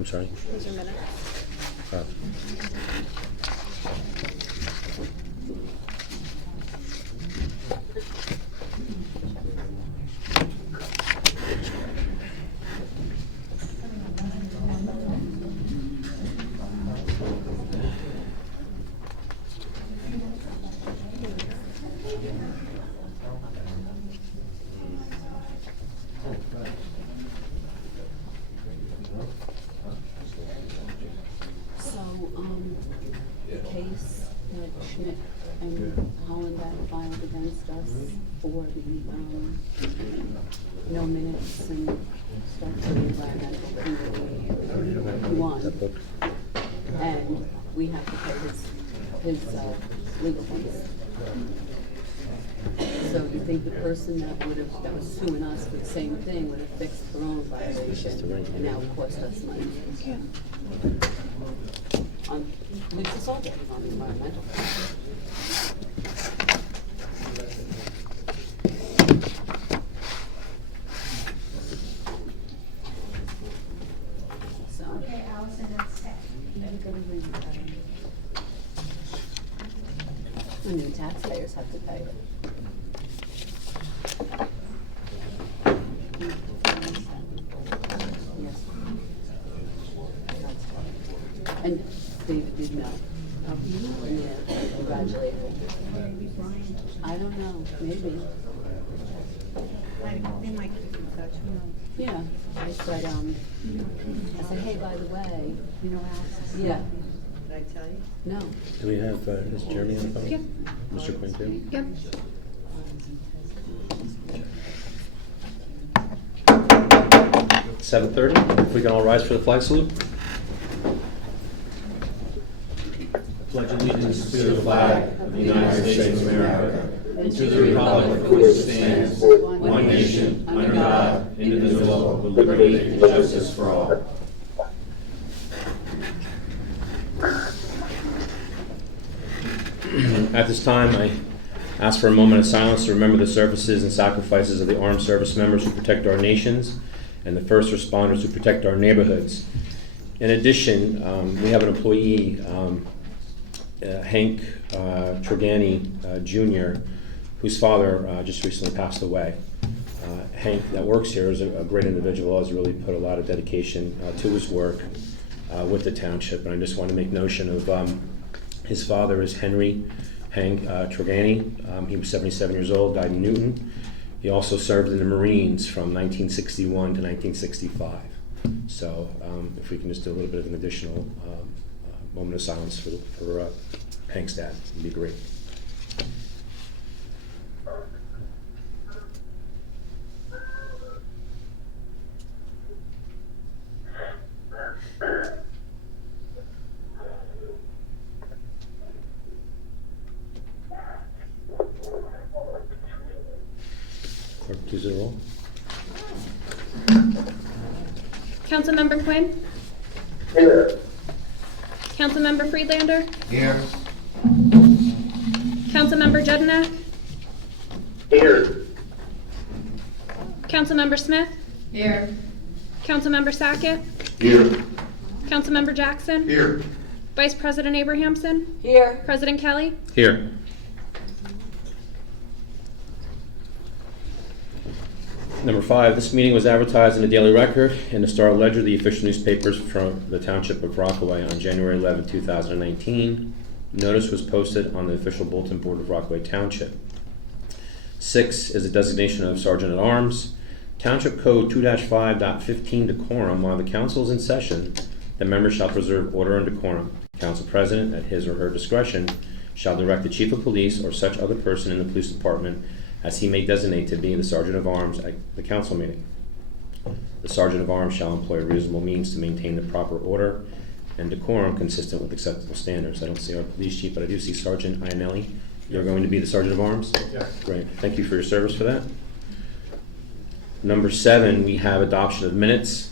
I'm sorry. Those are minutes. The case that Schmidt and Hollenbeck filed against us for the, no minutes and stuff for the environmental committee, he won. And we have to pay his legal fees. So you think the person that was suing us for the same thing would have fixed her own violation and now cost us money? Yeah. We just all get it on the environmental. So. Okay, Allison, that's set. I mean, taxpayers have to pay it. Yes. And David did know. Yeah, congratulated. I don't know, maybe. They might keep in touch, who knows? Yeah, I said, hey, by the way, You know Allison? yeah, Did I tell you? no. Do we have, is Jeremy on the phone? Yep. Mr. Quinn too? Yep. 7:30, if we can all rise for the flag salute. Pledge allegiance to the flag of the United States of America and to the republic for which it stands, one nation, under God, indivisible, with liberty and justice for all. At this time, I ask for a moment of silence to remember the services and sacrifices of the armed service members who protect our nations and the first responders who protect our neighborhoods. In addition, we have an employee, Hank Trogani Jr., whose father just recently passed away. Hank, that works here, is a great individual, has really put a lot of dedication to his work with the township. And I just want to make notion of his father is Hank Trogani. He was 77 years old, died in Newton. He also served in the Marines from 1961 to 1965. So if we can just do a little bit of an additional moment of silence for Hank's dad, it'd be great. Clerk, please do the roll. Councilmember Quinn? Here. Councilmember Friedlander? Here. Councilmember Judenak? Here. Councilmember Smith? Here. Councilmember Sackett? Here. Councilmember Jackson? Here. Vice President Abrahamson? Here. President Kelly? Here. Number 5, this meeting was advertised in the Daily Record and the Star Ledger, the official newspapers from the Township of Rockaway, on January 11, 2019. Notice was posted on the official bulletin board of Rockaway Township. 6 is the designation of Sergeant at Arms. Township Code 2-5.15 decorum. While the council is in session, the members shall preserve order and decorum. Council President, at his or her discretion, shall direct the Chief of Police or such other person in the police department as he may designate to be the Sergeant of Arms at the council meeting. The Sergeant of Arms shall employ reasonable means to maintain the proper order and decorum consistent with acceptable standards. I don't see our police chief, but I do see Sergeant Iannelli. You're going to be the Sergeant of Arms? Yes. Great. Thank you for your service for that. Number 7, we have adoption of minutes.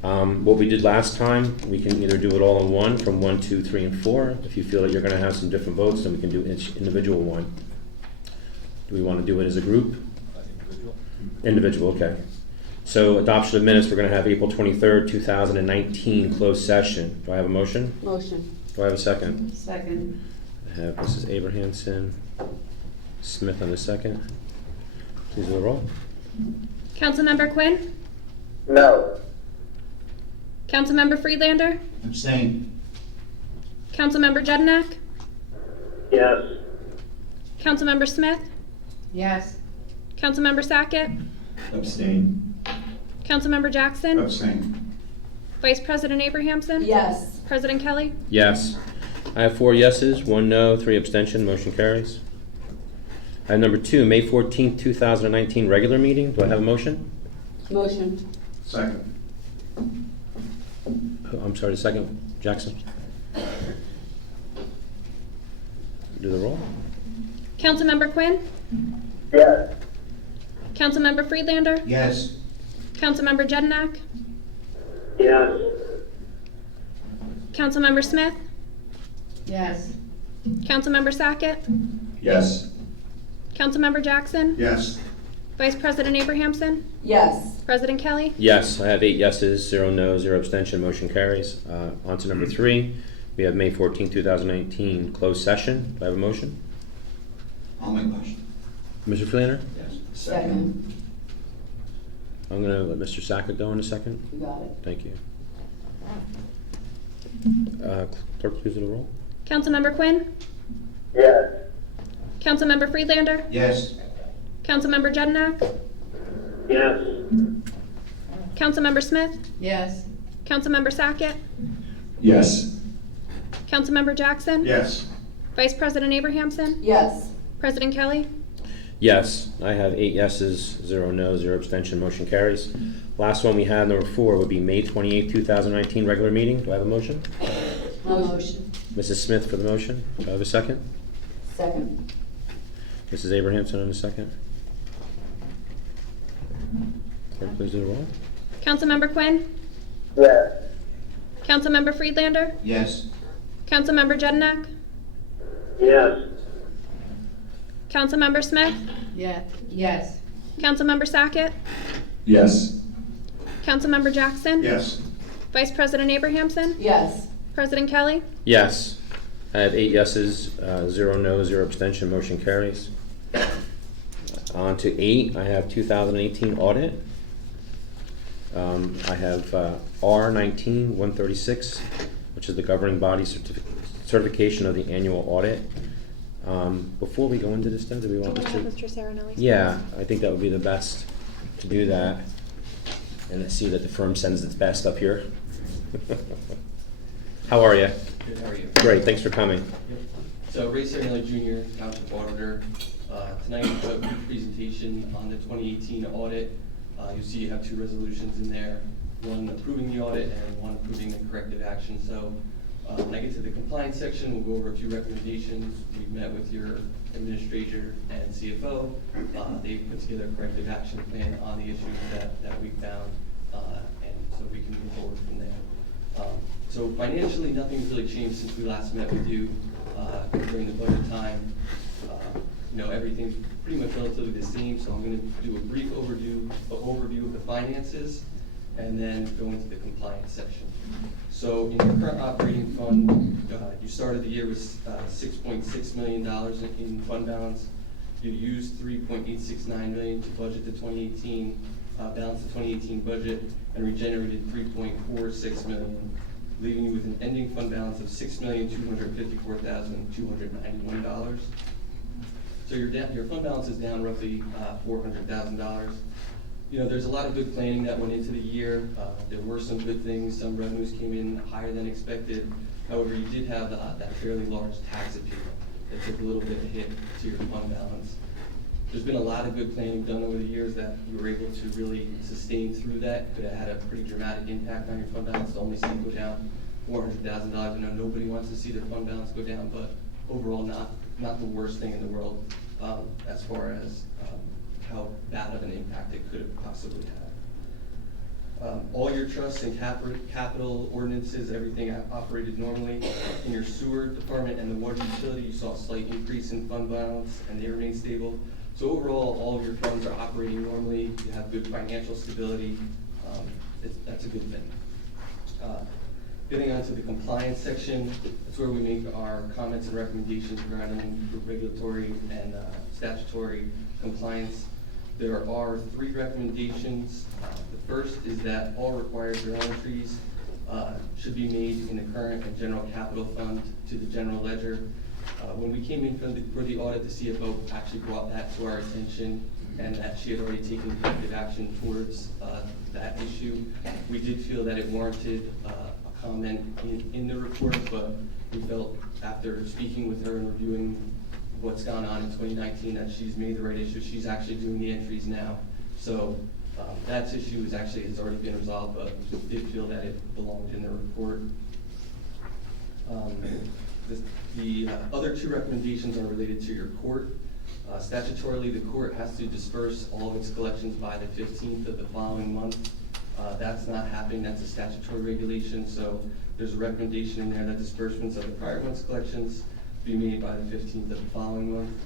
What we did last time, we can either do it all in one from 1, 2, 3, and 4. If you feel that you're going to have some different votes, then we can do each individual one. Do we want to do it as a group? Individual, okay. So adoption of minutes, we're going to have April 23rd, 2019 closed session. Do I have a motion? Motion. Do I have a second? Second. I have Mrs. Abrahamson, Smith on the second. Please do the roll. Councilmember Quinn? No. Councilmember Friedlander? Abstain. Councilmember Judenak? Yes. Councilmember Smith? Yes. Councilmember Sackett? Abstain. Councilmember Jackson? Abstain. Vice President Abrahamson? Yes. President Kelly? Yes. I have 4 yeses, 1 no, 3 abstention. Motion carries. Item number 2, May 14th, 2019 regular meeting. Do I have a motion? Motion. Second. Oh, I'm sorry, the second. Jackson? Do the roll. Councilmember Quinn? Yes. Councilmember Friedlander? Yes. Councilmember Judenak? Yes. Councilmember Smith? Yes. Councilmember Sackett? Yes. Councilmember Jackson? Yes. Vice President Abrahamson? Yes. President Kelly? Yes, I have 8 yeses, 0 no, 0 abstention. Motion carries. On to number 3. We have May 14th, 2019 closed session. Do I have a motion? I'll make motion. Mr. Freelander? Yes. Second. I'm going to let Mr. Sackett go in a second. You got it. Thank you. Clerk, please do the roll. Councilmember Quinn? Yes. Councilmember Friedlander? Yes. Councilmember Judenak? Yes. Councilmember Smith? Yes. Councilmember Sackett? Yes. Councilmember Jackson? Yes. Vice President Abrahamson? Yes. President Kelly? Yes, I have 8 yeses, 0 no, 0 abstention. Motion carries. Last one we have, number 4, would be May 28th, 2019 regular meeting. Do I have a motion? Motion. Mrs. Smith for the motion. Do I have a second? Second. Mrs. Abrahamson on the second. Clerk, please do the roll. Councilmember Quinn? Yes. Councilmember Friedlander? Yes. Councilmember Judenak? Yes. Councilmember Smith? Yeah. Yes. Councilmember Sackett? Yes. Councilmember Jackson? Yes. Vice President Abrahamson? Yes. President Kelly? Yes, I have 8 yeses, 0 no, 0 abstention. Motion carries. On to 8, I have 2018 audit. I have R19-136, which is the governing body certification of the annual audit. Before we go into this, though, do we want Mr. Serenelli? Yeah, I think that would be the best to do that, and see that the firm sends its best up here. How are you? Good, how are you? Great, thanks for coming. So Ray Serenelli Jr., Township Auditor. Tonight we have a brief presentation on the 2018 audit. You'll see you have 2 resolutions in there, one approving the audit and one approving the corrective action. So when I get to the compliance section, we'll go over a few recommendations. We've met with your administrator and CFO. They've put together a corrective action plan on the issues that we found, and so we can move forward from there. So financially, nothing's really changed since we last met with you during the budget time. Everything's pretty much relatively the same, so I'm going to do a brief overview of the finances and then go into the compliance section. So in your current operating fund, you started the year with $6.6 million in fund balance. You used $3.869 million to budget the 2018 balance the 2018 budget and regenerated $3.46 million, leaving you with an ending fund balance of $6,254,291. So your fund balance is down roughly $400,000. There's a lot of good planning that went into the year. There were some good things. Some revenues came in higher than expected. However, you did have that fairly large tax appeal that took a little bit of a hit to your fund balance. There's been a lot of good planning done over the years that you were able to really sustain through that. Could have had a pretty dramatic impact on your fund balance to only see it go down $400,000. I know nobody wants to see their fund balance go down, but overall not the worst thing in the world as far as how bad of an impact it could have possibly had. All your trusts and capital ordinances, everything operated normally. In your sewer department and the water utility, you saw a slight increase in fund balance and they remain stable. So overall, all of your funds are operating normally, you have good financial stability, that's a good thing. Getting onto the compliance section, that's where we make our comments and recommendations regarding regulatory and statutory compliance. There are 3 recommendations. The first is that all required journal entries should be made in the current and general capital fund to the general ledger. When we came in for the audit, the CFO actually brought that to our attention, and that she had already taken corrective action towards that issue. We did feel that it warranted a comment in the report, but we felt after speaking with her and reviewing what's gone on in 2019 that she's made the right issue. She's actually doing the entries now. So that issue has already been resolved, but we did feel that it belonged in the report. The other 2 recommendations are related to your court. Statutorily, the court has to disperse all of its collections by the 15th of the following month. That's not happening, that's a statutory regulation, so there's a recommendation in there that disbursements of the prior month's collections be made by the 15th of the following month.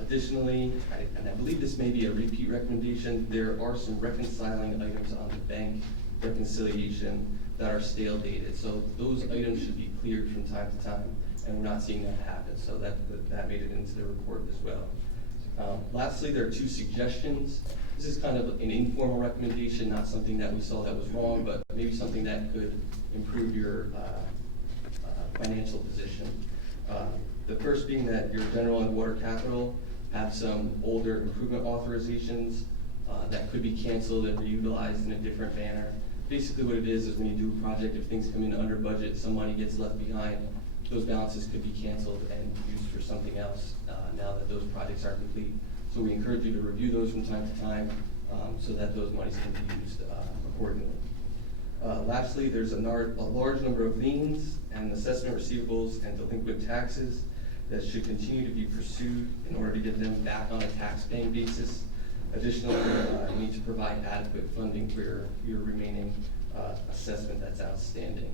Additionally, and I believe this may be a repeat recommendation, there are some reconciling items on the bank reconciliation that are stale dated. So those items should be cleared from time to time, and we're not seeing that happen. So that made it into the report as well. Lastly, there are 2 suggestions. This is kind of an informal recommendation, not something that we saw that was wrong, but maybe something that could improve your financial position. The first being that your general and water capital have some older improvement authorizations that could be canceled and reutilized in a different manner. Basically what it is when you do a project, if things come in under budget, some money gets left behind, those balances could be canceled and used for something else now that those projects are complete. So we encourage you to review those from time to time so that those monies can be used accordingly. Lastly, there's a large number of liens and assessment receivables and delinquent taxes that should continue to be pursued in order to get them back on a tax-paying basis. Additionally, you need to provide adequate funding for your remaining assessment that's outstanding.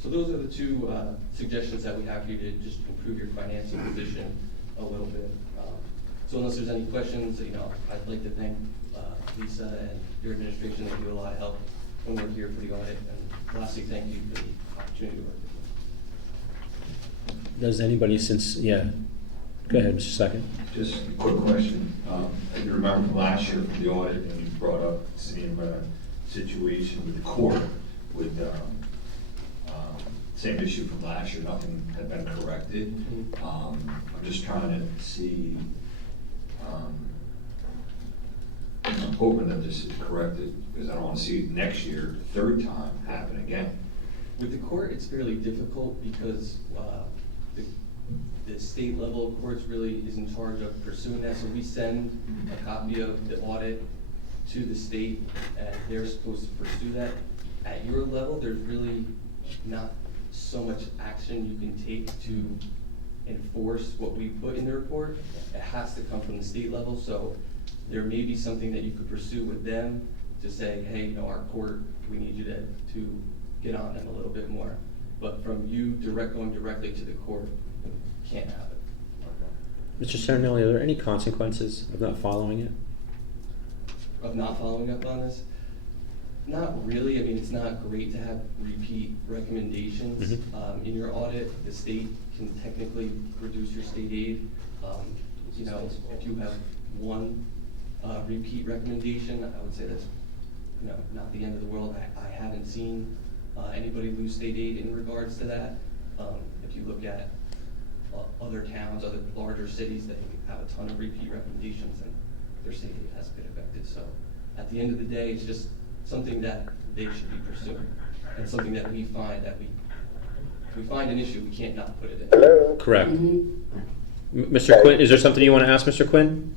So those are the 2 suggestions that we have here to just improve your financial position a little bit. So unless there's any questions, I'd like to thank Lisa and your administration. They do a lot of help when we're here for the audit. And lastly, thank you for the opportunity to work with you. Does anybody go ahead, Mr. Second. Just a quick question. You remember from last year for the audit, and you brought up the same situation with the court with same issue from last year, nothing had been corrected. I'm just trying to see, I'm hoping that this is corrected, because I don't want to see it next year, 3rd time, happen again. With the court, it's fairly difficult because the state level of courts really is in charge of pursuing that. So we send a copy of the audit to the state, and they're supposed to pursue that. At your level, there's really not so much action you can take to enforce what we put in the report. It has to come from the state level, so there may be something that you could pursue with them to say, hey, our court, we need you to get on them a little bit more. But from you going directly to the court, can't happen. Mr. Cernelli, are there any consequences of not following it? Of not following up on this? Not really. I mean, it's not great to have repeat recommendations. Mm-hmm. In your audit, the state can technically reduce your state aid. If you have one repeat recommendation, I would say that's not the end of the world. I haven't seen anybody lose state aid in regards to that. If you look at other towns, other larger cities that have a ton of repeat recommendations, and their state aid has been affected. So at the end of the day, it's just something that they should be pursuing, and something that we find we find an issue, we can't not put it in. Hello? Correct. Mm-hmm. Mr. Quinn, is there something you want to ask Mr. Quinn?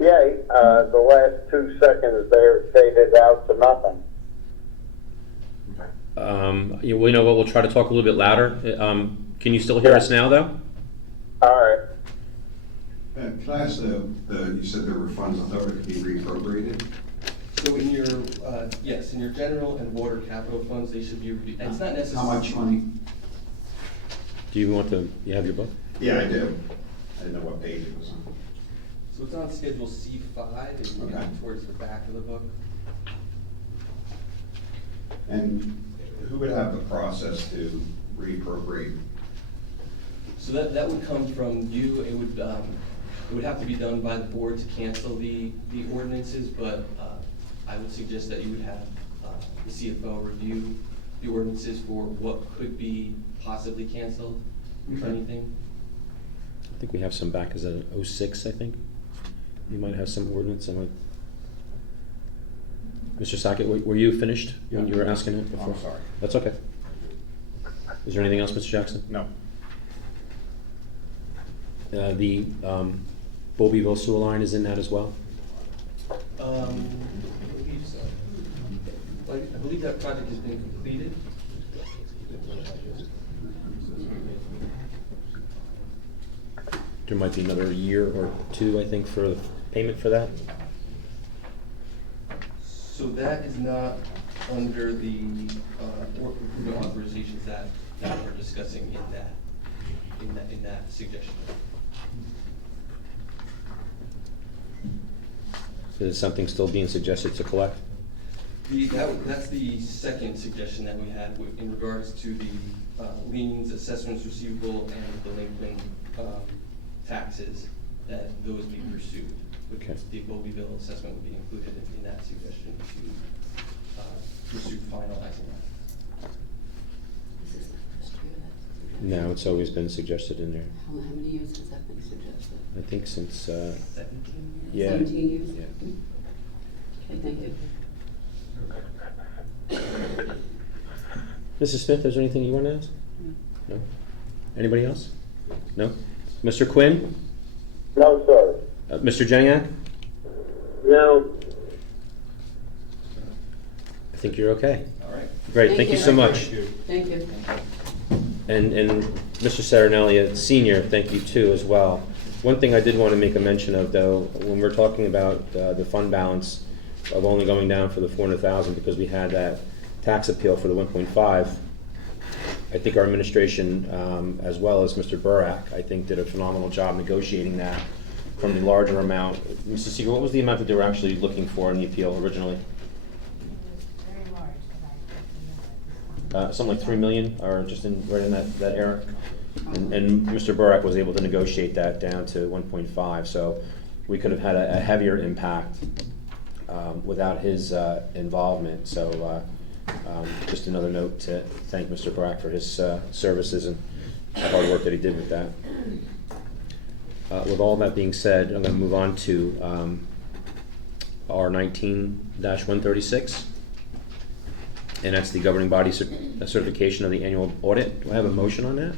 Yeah, the last 2 seconds there faded out to nothing. We know what, we'll try to talk a little bit louder. Can you still hear us now, though? All right. Can I ask, you said there were funds left over to be reappropriated? So in your in your general and water capital funds, they should be. And it's not necessary. How much money? Do you want to? You have your book? Yeah, I do. I didn't know what page it was on. So it's on Schedule C5, and you Okay. get towards the back of the book. And who would have the process to reappropriate? So that would come from you. It would have to be done by the board to cancel the ordinances, but I would suggest that you would have the CFO review the ordinances for what could be possibly canceled, if Okay. anything. I think we have some back as a 06, I think. You might have some ordinance. Mr. Sackett, were you finished when you were asking it before? I'm sorry. That's okay. Is there anything else, Mr. Jackson? No. The Bowlbyville sewer line is in that as well? I believe so. I believe that project has been completed. There might be another year or two, I think, for payment for that. So that is not under the improvement authorizations that we're discussing in that suggestion. So is something still being suggested to collect? That's the second suggestion that we had in regards to the liens, assessments receivable, and delinquent taxes, that those be pursued. Okay. The Bowlbyville assessment would be included in that suggestion to pursue finalizing that. This is the first year that's. No, it's always been suggested in there. How many years has that been suggested? I think since, 17 years. yeah. 17 years? Yeah. Okay, thank you. Mrs. Smith, is there anything you want to ask? No. No? Anybody else? No? Mr. Quinn? No, sir. Mr. Janyak? No. I think you're okay. All right. Great, thank you so much. Thank you. And Mr. Saranelli, Senior, thank you too as well. One thing I did want to make a mention of, though, when we're talking about the fund balance of only going down for the 400,000 because we had that tax appeal for the 1.5, I think our administration, as well as Mr. Burak, I think did a phenomenal job negotiating that from the larger amount. Mrs. Seeger, what was the amount that they were actually looking for in the appeal originally? Very large. Something like 3 million, or just right in that era. And Mr. Burak was able to negotiate that down to 1.5, so we could have had a heavier impact without his involvement. So just another note to thank Mr. Burak for his services and the hard work that he did with that. With all that being said, I'm going to move on to R19-136. And that's the governing body certification of the annual audit. Do I have a motion on that?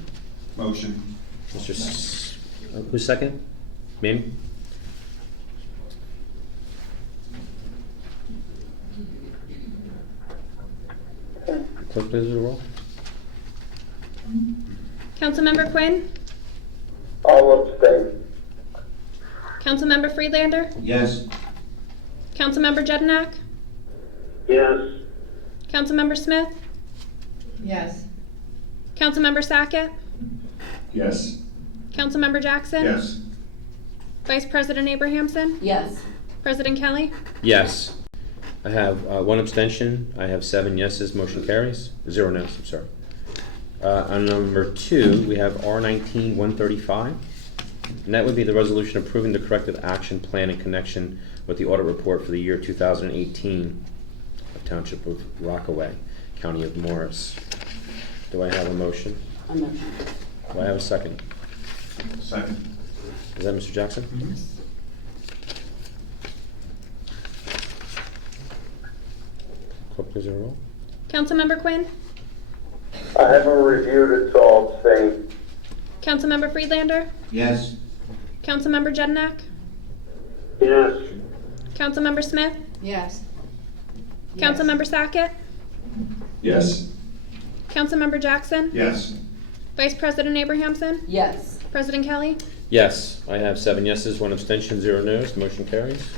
Motion. Who's second? Mamie? Clerk, please do the roll. Councilmember Quinn? I'll abstain. Councilmember Friedlander? Yes. Councilmember Jednak? Yes. Councilmember Smith? Yes. Councilmember Sackett? Yes. Councilmember Jackson? Yes. Vice President Abrahamson? Yes. President Kelly? Yes. I have one abstention. I have 7 yeses. Motion carries. 0 noes, I'm sorry. On number 2, we have R19-135. And that would be the resolution approving the corrective action plan in connection with the audit report for the year 2018 of Township of Rockaway, County of Morris. Do I have a motion? A motion. Do I have a second? Second. Is that Mr. Jackson? Clerk, please do the roll. Councilmember Quinn? I haven't reviewed it, so I'll abstain. Councilmember Friedlander? Yes. Councilmember Jednak? Yes. Councilmember Smith? Yes. Councilmember Sackett? Yes. Councilmember Jackson? Yes. Vice President Abrahamson? Yes. President Kelly? Yes, I have 7 yeses, 1 abstention, 0 noes. Motion carries.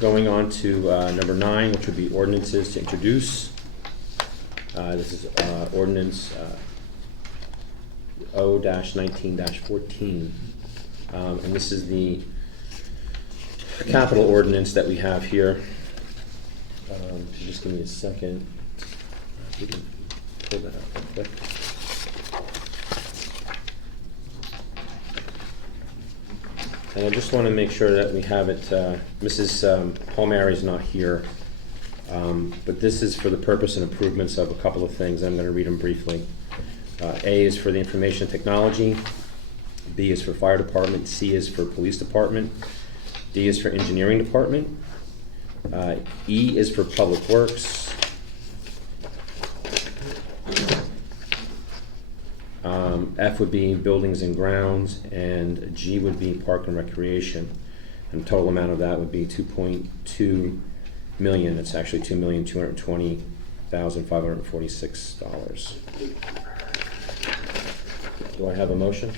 Going on to number 9, which would be ordinances to introduce. This is ordinance O-19-14. And this is the capital ordinance that we have here. If you just give me a second. We can pull that up real quick. And I just want to make sure that we have it, Mrs. Palmieri is not here, but this is for the purpose and improvements of a couple of things. I'm going to read them briefly. A is for the information technology, B is for fire department, C is for police department, D is for engineering department, E is for public works, F would be buildings and grounds, and G would be park and recreation. And the total amount of that would be $2.2 million. It's actually $2,220,546. Do I have a motion?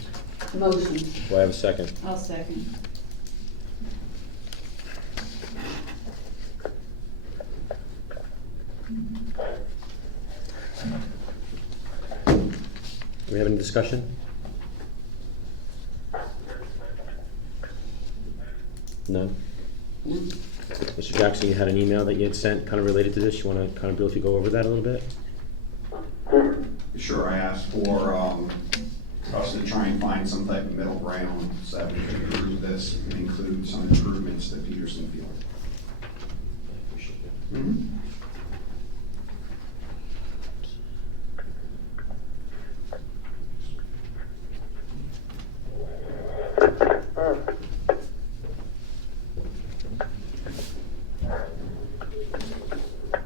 Motion. Do I have a second? I'll second. Do we have any discussion? None? Mr. Jackson, you had an email that you had sent kind of related to this. You want to kind of briefly go over that a little bit? Sure, I asked for us to try and find some type of middle ground so that we can improve this and include some improvements to Peterson Field. Mm-hmm.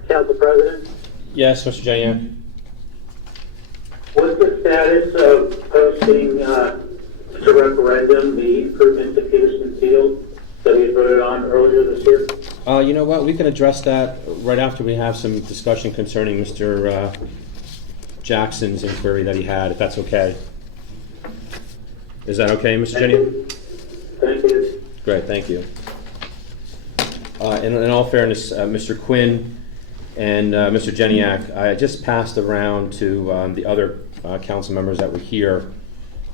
Council President, Yes, Mr. Janiak. what's the status of posting the referendum, the improvement to Peterson Field that we voted on earlier this year? You know what, we can address that right after we have some discussion concerning Mr. Jackson's inquiry that he had, if that's okay. Is that okay, Mr. Janiak? Thank you. Great, thank you. In all fairness, Mr. Quinn and Mr. Janiak, I just passed around to the other council members that were here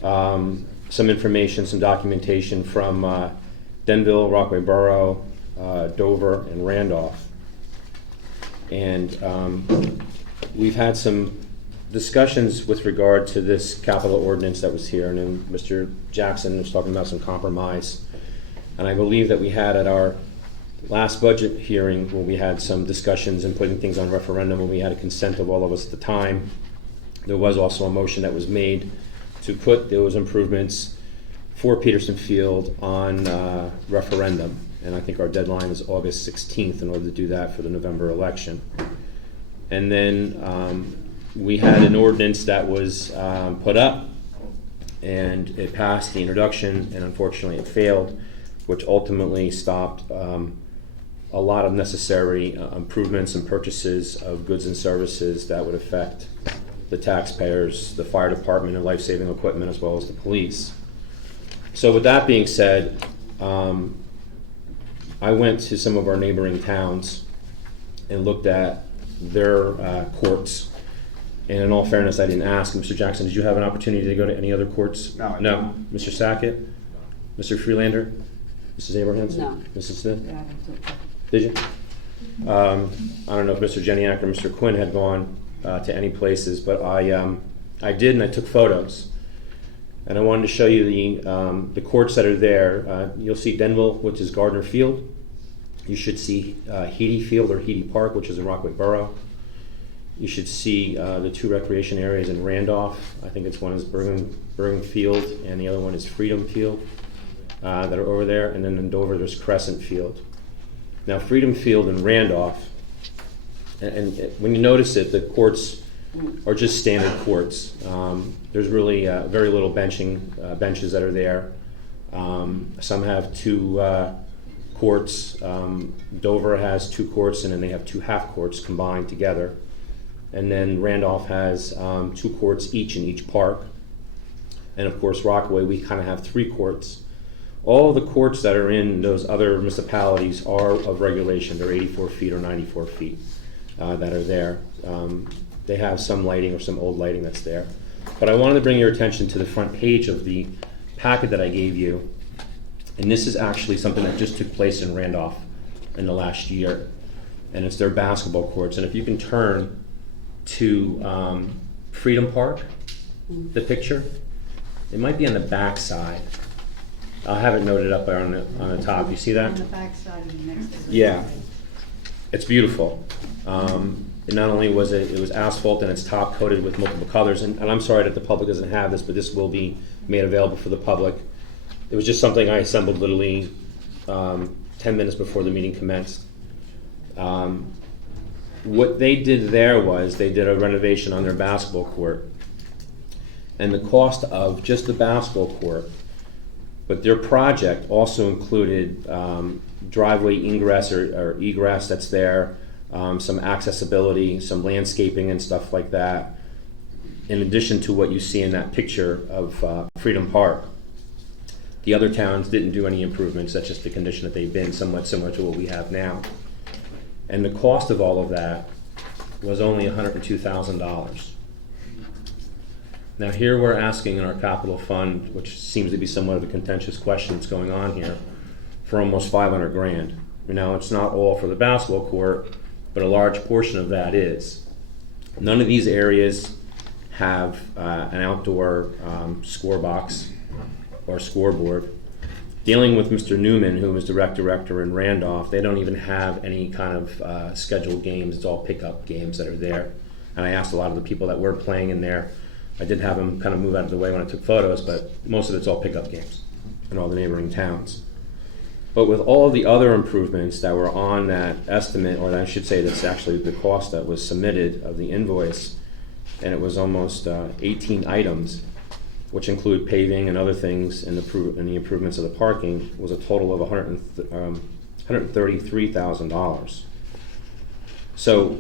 some information, some documentation from Denville, Rockaway Borough, Dover, and Randolph. And we've had some discussions with regard to this capital ordinance that was here, and then Mr. Jackson was talking about some compromise. And I believe that we had at our last budget hearing where we had some discussions and putting things on referendum, when we had a consent of all of us at the time. There was also a motion that was made to put those improvements for Peterson Field on referendum. And I think our deadline is August 16th in order to do that for the November election. And then we had an ordinance that was put up, and it passed the introduction, and unfortunately it failed, which ultimately stopped a lot of necessary improvements and purchases of goods and services that would affect the taxpayers, the fire department, and life-saving equipment, as well as the police. So with that being said, I went to some of our neighboring towns and looked at their courts. And in all fairness, I didn't ask. Mr. Jackson, did you have an opportunity to go to any other courts? No, I did No. not. Mr. Sackett? Mr. Freelander? Mrs. Abrahamson? No. Mrs. Smith? Yeah, Did you? I don't know if Mr. Janiak or Mr. Quinn had gone to any places, but I did, and I took photos. And I wanted to show you the courts that are there. You'll see Denville, which is Gardner Field. You should see Heady Field or Heady Park, which is in Rockaway Borough. You should see the two recreation areas in Randolph. I think one is Bergen Field, and the other one is Freedom Field that are over there. And then in Dover, there's Crescent Field. Now, Freedom Field and Randolph, and when you notice it, the courts are just standard courts. There's really very little benches that are there. Some have two courts. Dover has two courts, and then they have two half courts combined together. And then Randolph has two courts each in each park. And of course, Rockaway, we kind of have three courts. All the courts that are in those other municipalities are of regulation. They're 84 feet or 94 feet that are there. They have some lighting or some old lighting that's there. But I wanted to bring your attention to the front page of the packet that I gave you. And this is actually something that just took place in Randolph in the last year. And it's their basketball courts. And if you can turn to Freedom Park, the picture, it might be on the back side. I'll have it noted up there on the top. You see that? On the back side of the next. Yeah. It's beautiful. And not only was it was asphalt and it's top coated with multiple colors, and I'm sorry that the public doesn't have this, but this will be made available for the public. It was just something I assembled literally 10 minutes before the meeting commenced. What they did there was they did a renovation on their basketball court. And the cost of just the basketball court, but their project also included driveway ingress or egress that's there, some accessibility, some landscaping and stuff like that, in addition to what you see in that picture of Freedom Park. The other towns didn't do any improvements. That's just the condition that they've been, somewhat similar to what we have now. And the cost of all of that was only $102,000. Now here we're asking in our capital fund, which seems to be somewhat of a contentious question that's going on here, for almost 500 grand. Now it's not all for the basketball court, but a large portion of that is. None of these areas have an outdoor score box or scoreboard. Dealing with Mr. Newman, who was the rec director in Randolph, they don't even have any kind of scheduled games. It's all pickup games that are there. And I asked a lot of the people that were playing in there. I did have them kind of move out of the way when I took photos, but most of it's all pickup games in all the neighboring towns. But with all the other improvements that were on that estimate, or I should say that's actually the cost that was submitted of the invoice, and it was almost 18 items, which include paving and other things and the improvements of the parking, was a total of $133,000. So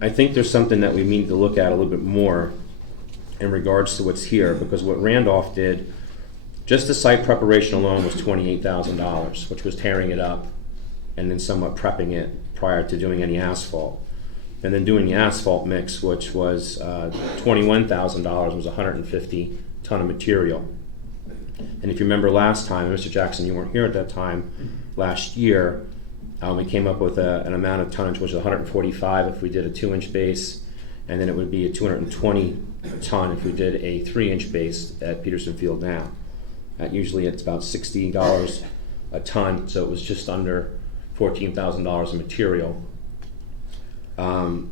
I think there's something that we need to look at a little bit more in regards to what's here, because what Randolph did, just the site preparation alone was $28,000, which was tearing it up and then somewhat prepping it prior to doing any asphalt. And then doing the asphalt mix, which was $21,000, was 150 ton of material. And if you remember last time, Mr. Jackson, you weren't here at that time, last year, we came up with an amount of tonnage, which was 145 if we did a 2-inch base, and then it would be a 220 ton if we did a 3-inch base at Peterson Field now. Usually it's about $60 a ton, so it was just under $14,000 of material. And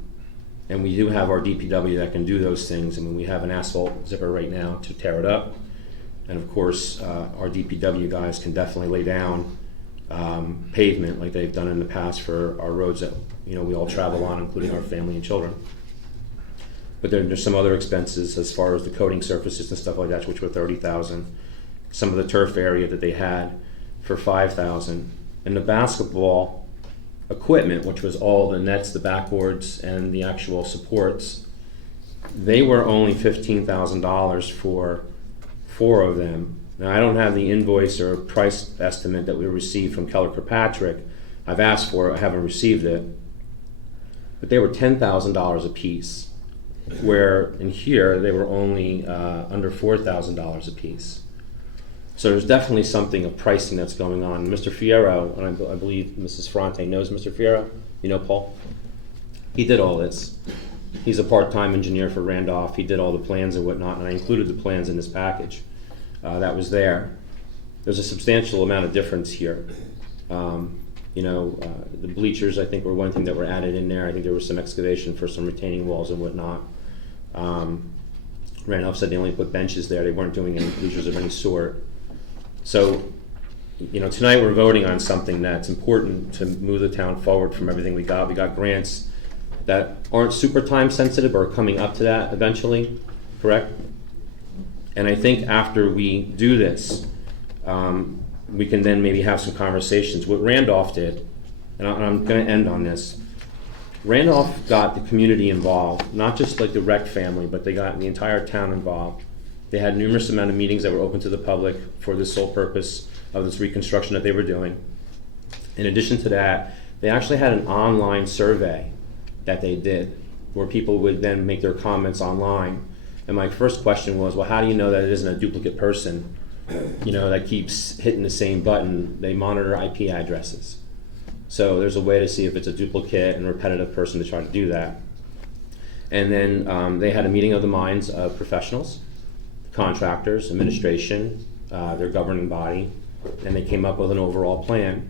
we do have our DPW that can do those things. I mean, we have an asphalt zipper right now to tear it up. And of course, our DPW guys can definitely lay down pavement like they've done in the past for our roads that we all travel on, including our family and children. But there's some other expenses as far as the coating surfaces and stuff like that, which were $30,000. Some of the turf area that they had for $5,000. And the basketball equipment, which was all the nets, the backboards, and the actual supports, they were only $15,000 for 4 of them. Now, I don't have the invoice or price estimate that we received from Keller Kirkpatrick. I've asked for it, I haven't received it. But they were $10,000 a piece, where in here they were only under $4,000 a piece. So there's definitely something of pricing that's going on. Mr. Fierro, and I believe Mrs. Ferrante knows Mr. Fierro. You know Paul? He did all this. He's a part-time engineer for Randolph. He did all the plans and whatnot, and I included the plans in this package that was there. There's a substantial amount of difference here. The bleachers, I think, were one thing that were added in there. I think there was some excavation for some retaining walls and whatnot. Randolph said they only put benches there. They weren't doing any bleachers of any sort. So, tonight we're voting on something that's important to move the town forward from everything we got. We got grants that aren't super time sensitive or coming up to that eventually, correct? And I think after we do this, we can then maybe have some conversations. What Randolph did, and I'm going to end on this, Randolph got the community involved, not just like the rec family, but they got the entire town involved. They had numerous amount of meetings that were open to the public for the sole purpose of this reconstruction that they were doing. In addition to that, they actually had an online survey that they did where people would then make their comments online. And my first question was, well, how do you know that it isn't a duplicate person, that keeps hitting the same button? They monitor IP addresses. So there's a way to see if it's a duplicate and repetitive person to try to do that. And then they had a meeting of the minds of professionals, contractors, administration, their governing body, and they came up with an overall plan.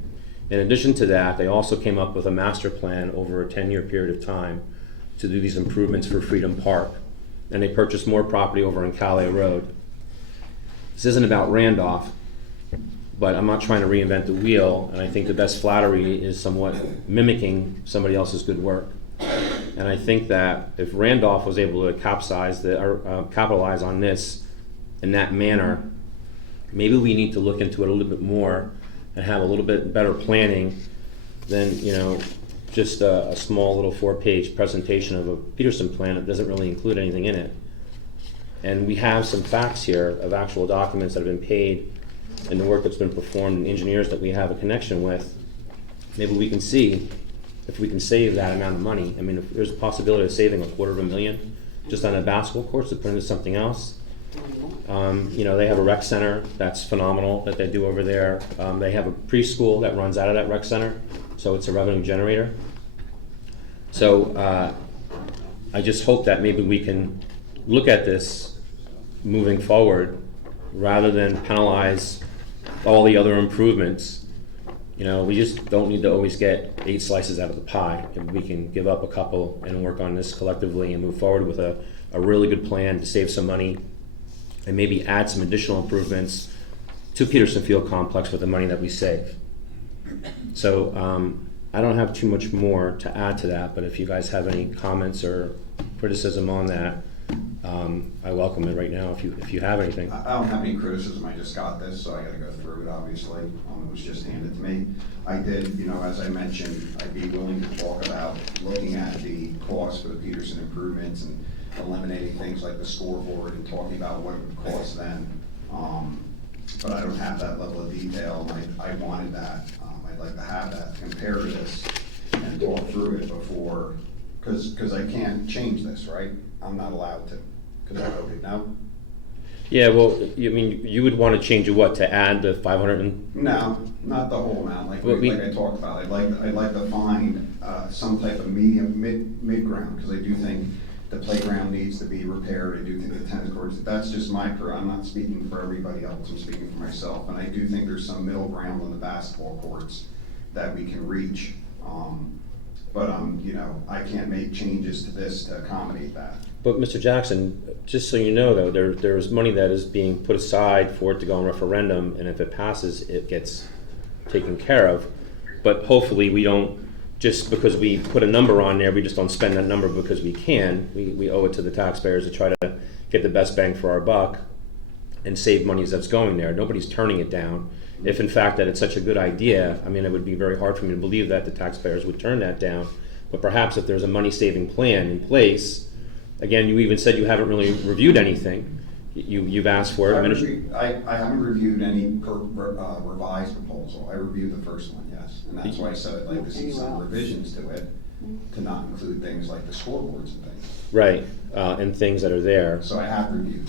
In addition to that, they also came up with a master plan over a 10-year period of time to do these improvements for Freedom Park. And they purchased more property over on Calais Road. This isn't about Randolph, but I'm not trying to reinvent the wheel, and I think the best flattery is somewhat mimicking somebody else's good work. And I think that if Randolph was able to capitalize on this in that manner, maybe we need to look into it a little bit more and have a little bit better planning than just a small little 4-page presentation of a Peterson plan that doesn't really include anything in it. And we have some facts here of actual documents that have been paid and the work that's been performed and engineers that we have a connection with. Maybe we can see if we can save that amount of money. I mean, if there's a possibility of saving $250,000 just on the basketball courts to put into something else. They have a rec center that's phenomenal that they do over there. They have a preschool that runs out of that rec center, so it's a revenue generator. So I just hope that maybe we can look at this moving forward rather than penalize all the other improvements. We just don't need to always get 8 slices out of the pie. If we can give up a couple and work on this collectively and move forward with a really good plan to save some money and maybe add some additional improvements to Peterson Field Complex with the money that we save. So I don't have too much more to add to that, but if you guys have any comments or criticism on that, I welcome it right now if you have anything. I don't have any criticism. I just got this, so I got to go through it, obviously. It was just handed to me. I did, as I mentioned, I'd be willing to talk about looking at the cost for the Peterson improvements and eliminating things like the scoreboard and talking about what it would cost then. But I don't have that level of detail, and I wanted that. I'd like to have that, compare this, and talk through it before, because I can't change this, right? I'm not allowed to, because I voted no. Yeah, well, you would want to change it what, to add the 500 and... No, not the whole amount, like I talked about. I'd like to find some type of mid ground, because I do think the playground needs to be repaired. I do think the tennis courts, that's just I'm not speaking for everybody else, I'm speaking for myself. And I do think there's some middle ground on the basketball courts that we can reach. But I can't make changes to this to accommodate that. But Mr. Jackson, just so you know though, there's money that is being put aside for it to go on referendum, and if it passes, it gets taken care of. But hopefully we don't, just because we put a number on there, we just don't spend that number because we can. We owe it to the taxpayers to try to get the best bang for our buck and save money that's going there. Nobody's turning it down. If in fact that it's such a good idea, it would be very hard for me to believe that the taxpayers would turn that down. But perhaps if there's a money-saving plan in place, again, you even said you haven't really reviewed anything. You've asked for it. I haven't reviewed any revised proposal. I reviewed the first one, yes. And that's why I said I'd like to see some revisions to it, to not include things like the scoreboards and things. Right, and things that are there. So I have reviewed.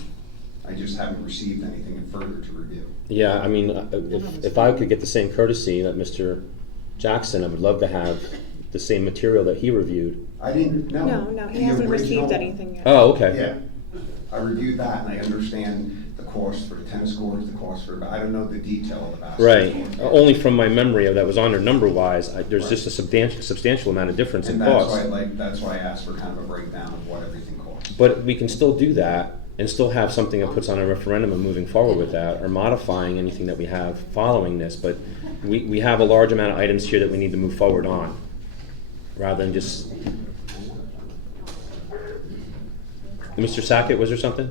I just haven't received anything further to review. Yeah, if I could get the same courtesy that Mr. Jackson, I would love to have the same material that he reviewed. I didn't know. No, he hasn't received anything yet. Oh, okay. Yeah, I reviewed that, and I understand the cost for the tennis courts, the cost for, I don't know the detail of the basketball. Right, only from my memory of that was on there number-wise, there's just a substantial amount of difference in cost. That's why I asked for kind of a breakdown of what everything costs. But we can still do that and still have something that puts on a referendum and moving forward with that, or modifying anything that we have following this. But we have a large amount of items here that we need to move forward on, rather than just... Mr. Sackett, was there something?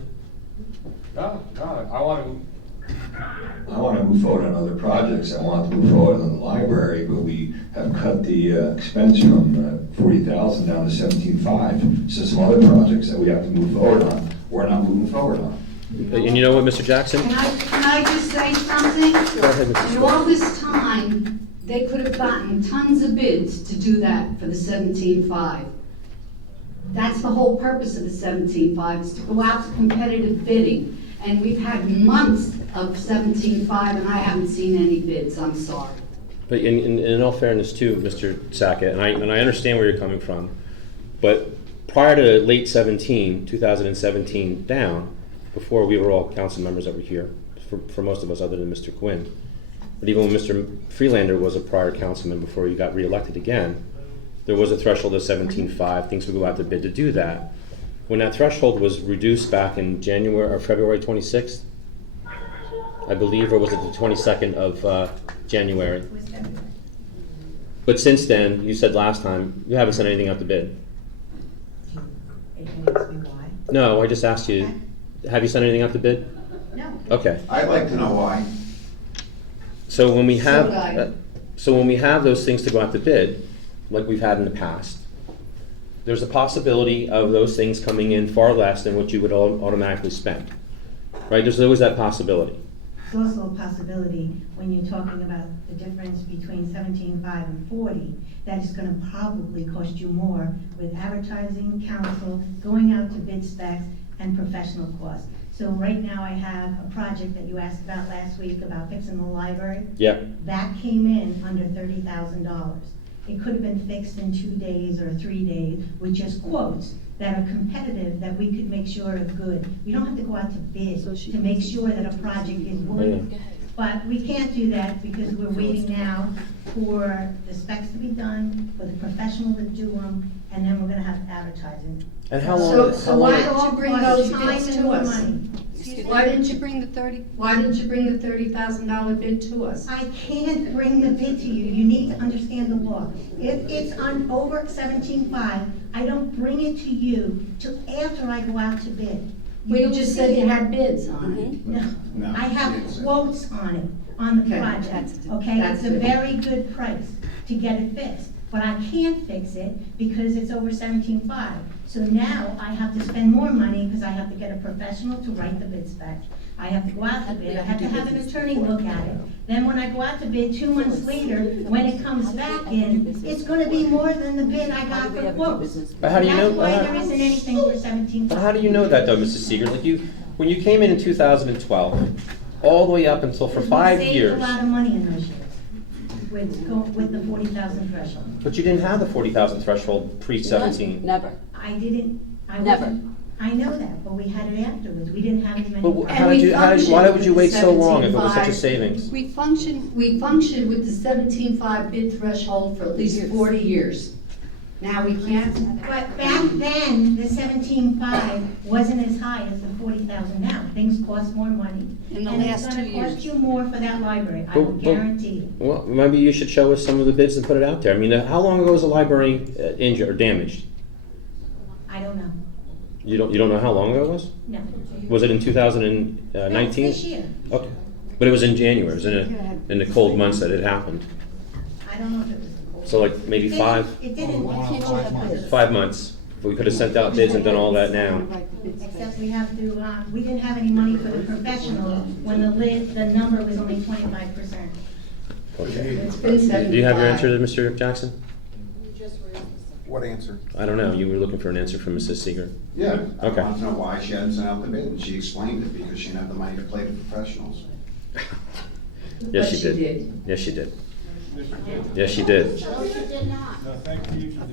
No, I want to move forward on other projects. I want to move forward on the library, but we have cut the expense from $40,000 down to $17,500. So some other projects that we have to move forward on, we're not moving forward on. And you know what, Mr. Jackson? Can I just say something? Go ahead, Mrs. In all this time, they could have gotten tons of bids to do that for the 17.5. That's the whole purpose of the 17.5, is to go out to competitive bidding. And we've had months of 17.5 and I haven't seen any bids, I'm sorry. But in all fairness too, Mr. Sackett, and I understand where you're coming from, but prior to late 2017 down, before we were all council members that were here, for most of us other than Mr. Quinn, but even when Mr. Freelander was a prior councilman before he got reelected again, there was a threshold of 17.5, things would go out to bid to do that. When that threshold was reduced back in January or February 26th, I believe, or was it the 22nd of January? But since then, you said last time, you haven't sent anything out to bid. No, I just asked you, have you sent anything out to bid? No. Okay. I'd like to know why. So when we So would have, so when we have those things to go out to bid, like we've had in the past, there's a possibility of those things coming in far less than what you would automatically spend, right? There's always that possibility. It's also a possibility when you're talking about the difference between 17.5 and 40, that is gonna probably cost you more with advertising, council, going out to bid specs, and professional costs. So right now I have a project that you asked about last week about fixing the library. Yeah. That came in under $30,000. It could have been fixed in 2 days or 3 days with just quotes that are competitive, that we could make sure are good. We don't have to go out to bid to make sure that a project is working. But we can't do that because we're waiting now for the specs to be done, for the professional to do them, and then we're gonna have advertising. And how long? So why don't you bring those bids Time and to more us? money. Why didn't you bring the $30,000 bid to us? I can't bring the bid to you, you need to understand the law. If it's on over 17.5, I don't bring it to you till after I go out to bid. Well, you just said you had bids on it. No, No, I have you didn't say. quotes on it, on the Okay, project, okay? that's It's a it. very good price to get it fixed, but I can't fix it because it's over 17.5. So now I have to spend more money because I have to get a professional to write the bid spec. I have to go out to bid, I have to have an attorney look at it. Then when I go out to bid 2 months later, when it comes back in, it's gonna be more than the bid I got for quotes. But how do you know? That's why there isn't anything for 17.5. But how do you know that though, Mrs. Seeger? Like when you came in 2012, all the way up until for 5 We years. saved a lot of money in those years with the 40,000 threshold. But you didn't have the 40,000 threshold pre-17. Never. I didn't, I Never. wasn't, I know that, but we had it afterwards. We didn't have as many. But projects. how did you? Why would you wait so long if it was such a 17.5. savings? We functioned with the 17.5 bid threshold for at least 40 years. Now we can't. But back then, the 17.5 wasn't as high as the 40,000 now. Things cost more money. In the And last it's 2 gonna cost years. you more for that library, I will But- guarantee you. Well, maybe you should show us some of the bids and put it out there. I mean, how long ago was the library injured or damaged? I don't know, You don't know how long ago it was? no. Was it in No, 2019? it's this year. Okay, but it was in January. It was in the cold months that it happened. I don't know if it was. So like maybe five It didn't. Can't you have bids? 5 months. We could have sent out bids and done all that now. Except we have to, we didn't have any money for the professional when the number was only 25%. Okay. It's been 75. Do you have your answer, Mr. Jackson? What answer? I don't know. You were looking for an answer from Mrs. Seeger. Yeah, I Okay. want to know why she hadn't sent out the bid, and she explained it, because she didn't have the money to pay the professionals. Yes, But she she did. did. Yes, she did. Yes, she did.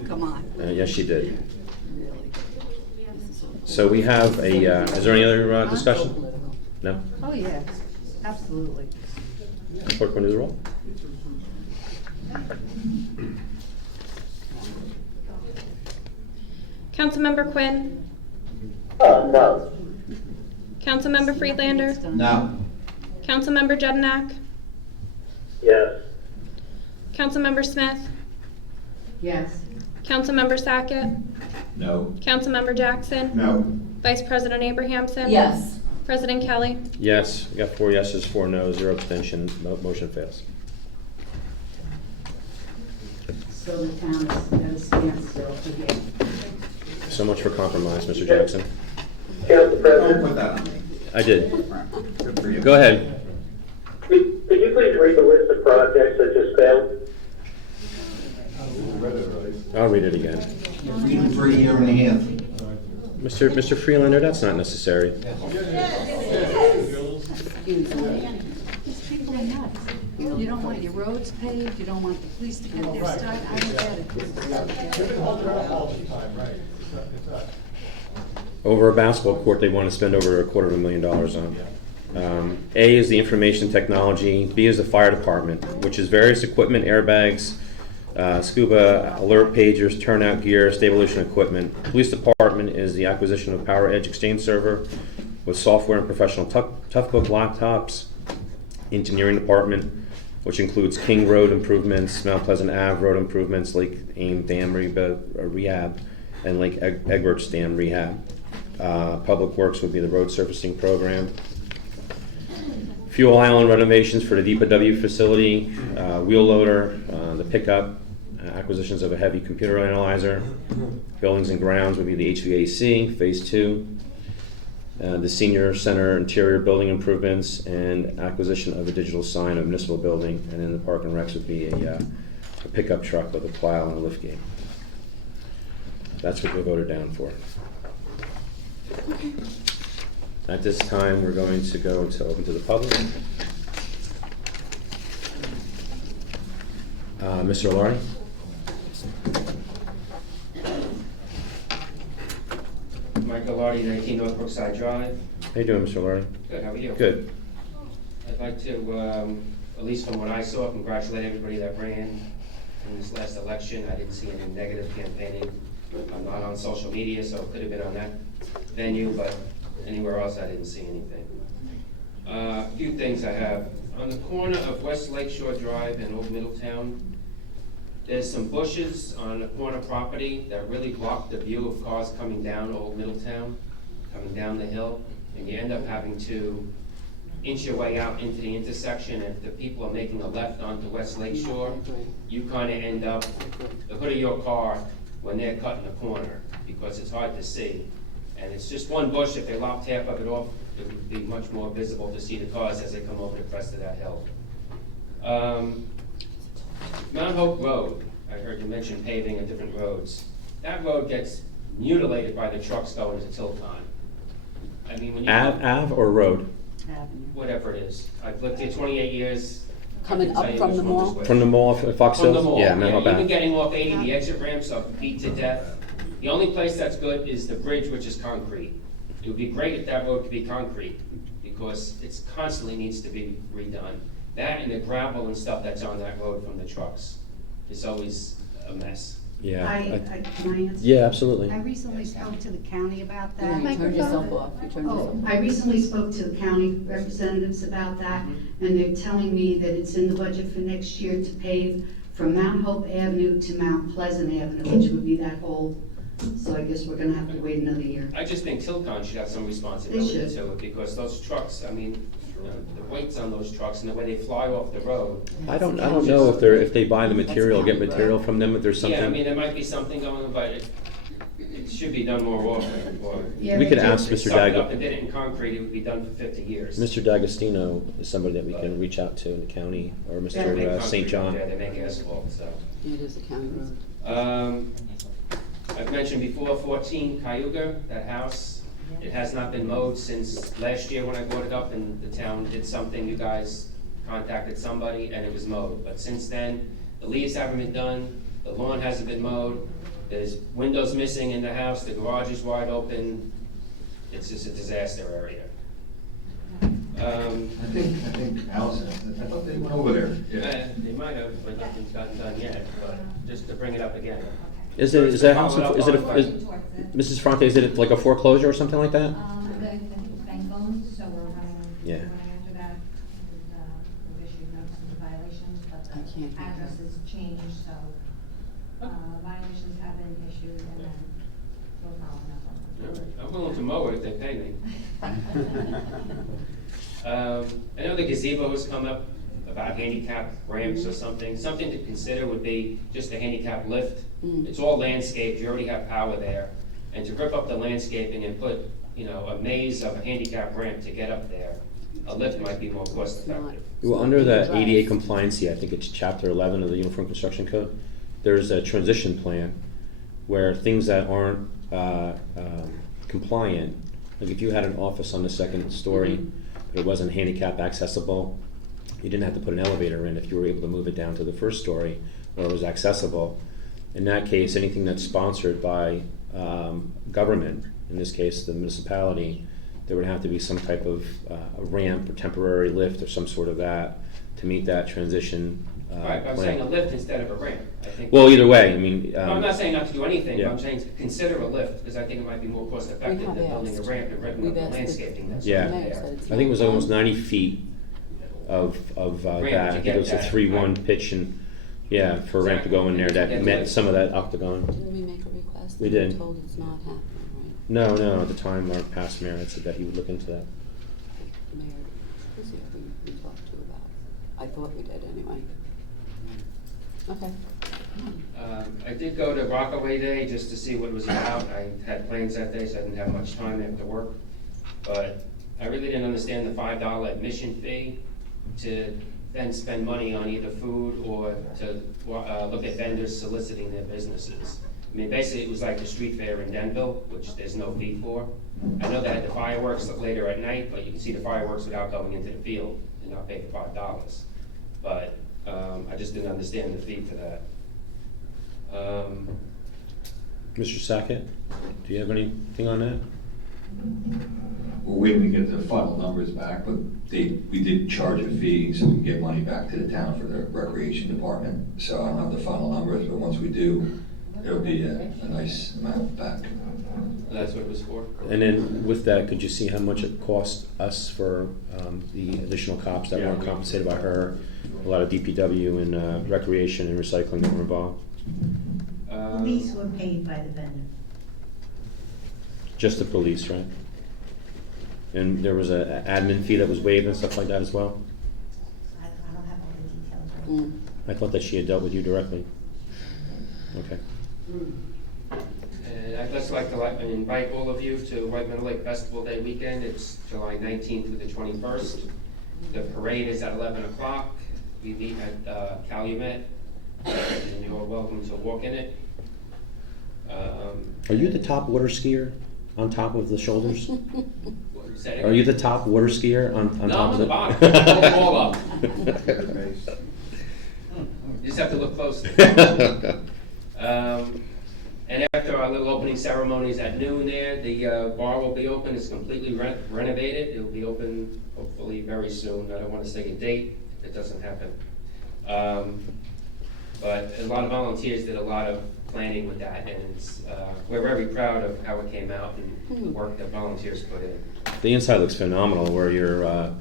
Come on. Yes, she did. So we have a, is there any other discussion? No? Oh, yes, absolutely. Clerk, will you do the roll? Councilmember Quinn? No. Councilmember Friedlander? No. Councilmember Judenak? Yes. Councilmember Smith? Yes. Councilmember Sackett? No. Councilmember Jackson? No. Vice President Abrahamson? Yes. President Kelly? Yes, we got 4 yeses, 4 noes, 0 abstention. Motion fails. So the town is at a standstill again. So much for compromise, Mr. Jackson. Council Don't President, put that on me. I did. Right. Good for you. Go ahead. could you please read the list of projects that just failed? I'll read it again. Even for a year and a half. Mr. Freelander, that's not necessary. Excuse me. These people are nuts. You don't want your roads paved, you don't want the police to get their stuff, I don't get it. Over a basketball court, they want to spend over $250,000 on. A is the information technology. B is the fire department, which is various equipment, airbags, scuba, alert pagers, turnout gear, stabilization equipment. Police department is the acquisition of Power Edge Exchange server with software and professional Toughbook laptops. Engineering department, which includes King Road improvements, Mount Pleasant Ave Road improvements, Lake Aim Dam rehab, and Lake Egberts Dam rehab. Public Works would be the road surfacing program. Fuel island renovations for the DPW facility, wheel loader, the pickup, acquisitions of a heavy computer analyzer. Buildings and grounds would be the HVAC, phase 2. The senior center interior building improvements and acquisition of a digital sign of municipal building. And then the park and recs would be a pickup truck with a plow and a lift gate. That's what we voted down for. At this time, we're going to go to open to the public. Mr. Lardy? Michael Lardy, 19 North Brookside Drive. How you doing, Mr. Lardy? Good, how are you? Good. I'd like to, at least from what I saw, congratulate everybody that ran in this last election. I didn't see any negative campaigning. I'm not on social media, so it could have been on that venue, but anywhere else I didn't see anything. A few things I have. On the corner of West Lakeshore Drive and Old Middletown, there's some bushes on the corner property that really block the view of cars coming down Old Middletown, coming down the hill, and you end up having to inch your way out into the intersection. If the people are making a left onto West Lakeshore, you kind of end up the hood of your car when they're cutting the corner, because it's hard to see. And it's just one bush. If they lopped half of it off, it would be much more visible to see the cars as they come over the crest of that hill. Mount Hope Road, I heard you mention paving and different roads. That road gets mutilated by the trucks going to Tilcon. I mean, when you Ave or road? whatever it is. I've lived here 28 years. Coming up from the mall? From the mall at Fox From Hills? the mall, Yeah, yeah. Mount Hope Even Ave. getting off 80, the exit ramps are beat to death. The only place that's good is the bridge, which is concrete. It would be great if that road could be concrete, because it constantly needs to be redone. That and the gravel and stuff that's on that road from the trucks is always a mess. Yeah. Can I answer? Yeah, absolutely. I recently spoke to the county about Yeah, that. you turned yourself off. You turned yourself Oh, off. I recently spoke to the county representatives about that, and they're telling me that it's in the budget for next year to pave from Mount Hope Avenue to Mount Pleasant Avenue, which would be that whole, so I guess we're gonna have to wait another year. I just think Tilcon should have some responsibility They should. to it, because those trucks, I mean, the weights on those trucks and the way they fly off the road. I don't know if they buy the material, get material from them, if there's something. Yeah, I mean, there might be something going on, but it should be done more often. Or Yeah, We they could do. ask if Mr. they sucked up Dag. and did it in concrete, it would be done for 50 years. Mr. D'Agostino is somebody that we can reach out to in the county, or They Mr. make St. concrete John. there, they make asphalt, so. It is a county road. I've mentioned before, 14 Cayuga, that house, it has not been mowed since last year when I brought it up and the town did something, you guys contacted somebody and it was mowed. But since then, the leaves haven't been done, the lawn hasn't been mowed, there's windows missing in the house, the garage is wide open, it's just a disaster area. I think Allison, I thought they went over there. Yeah. They might have, but nothing's gotten done yet, but just to bring it up again. Is that house, Mrs. Fronte, is it like a foreclosure or something like that? I think it's bank owned, so we're running, Yeah. after that. We've issued notices of violations, but I can't the hear address has changed, so, violations have been issued, and then we're following up on them. I'm willing to mow it if they pay me. I know the gazebo has come up about handicap ramps or something. Something to consider would be just a handicap lift. It's all landscaped, you already have power there. And to rip up the landscaping and put, a maze of a handicap ramp to get up there, a lift might be more cost effective. Well, under the ADA compliancy, I think it's chapter 11 of the Uniform Construction Code, there's a transition plan where things that aren't compliant, like if you had an office on the second story, but it wasn't handicap accessible, you didn't have to put an elevator in if you were able to move it down to the first story, or it was accessible. In that case, anything that's sponsored by government, in this case the municipality, there would have to be some type of a ramp or temporary lift or some sort of that to meet that transition Right, but I'm saying a lift instead of a ramp, I think. Well, either way, I mean. No, I'm not saying not to do anything, yeah. but I'm saying to consider a lift, because I think it might be more cost effective than building a ramp and ripping up the landscaping that's Yeah, there. I think it was almost 90 feet of that. I think it was a 3-1 pitch, and yeah, for a ramp to go in there that met some of that octagon. Didn't we make a request? We did. We were told it's not happening, No, at the time our past mayor had said that he would look into that. right? Mayor, who's here we talked to about it? I thought we did anyway. Okay. I did go to Rockaway Day just to see what it was about. I had plans that day, so I didn't have much time after work. But I really didn't understand the $5 admission fee to then spend money on either food or to look at vendors soliciting their businesses. I mean, basically it was like the street fair in Denville, which there's no fee for. I know they had the fireworks later at night, but you can see the fireworks without going into the field and not pay the $5. But I just didn't understand the fee for that. Mr. Sackett, do you have anything on that? We're waiting to get the final numbers back, but we did charge a fee so we can get money back to the town for the recreation department. So I don't have the final numbers, but once we do, it'll be a nice amount back. That's what it was for? And then with that, could you see how much it cost us for the additional cops that weren't compensated by her? A lot of DPW and recreation and recycling that were involved. Police were paid by the vendor. Just the police, right? And there was an admin fee that was waived and stuff like that as well? I don't have all the details right now. I thought that she had dealt with you directly. Okay. And I'd just like to invite all of you to White Meadow Lake Festival Day weekend. It's July 19th through the 21st. The parade is at 11 o'clock. We meet at Calumet, and you're welcome to walk in it. Are you the top water skier on top of the shoulders? Say it Are you the top water skier on No, top I'm of on the bottom. All up. You just have to look closely. And after our little opening ceremonies at noon there, the bar will be open. It's completely renovated. It will be open hopefully very soon. I don't want to say a date if it doesn't happen. But a lot of volunteers did a lot of planning with that, and it's, we're very proud of how it came out and the work that volunteers put in. The inside looks phenomenal where your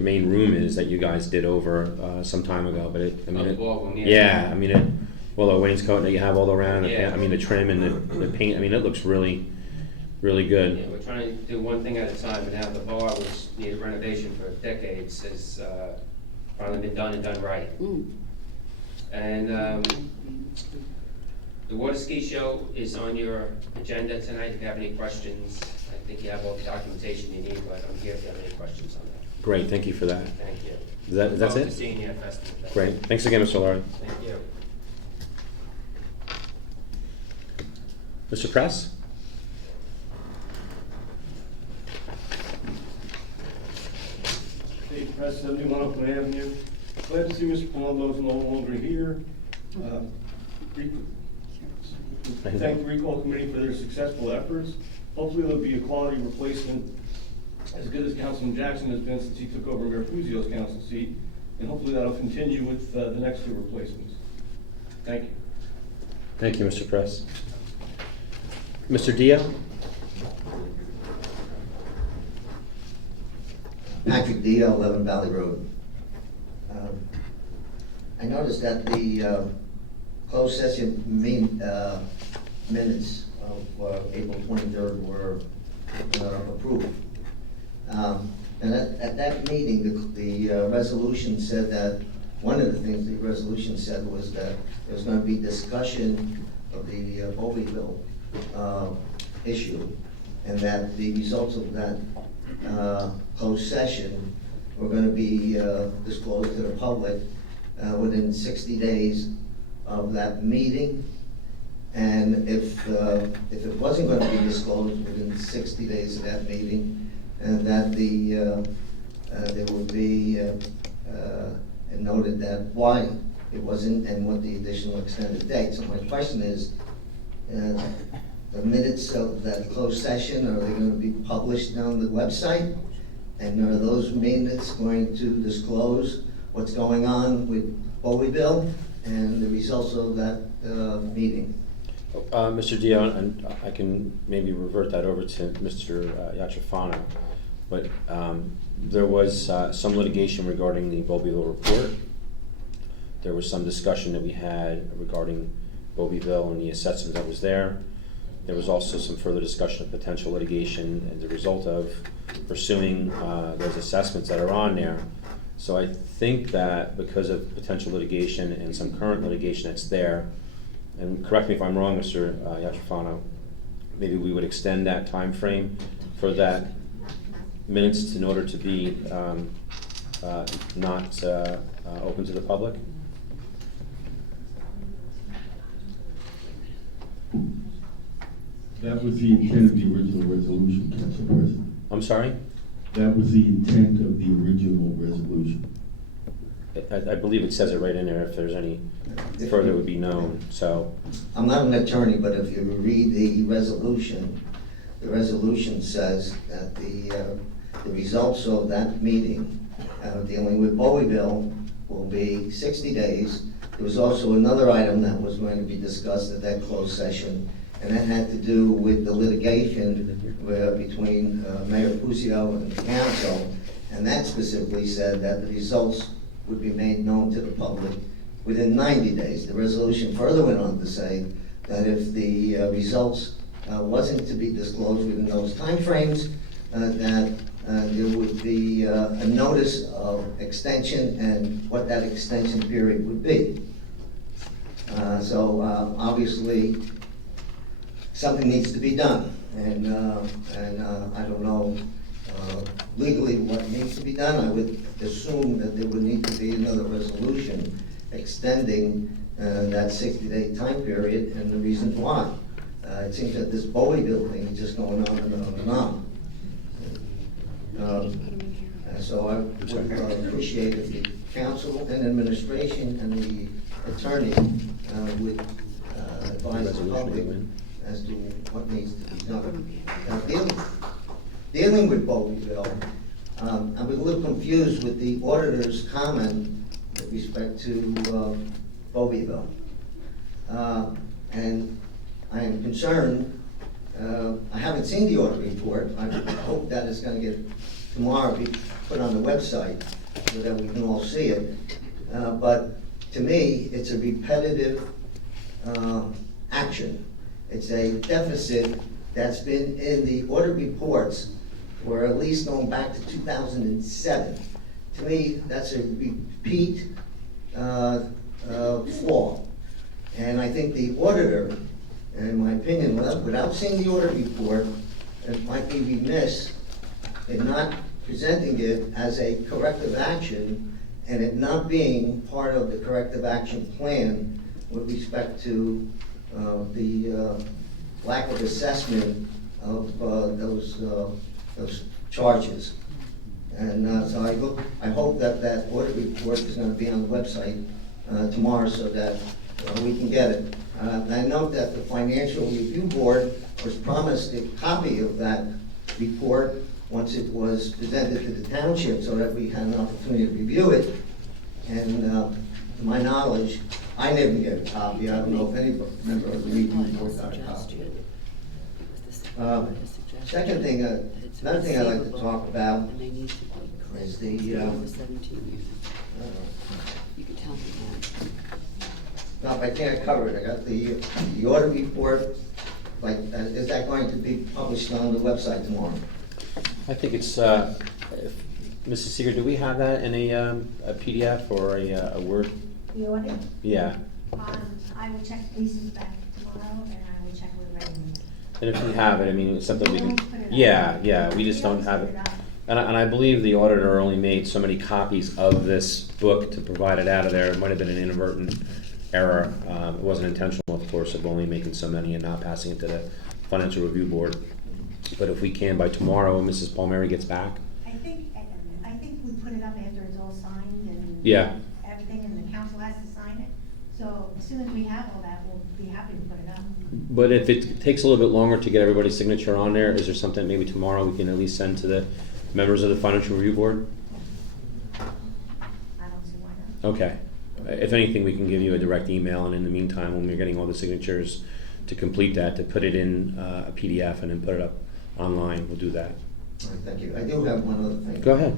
main room is that you guys did over some time ago, but it, I mean, the it, ballroom, yeah, I mean, it, well, the wainscot that you have all around, Yeah. I mean, the trim and the paint, I mean, it looks really, really good. Yeah, we're trying to do one thing at a time, and now the bar, which needed renovation for decades, has finally been done and done right. And the water ski show is on your agenda tonight. If you have any questions, I think you have all the documentation you need, but I'm here if you have any questions on that. Great, thank you for that. Thank you. That's Look forward it? to seeing you at Festival Day. Great, thanks again, Mr. Laurie. Thank you. Mr. Press? Hey, Press 71 Oakland Avenue. Glad to see Mr. Palumbo is no longer here. Thank the recall committee for their successful efforts. Hopefully there'll be a quality replacement as good as Councilman Jackson has been since he took over Mayor Fuzio's council seat, and hopefully that'll continue with the next two replacements. Thank you. Thank you, Mr. Press. Mr. Dio? Patrick Dio, 11 Valley Road. I noticed that the closed session minutes of April 23rd were approved. And at that meeting, the resolution said that, one of the things the resolution said was that there was going to be discussion of the Bowleyville issue, and that the results of that closed session were going to be disclosed to the public within 60 days of that meeting. And if it wasn't going to be disclosed within 60 days of that meeting, and that there would be noted that why it wasn't and what the additional extended date. So my question is, the minutes of that closed session, are they going to be published on the website? And are those minutes going to disclose what's going on with Bowieville and the results of that meeting? Mr. Dio, and I can maybe revert that over to Mr. Yatrafano, but there was some litigation regarding the Bowieville report. There was some discussion that we had regarding Bowieville and the assessment that was there. There was also some further discussion of potential litigation as a result of pursuing those assessments that are on there. So I think that because of potential litigation and some current litigation that's there, and correct me if I'm wrong, Mr. Yatrafano, maybe we would extend that time frame for that minutes in order to be not open to the public. That was the intent of the original resolution, Council President. I'm sorry? That was the intent of the original resolution. I believe it says it right in there, if there's any further would be known, so. I'm not an attorney, but if you read the resolution says that the results of that meeting dealing with Bowieville will be 60 days. There was also another item that was going to be discussed at that closed session, and that had to do with the litigation between Mayor Puzio and the council, and that specifically said that the results would be made known to the public within 90 days. The resolution further went on to say that if the results wasn't to be disclosed within those timeframes, that there would be a notice of extension and what that extension period would be. So obviously, something needs to be done, and I don't know legally what needs to be done. I would assume that there would need to be another resolution extending that 60-day time period and the reasons why. It seems that this Bowieville thing is just going on and on and on. So I would appreciate if the council and administration and the attorney would advise the public as to what needs to be done. Now, dealing with Bowieville, I'm a little confused with the auditor's comment with respect to Bowieville. And I am concerned, I haven't seen the audit report. I hope that is going to get tomorrow be put on the website so that we can all see it. But to me, it's a repetitive action. It's a deficit that's been in the audit reports for at least going back to 2007. To me, that's a repeat flaw. And I think the auditor, in my opinion, without seeing the audit report, it might be remiss in not presenting it as a corrective action and it not being part of the corrective action plan with respect to the lack of assessment of those charges. And so I hope that that audit report is going to be on the website tomorrow so that we can get it. I note that the Financial Review Board was promised a copy of that report once it was presented to the township so that we had an opportunity to review it. And to my knowledge, I never get a copy. I don't know if any member of the review board got a copy. Second thing, another thing I'd like to talk about is the no, I can't cover it. I got the audit report. Like, is that going to be published on the website tomorrow? I think it's, Mrs. Seeger, do we have that in a PDF or a Word? The audit? Yeah. I will check Lisa's back tomorrow, and I will check with Raymond. And if we have it, I mean, it's something we can, Put it up. yeah, we just don't have it. And I believe the auditor only made so many copies of this book to provide it out of there. It might have been an inadvertent error. It wasn't intentional, of course, of only making so many and not passing it to the Financial Review Board. But if we can by tomorrow, when Mrs. Palmieri gets back. I think we put it up after it's all signed and Yeah. everything, and the council has to sign it. So as soon as we have all that, we'll be happy to put it up. But if it takes a little bit longer to get everybody's signature on there, is there something maybe tomorrow we can at least send to the members of the Financial Review Board? I don't see why not. Okay. If anything, we can give you a direct email, and in the meantime, when we're getting all the signatures to complete that, to put it in a PDF and then put it up online, we'll do that. All right, thank you. I do have one other thing. Go ahead.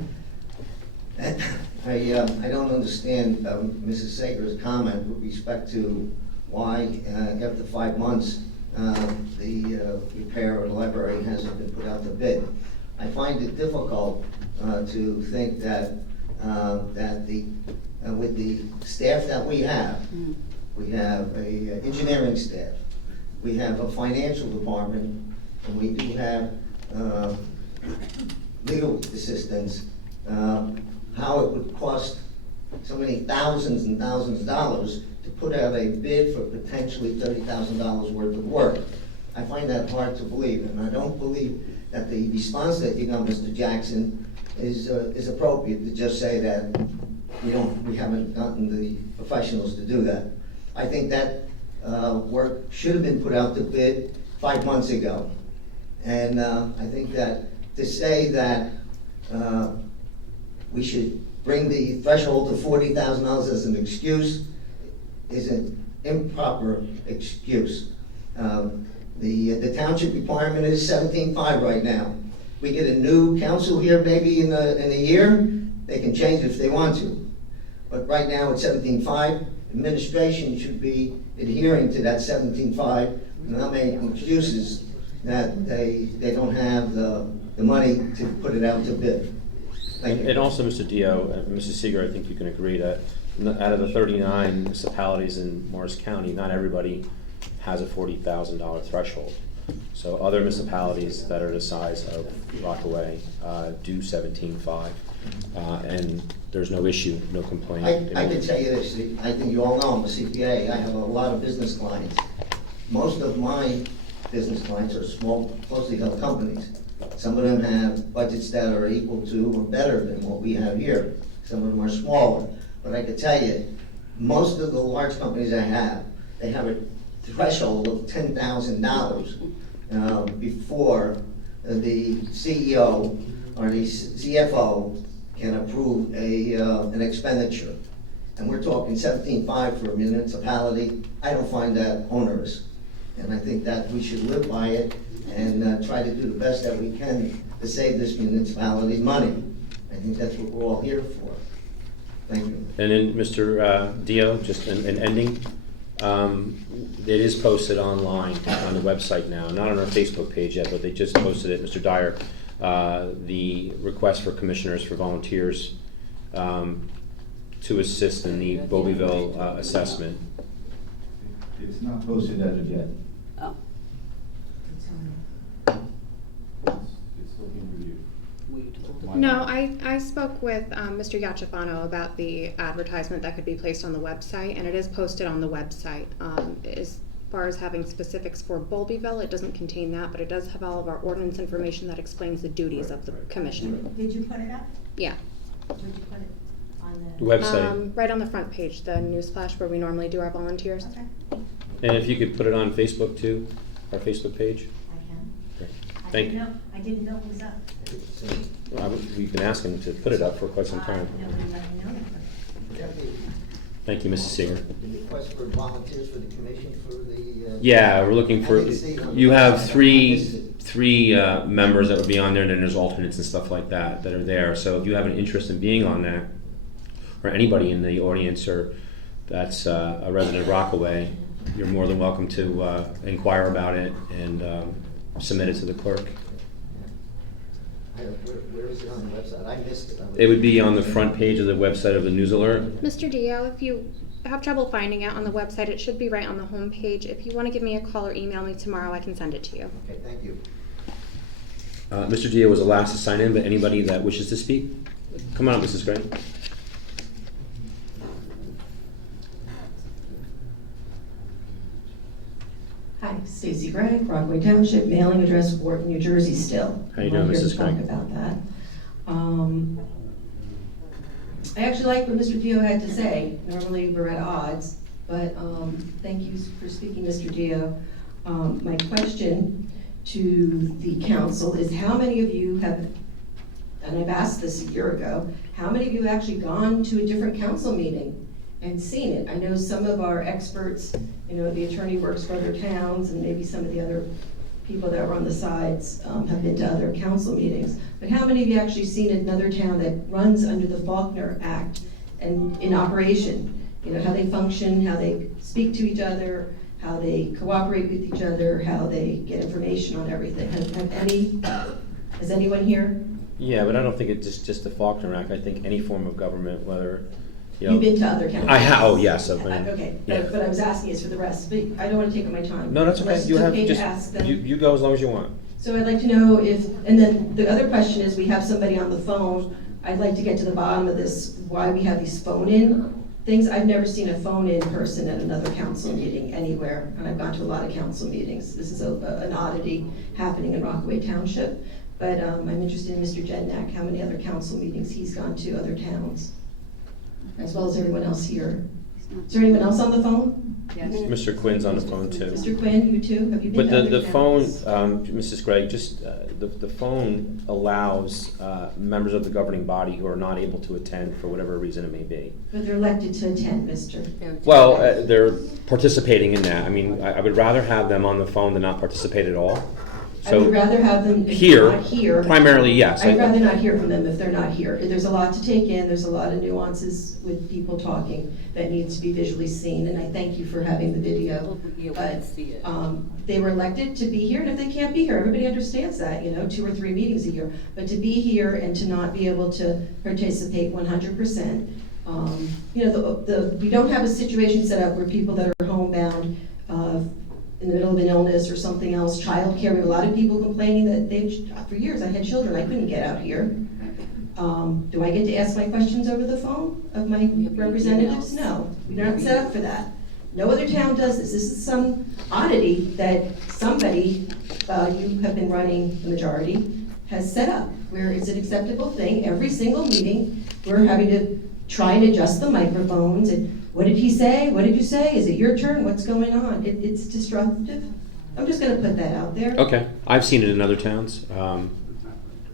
I don't understand Mrs. Sager's comment with respect to why, after 5 months, the repair of the library hasn't been put out to bid. I find it difficult to think that with the staff that we have a engineering staff, we have a financial department, and we do have legal assistance, how it would cost so many thousands and thousands of dollars to put out a bid for potentially $30,000 worth of work. I find that hard to believe, and I don't believe that the response that you got, Mr. Jackson, is appropriate to just say that we haven't gotten the professionals to do that. I think that work should have been put out to bid 5 months ago. And I think that to say that we should bring the threshold to $40,000 as an excuse is an improper excuse. The township requirement is 17.5 right now. We get a new council here maybe in a year, they can change it if they want to. But right now it's 17.5. Administration should be adhering to that 17.5 and not making excuses that they don't have the money to put it out to bid. Thank you. And also, Mr. Dio, and Mrs. Seeger, I think you can agree that out of the 39 municipalities in Morris County, not everybody has a $40,000 threshold. So other municipalities that are the size of Rockaway do 17.5, and there's no issue, no complaint. I can tell you this, I think you all know I'm a CPA, I have a lot of business clients. Most of my business clients are small, closely held companies. Some of them have budgets that are equal to or better than what we have here. Some of them are smaller. But I can tell you, most of the large companies I have, they have a threshold of $10,000 before the CEO or the CFO can approve an expenditure. And we're talking 17.5 for a municipality. I don't find that onerous. And I think that we should live by it and try to do the best that we can to save this municipality money. I think that's what we're all here for. Thank you. And then, Mr. Dio, just an ending. It is posted online on the website now, not on our Facebook page yet, but they just posted it, Mr. Dyer, the request for commissioners for volunteers to assist in the Bobbyville assessment. It's not posted as of yet. Oh. It's still being reviewed. No, I spoke with Mr. Yachafano about the advertisement that could be placed on the website, and it is posted on the website. As far as having specifics for Bowlbyville, it doesn't contain that, but it does have all of our ordinance information that explains the duties of the commission. Did you put it up? Yeah. Did you put it on the? Website. Right on the front page, the newsflash where we normally do our volunteers. Okay, And if you could put it on Facebook too, our Facebook page. I can. Great. I Thank didn't you. know, I didn't know it was up. We've been asking to put it up for quite some time. Nobody let me know that. Thank you, Mrs. Seeger. The request for volunteers for the commission for the. Yeah, we're looking for, I didn't see it on the you have website. I missed it. three members that would be on there, and then there's alternates and stuff like that that are there. So if you have an interest in being on that, or anybody in the audience or that's a resident of Rockaway, you're more than welcome to inquire about it and submit it to the clerk. Where is it on the website? I missed it. It would be on the front page of the website of the news alert. Mr. Dio, if you have trouble finding it on the website, it should be right on the home page. If you want to give me a call or email me tomorrow, I can send it to you. Okay, thank you. Mr. Dio was the last to sign in, but anybody that wishes to speak, come on up, Mrs. Gray. Hi, Stacy Gregg, Rockaway Township, mailing address Wharton, New Jersey still. How you doing, I'm here Mrs. to talk Gregg? about that. I actually like what Mr. Dio had to say. Normally we're at odds, but thank you for speaking, Mr. Dio. My question to the council is how many of you have, and I've asked this a year ago, how many of you have actually gone to a different council meeting and seen it? I know some of our experts, you know, the attorney works for other towns, and maybe some of the other people that were on the sides have been to other council meetings. But how many of you actually seen another town that runs under the Faulkner Act and in operation? You know, how they function, how they speak to each other, how they cooperate with each other, how they get information on everything. Has anyone here? Yeah, but I don't think it's just the Faulkner Act. I think any form of government, whether, you know. You've been to other councils? I have, oh, yes, I've been. Okay, Yeah. but I was asking is for the rest, but I don't want to take up my time. No, that's okay. Unless You it's have, okay to just, ask them. you go as long as you want. So I'd like to know if, and then the other question is, we have somebody on the phone. I'd like to get to the bottom of this, why we have these phone-in things. I've never seen a phone-in person at another council meeting anywhere, and I've gone to a lot of council meetings. This is an oddity happening in Rockaway Township. But I'm interested in Mr. Jednak, how many other council meetings he's gone to other towns, as well as everyone else here. Is there anyone else on the phone? Yes. Mr. Quinn's on the phone too. Mr. Quinn, you too? Have you been But to other the phone, towns? Mrs. Gregg, just, the phone allows members of the governing body who are not able to attend for whatever reason it may be. But they're elected to attend, mister. Well, they're participating in that. I mean, I would rather have them on the phone than not participate at all. I would So rather have them if here, they're not here. primarily, yes. I'd rather not hear from them if they're not here. There's a lot to take in, there's a lot of nuances with people talking that needs to be visually seen, and I thank you for having the video. But they were elected to be here, and if they can't be here, everybody understands that, you know, 2 or 3 meetings a year. But to be here and to not be able to participate 100%, you know, we don't have a situation set up where people that are homebound, in the middle of an illness or something else, childcare. We have a lot of people complaining that for years I had children, I couldn't get out here. Do I get to ask my questions over the phone of my representatives? No, we're not set up for that. No other town does this. This is some oddity that somebody, you have been running the majority, has set up, where it's an acceptable thing. Every single meeting, we're having to try and adjust the microphones and what did he say? What did you say? Is it your turn? What's going on? It's disruptive. I'm just going to put that out there. Okay, I've seen it in other towns.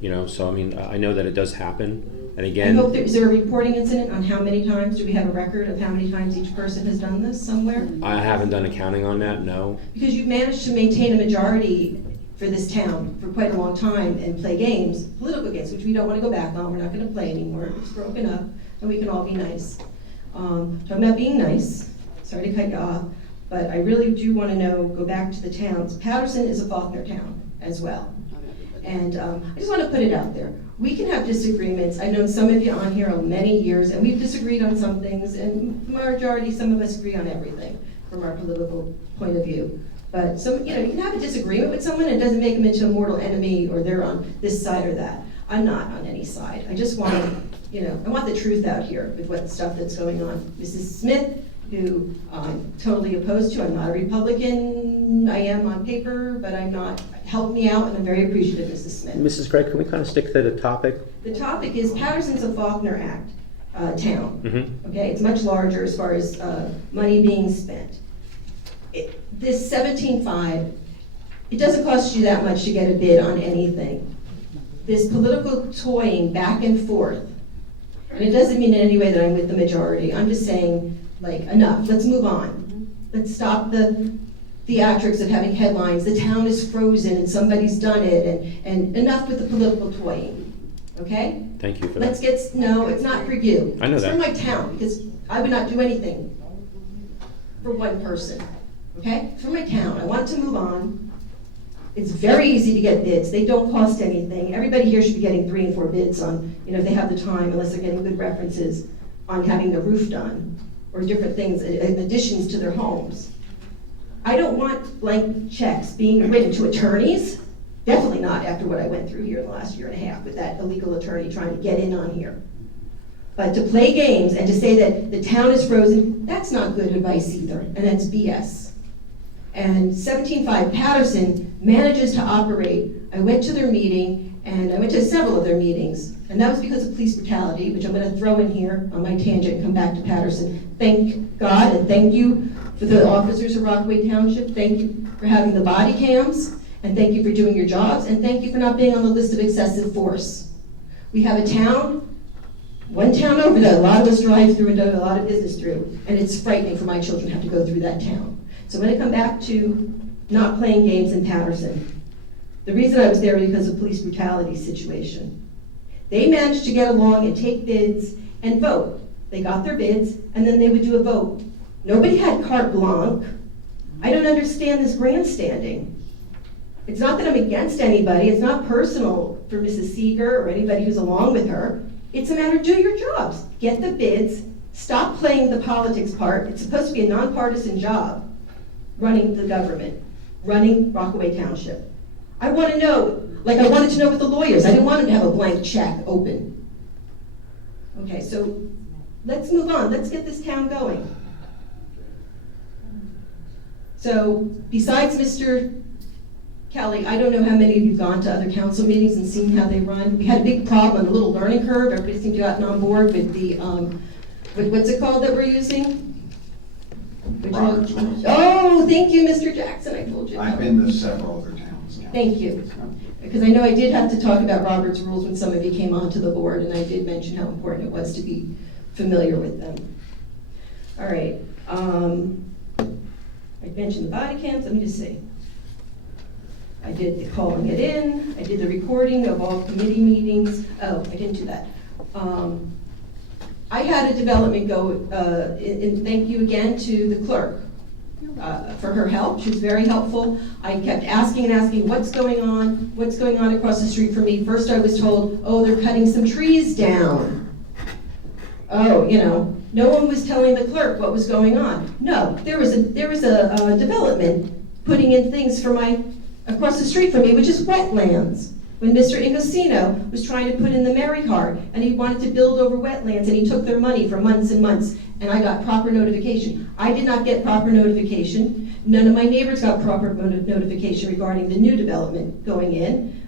You know, so I mean, I know that it does happen. And again, I hope is there a reporting incident on how many times? Do we have a record of how many times each person has done this somewhere? I haven't done accounting on that, no. Because you've managed to maintain a majority for this town for quite a long time and play games, political games, which we don't want to go back on. We're not going to play anymore. It's broken up, and we can all be nice. Talking about being nice, sorry to cut you off, but I really do want to know, go back to the towns. Patterson is a Faulkner town as well. And I just want to put it out there. We can have disagreements. I've known some of you on here many years, and we've disagreed on some things, and majority, some of us agree on everything from our political point of view. But some, you know, you can have a disagreement with someone, and it doesn't make them into a mortal enemy, or they're on this side or that. I'm not on any side. I just want to, you know, I want the truth out here with what stuff that's going on. Mrs. Smith, who I'm totally opposed to, I'm not a Republican, I am on paper, but I'm not, help me out, and I'm very appreciative, Mrs. Smith. Mrs. Gregg, can we kind of stick to the topic? The topic is Patterson's a Faulkner Act town. Mm-hmm. Okay, it's much larger as far as money being spent. This 17.5, it doesn't cost you that much to get a bid on anything. This political toying back and forth, and it doesn't mean in any way that I'm with the majority. I'm just saying, like, enough, let's move on. Let's stop the theatrics of having headlines, the town is frozen and somebody's done it, and enough with the political toying, okay? Thank you for Let's that. no, it's not for you. I know it's that. It's for my town, because I would not do anything for one person, okay? It's for my town, I want to move on. It's very easy to get bids, they don't cost anything. Everybody here should be getting 3 and 4 bids on, you know, if they have the time, unless they're getting good references on having the roof done, or different things, additions to their homes. I don't want blank checks being written to attorneys, definitely not after what I went through here in the last year and a half with that illegal attorney trying to get in on here. But to play games and to say that the town is frozen, that's not good advice either, and that's BS. And 17.5 Patterson manages to operate. I went to their meeting, and I went to several of their meetings, and that was because of police brutality, which I'm going to throw in here on my tangent and come back to Patterson. Thank God and thank you for the officers of Rockaway Township. Thank you for having the body cams, and thank you for doing your jobs, and thank you for not being on the list of excessive force. We have a town, one town over that a lot of us drive through and do a lot of business through, and it's frightening for my children to have to go through that town. So I'm going to come back to not playing games in Patterson. The reason I was there was because of police brutality situation. They managed to get along and take bids and vote. They got their bids, and then they would do a vote. Nobody had carte blanche. I don't understand this grandstanding. It's not that I'm against anybody. It's not personal for Mrs. Seeger or anybody who's along with her. It's a matter of do your jobs. Get the bids. Stop playing the politics part. It's supposed to be a nonpartisan job, running the government, running Rockaway Township. I want to know, like I wanted to know with the lawyers. I didn't want them to have a blank check open. Okay, so let's move on. Let's get this town going. So besides Mr. Kelly, I don't know how many of you have gone to other council meetings and seen how they run. We had a big problem, a little learning curve. Everybody seemed to have gotten on board with the, what's it called that we're using? Robert's rules. Oh, thank you, Mr. Jackson, I told you. I've been to several other towns now. Thank you. Because I know I did have to talk about Robert's rules when some of you came onto the board, and I did mention how important it was to be familiar with them. All right. I mentioned the body cams. Let me just see. I did the calling it in. I did the recording of all committee meetings. Oh, I didn't do that. I had a development go, and thank you again to the clerk for her help. She was very helpful. I kept asking and asking, what's going on? What's going on across the street from me? First I was told, oh, they're cutting some trees down. Oh, you know, no one was telling the clerk what was going on. No, there was a development putting in things for across the street from me, which is wetlands. When Mr. Ingosino was trying to put in the Mary Card, and he wanted to build over wetlands, and he took their money for months and months, and I got proper notification. I did not get proper notification. None of my neighbors got proper notification regarding the new development going in,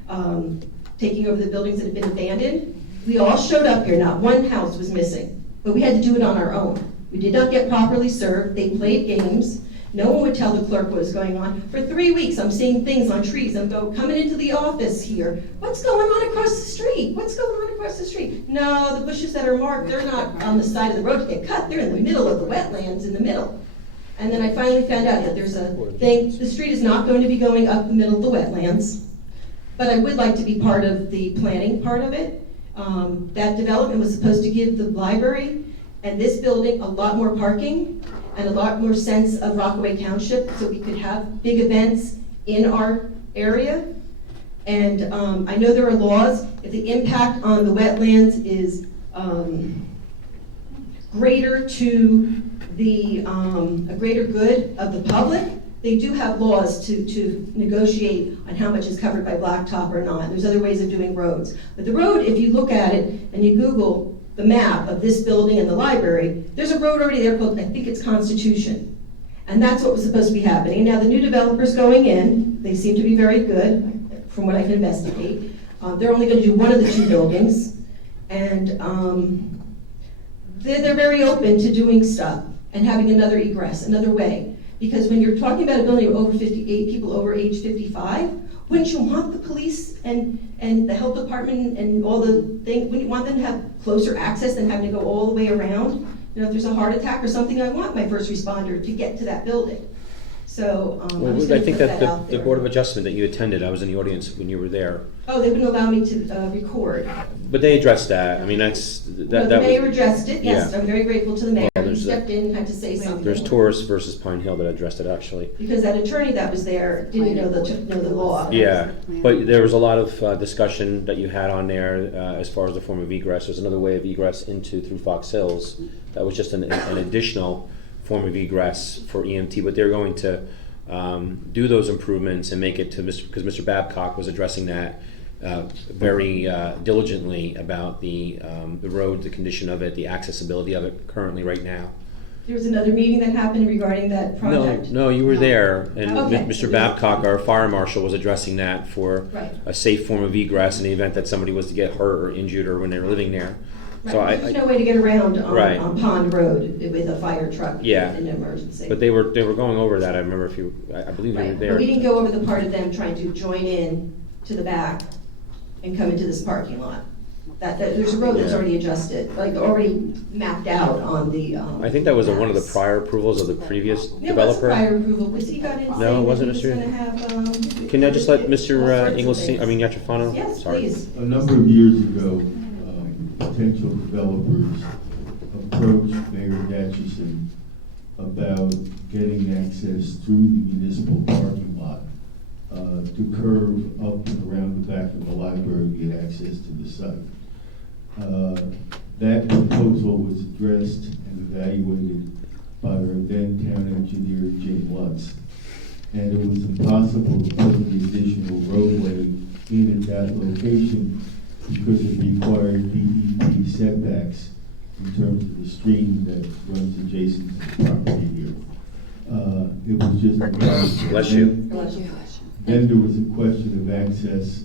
taking over the buildings that had been abandoned. We all showed up here, not one house was missing, but we had to do it on our own. We did not get properly served. They played games. No one would tell the clerk what was going on. For 3 weeks, I'm seeing things on trees. I'm coming into the office here. What's going on across the street? What's going on across the street? No, the bushes that are marked, they're not on the side of the road to get cut. They're in the middle of the wetlands in the middle. And then I finally found out that there's a thing, the street is not going to be going up the middle of the wetlands, but I would like to be part of the planning part of it. That development was supposed to give the library and this building a lot more parking and a lot more sense of Rockaway Township so we could have big events in our area. And I know there are laws. If the impact on the wetlands is greater to the a greater good of the public, they do have laws to negotiate on how much is covered by blacktop or not. There's other ways of doing roads. But the road, if you look at it and you Google the map of this building and the library, there's a road already there called, I think it's Constitution. And that's what was supposed to be happening. Now the new developers going in, they seem to be very good, from what I can investigate. They're only going to do one of the two buildings. And they're very open to doing stuff and having another egress, another way. Because when you're talking about a building of over 58 people over age 55, wouldn't you want the police and the health department and all the things, wouldn't you want them to have closer access than having to go all the way around? You know, if there's a heart attack or something, I want my first responder to get to that building. So I think that the Board of Adjustment that you attended, I was in the audience when you were there. Oh, they wouldn't allow me to record. But they addressed that. I mean, The mayor addressed it, yes. Yeah. I'm very grateful to the mayor. Well, He stepped in and had to say something. There's Taurus versus Pine Hill that addressed it, actually. Because that attorney that was there didn't know the law. Yeah, but there was a lot of discussion that you had on there as far as the form of egress. There's another way of egress through Fox Hills. That was just an additional form of egress for EMT, but they're going to do those improvements and make it to because Mr. Babcock was addressing that very diligently about the road, the condition of it, the accessibility of it currently right now. There was another meeting that happened regarding that project? No, you were there, and Okay. Mr. Babcock, our fire marshal, was addressing that for Right. a safe form of egress in the event that somebody was to get hurt or injured or when they were living there. So Right, there's no way to get around Right. on Pond Road with a fire truck Yeah. in an emergency. But they were going over that. I remember I believe you were Right, there. but we didn't go over the part of them trying to join in to the back and come into this parking lot. There's a road that's Yeah. already adjusted, like already mapped out on the. I think that was one of the maps. prior approvals of the previous There was a developer. prior approval, was he got in No, saying it wasn't that he was Mr. gonna have, Can I just let all Mr. sorts of Ingles, things. Yachafano? Yes, Sorry. please. A number of years ago, potential developers approached Mayor Gatchison about getting access through the municipal parking lot to curve up and around the back of the library to get access to the site. That proposal was addressed and evaluated by our then town engineer, Jim Lutz. And it was impossible to put the additional roadway in at that location because it required DEP setbacks in terms of the stream that runs adjacent to the property here. It was just impossible. Bless you. Bless you. Then there was a question of access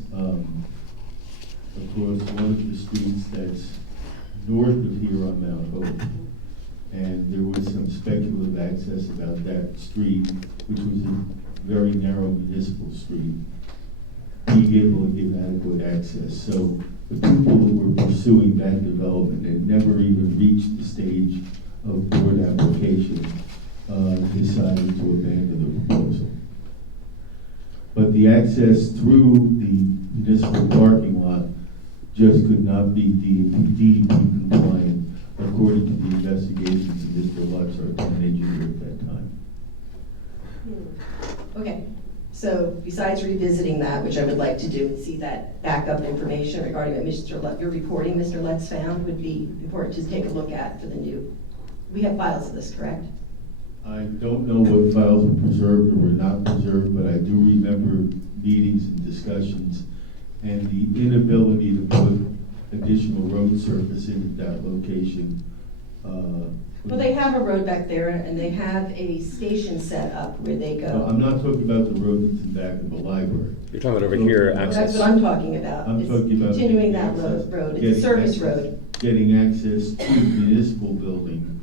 across one of the streets that's north of here on Mount Hope. And there was some speculative access about that street, which was a very narrow municipal street, being able to give adequate access. So the people who were pursuing that development had never even reached the stage of board application, decided to abandon the proposal. But the access through the municipal parking lot just could not be DEP compliant, according to the investigations of Mr. Lutz, our town engineer at that time. Okay, so besides revisiting that, which I would like to do, and see that backup information regarding what your reporting, Mr. Lutz found, would be important to take a look at for the new. We have files of this, correct? I don't know what files were preserved or were not preserved, but I do remember meetings and discussions and the inability to put additional road surface in at that location. Well, they have a road back there, and they have a station set up where they No, go. I'm not talking about the road that's in back of the library. You're talking about over here, That's access. what I'm talking about. I'm It's talking about continuing that access, road. It's a getting service access- road. Getting access to the municipal building,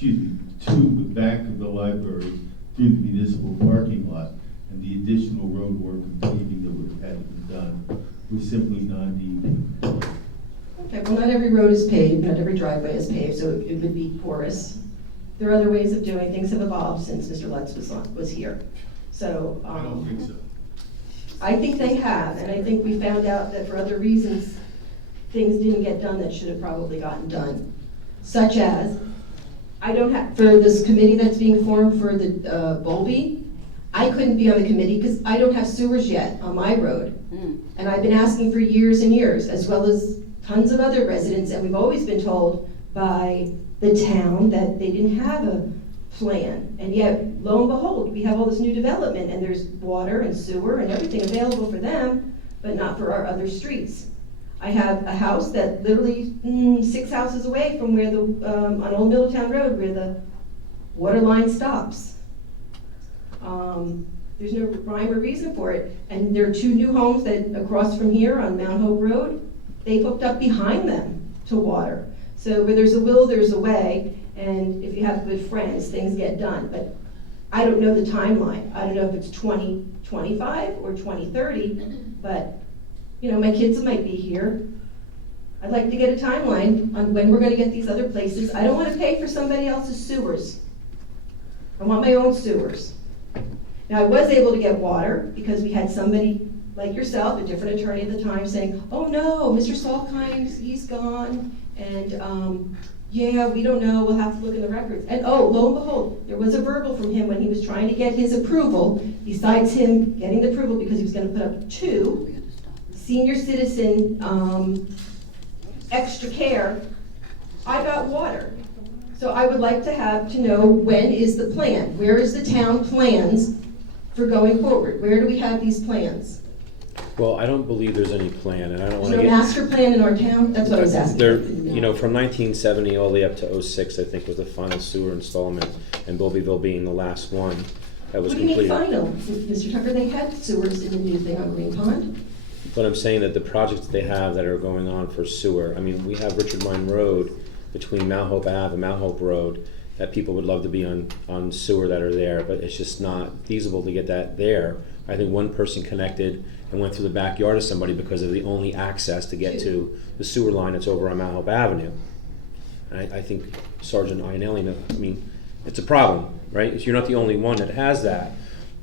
to the back of the library through the municipal parking lot, and the additional road work and paving that would have had to be done was simply non-DEP. Okay, well, not every road is paved, not every driveway is paved, so it would be porous. There are other ways of doing, things have evolved since Mr. Lutz was here. So, I don't think so. I think they have, and I think we found out that for other reasons, things didn't get done that should have probably gotten done. Such as, for this committee that's being formed for the Bowlby, I couldn't be on the committee because I don't have sewers yet on my road. And I've been asking for years and years, as well as tons of other residents, and we've always been told by the town that they didn't have a plan. And yet, lo and behold, we have all this new development, and there's water and sewer and everything available for them, but not for our other streets. I have a house that literally 6 houses away from where on Old Middletown Road, where the water line stops. There's no rhyme or reason for it. And there are 2 new homes that across from here on Mount Hope Road, they hooked up behind them to water. So where there's a will, there's a way, and if you have good friends, things get done. But I don't know the timeline. I don't know if it's 2025 or 2030, but my kids might be here. I'd like to get a timeline on when we're gonna get these other places. I don't wanna pay for somebody else's sewers. I want my own sewers. Now, I was able to get water because we had somebody like yourself, a different attorney at the time, saying, oh no, Mr. Salkheim, he's gone, and yeah, we don't know, we'll have to look in the records. And oh, lo and behold, there was a verbal from him when he was trying to get his approval, besides him getting the approval because he was gonna put up 2 senior citizen extra care, I got water. So I would like to know when is the plan? Where is the town plans for going forward? Where do we have these plans? Well, I don't believe there's any plan, and I don't There's want to no get... master plan in our town? That's what I was asking. There, you know, from 1970 all the way up to 06, I think, was the final sewer installment, and Bobbyville being the last one that was What do you mean completed. final? Mr. Tucker, they had sewers in the new thing on Green Pond. But I'm saying that the projects that they have that are going on for sewer, I mean, we have Richard Mine Road between Mount Hope Ave and Mount Hope Road that people would love to be on sewer that are there, but it's just not feasible to get that there. I think one person connected and went through the backyard of somebody because of the only access to get to the sewer line that's over on Mount Hope Avenue. And I think Sergeant Ionelli, I mean, it's a problem, right? You're not the only one that has that.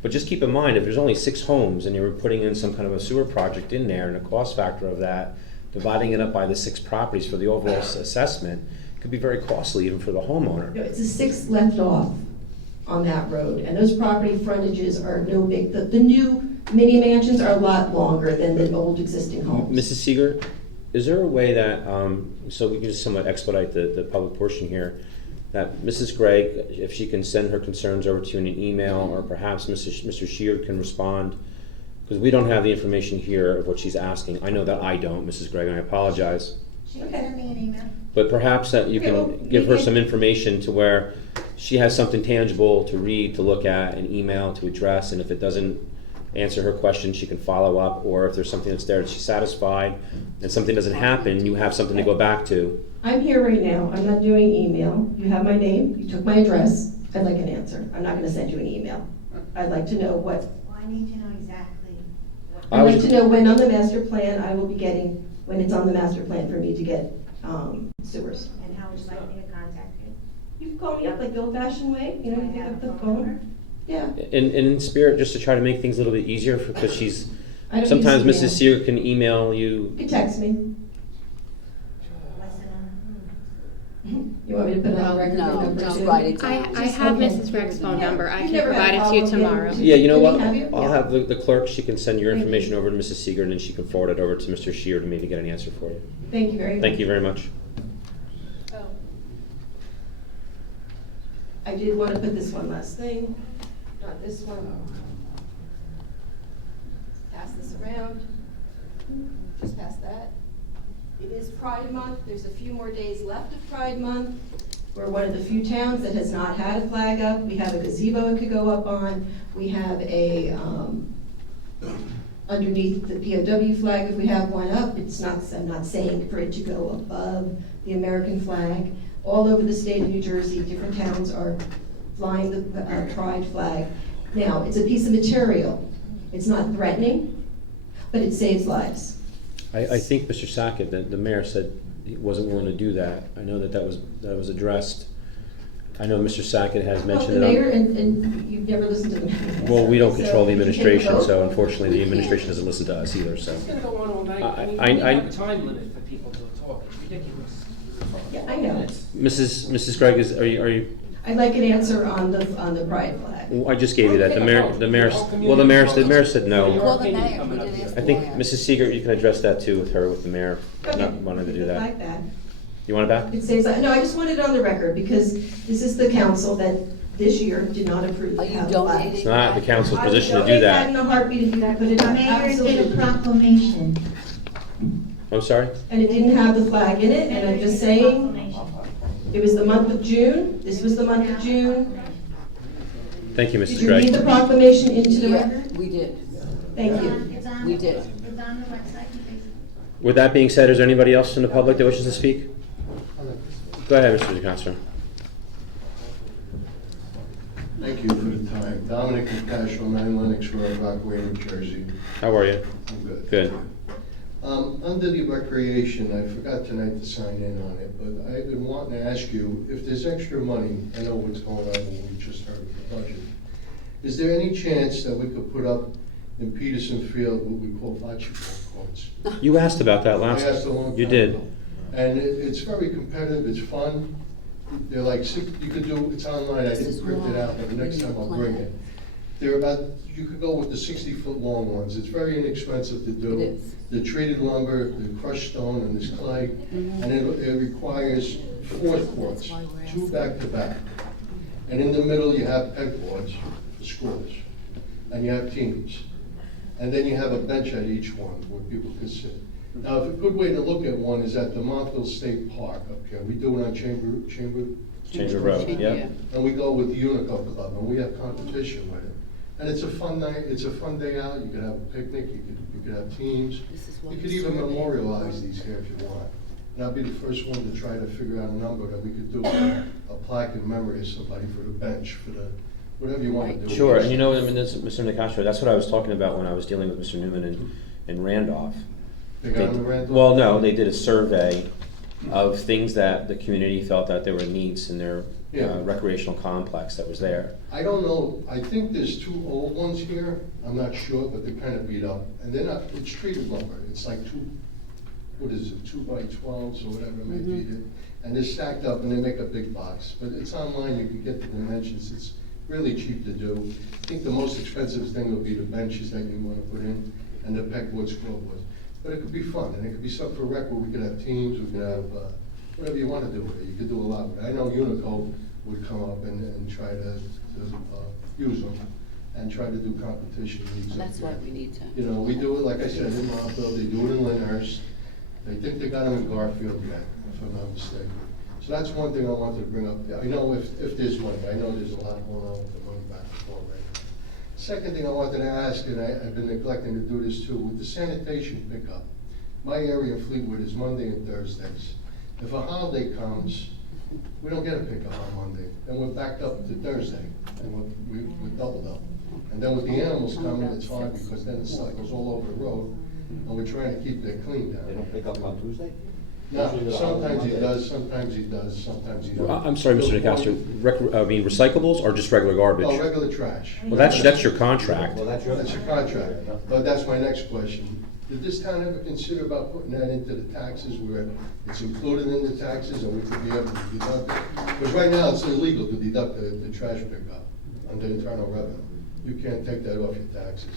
But just keep in mind, if there's only 6 homes and you're putting in some kind of a sewer project in there and the cost factor of that, dividing it up by the 6 properties for the overall assessment could be very costly even for the homeowner. No, it's the 6 left off on that road, and those property frontages are no big. The new mini mansions are a lot longer than the old existing homes. Mrs. Seeger, is there a way that, so we can just somewhat expedite the public portion here, that Mrs. Gregg, if she can send her concerns over to you in an email, or perhaps Mr. Sheard can respond, because we don't have the information here of what she's asking. I know that I don't, Mrs. Gregg, and I apologize. She can send me an email. But perhaps that you Okay, well, can give her some information to where she has something tangible to read, to look at, an email to address, and if it doesn't answer her question, she can follow up, or if there's something that's there that she's satisfied and something doesn't happen, you have something to go back to. I'm here right now. I'm not doing email. You have my name. You took my address. I'd like an answer. I'm not going to send you an email. I'd like to know what. Well, I need to know exactly what. I'd like to know when on the master plan I will be getting, when it's on the master plan for me to get sewers. And how would you like me to contact you? You can call me up like the old-fashioned way. You know, you pick up the phone. Yeah. And in spirit, just to try to make things a little bit easier, because she's, I don't sometimes use email. Mrs. Seeger can email you. You can text me. You want me to put it on record? No, just write it I down. have okay. Mrs. Gregg's phone number. I You've can never had provide a it to you problem tomorrow. getting- Yeah, you know Can what? we have you? I'll Yeah. have the clerk, she can send your Thank information you. over to Mrs. Seeger, and then she can forward it over to Mr. Sheard and maybe get an answer for you. Thank you very much. Thank you very much. I did want to put this one last thing, not this one. Pass this around. Just pass that. It is Pride Month. There's a few more days left of Pride Month. We're one of the few towns that has not had a flag up. We have a gazebo it could go up on. We have a, underneath the POW flag, if we have one up, it's not, I'm not saying for it to go above the American flag. All over the state of New Jersey, different towns are flying the pride flag. Now, it's a piece of material. It's not threatening, but it saves lives. I think Mr. Sackett, the mayor said he wasn't willing to do that. I know that was addressed. I know Mr. Sackett has Well, mentioned the it. mayor, and you've never listened to the mayor. Well, we don't control the So, administration, you can so vote. unfortunately, the We can't. administration doesn't listen to us either, so. It's gonna go on all night. I mean, I- we I- have a time limit for people to talk. It's ridiculous. Yeah, I know. Mrs. Gregg, are you, I'd like an answer on the pride flag. well, I just gave you that. The mayor, Okay, the mayor said no. Call the mayor, we did ask I the think, mayor. Mrs. Seeger, you can address that too with her, with the mayor, Okay. not wanting to do that. Like that. You want it back? It saves, no, I just wanted it on the record because this is the council that this year did not approve. Are you how the donating? flag- It's not the council's I would position to do donate that in that. a heartbeat if you could put it The on, mayor did a absolutely. proclamation. I'm sorry? And it didn't have the flag in it, and I'm just saying, it was the month of June, this was the month of June. Thank you, Did Mrs. you read the Gregg. proclamation into the Yeah, record? we did. Thank you. We did. It's on the website and Facebook. With that being said, is there anybody else in the public that wishes to speak? Go ahead, Mr. DeCastro. Thank you for the time. Dominic DeCastro, 9 Lennox Road, Rockaway, New Jersey. How are you? I'm good. Good. Under the recreation, I forgot tonight to sign in on it, but I've been wanting to ask you, if there's extra money, I know what's going on when we just heard the budget. Is there any chance that we could put up in Peterson Field what we call bocce ball courts? You asked about that last I asked a long time. You time did. ago. And it's very competitive, it's fun. They're like, you could do, it's online, I didn't print it out, but the next time I'll bring it. They're about, you could go with the 60-foot long ones. It's very inexpensive to do. It is. The treated lumber, the crushed stone, and this clay. Mm-hmm. And it requires 4 courts, 2 back-to-back. And in the middle, you have pegboards for scores. And you have teams. And then you have a bench at each one where people can sit. Now, a good way to look at one is at the Montville State Park up here. We do it on Chamber Road, yeah. And we go with the Unico Club, and we have competition with it. And it's a fun night, it's a fun day out, you could have a picnic, you could have teams. You could even memorialize these here if you want. And I'll be the first one to try to figure out a number that we could do a plaque in memory of somebody for the bench, for the, whatever you want to do. Sure, and you know, I mean, Mr. Nicastro, that's what I was talking about when I was dealing with Mr. Newman in Randolph. They got them in Randolph? Well, no, they did a survey of things that the community felt that there were needs in their recreational complex that was there. I don't know, I think there's 2 old ones here, I'm not sure, but they're kind of beat up. And they're not, it's treated lumber, it's like 2 by 12s or whatever it may be. And they're stacked up and they make a big box. But it's online, you can get the dimensions, it's really cheap to do. I think the most expensive thing would be the benches that you want to put in and the pegboard, scoreboard. But it could be fun, and it could be something for rec where we could have teams, we could have whatever you want to do with it. You could do a lot with it. I know Unico would come up and try to use them and try to do competition leagues. That's why we need to. You know, we do it, like I said, in Montville, they do it in Lyndhurst. They think they got them in Garfield yet, if I'm not mistaken. So that's one thing I wanted to bring up. I know if there's money, I know there's a lot going on with the money back and forth right now. Second thing I wanted to ask, and I've been neglecting to do this too, with the sanitation pickup. My area in Fleetwood is Monday and Thursdays. If a holiday comes, we don't get a pickup on Monday. Then we're backed up to Thursday, and we're doubled up. And then with the animals coming, it's hard because then the stuff goes all over the road, and we're trying to keep that clean down. They don't pick up on Tuesday? No, sometimes he does, sometimes he doesn't. I'm sorry, Mr. Nicastro, recyclables or just regular garbage? Oh, regular trash. Well, that's your contract. Well, that's your contract. But that's my next question. Did this town ever consider about putting that into the taxes where it's included in the taxes and we could be able to deduct it? Because right now it's illegal to deduct the trash pickup under internal revenue. You can't take that off your taxes.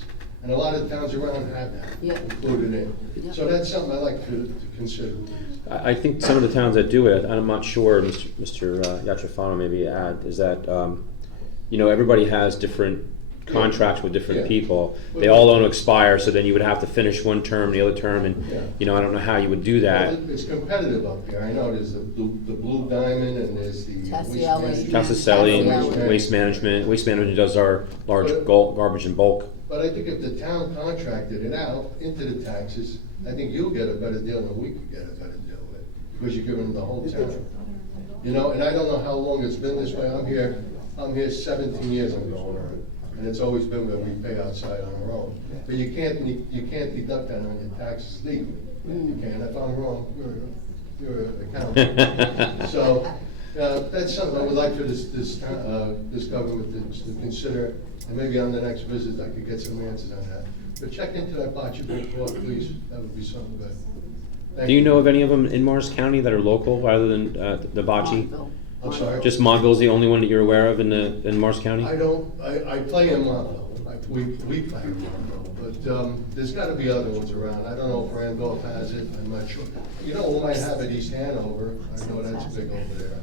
And a lot of towns around have that included in. So that's something I'd like to consider. I think some of the towns that do it, I'm not sure, Mr. Yatrofano maybe add, is that, you know, everybody has different contracts with different people. They all don't expire, so then you would have to finish one term, the other term, and, you know, I don't know how you would do that. Well, it's competitive up here. I know there's the Blue Diamond and there's the Tassielli, Waste Management. Waste Management does our large garbage in bulk. But I think if the town contracted it out into the taxes, I think you'll get a better deal than we could get a better deal with, because you're giving them the whole town. You know, and I don't know how long it's been this way. I'm here 17 years I'm going on, and it's always been where we pay outside on our own. But you can't deduct that on your taxes legally. You can. If I'm wrong, you're an accountant. So that's something I would like for this government to consider. And maybe on the next visit, I could get some answers on that. But check into that bocce ball court, please. That would be something good. Do you know of any of them in Morris County that are local rather than the bocce? I'm sorry? Just Montville's the only one that you're aware of in Morris County? I play in Montville. We play in Montville. But there's got to be other ones around. I don't know if Randolph has it. I'm not sure. You know, we might have it East Hanover. I know that's big over there.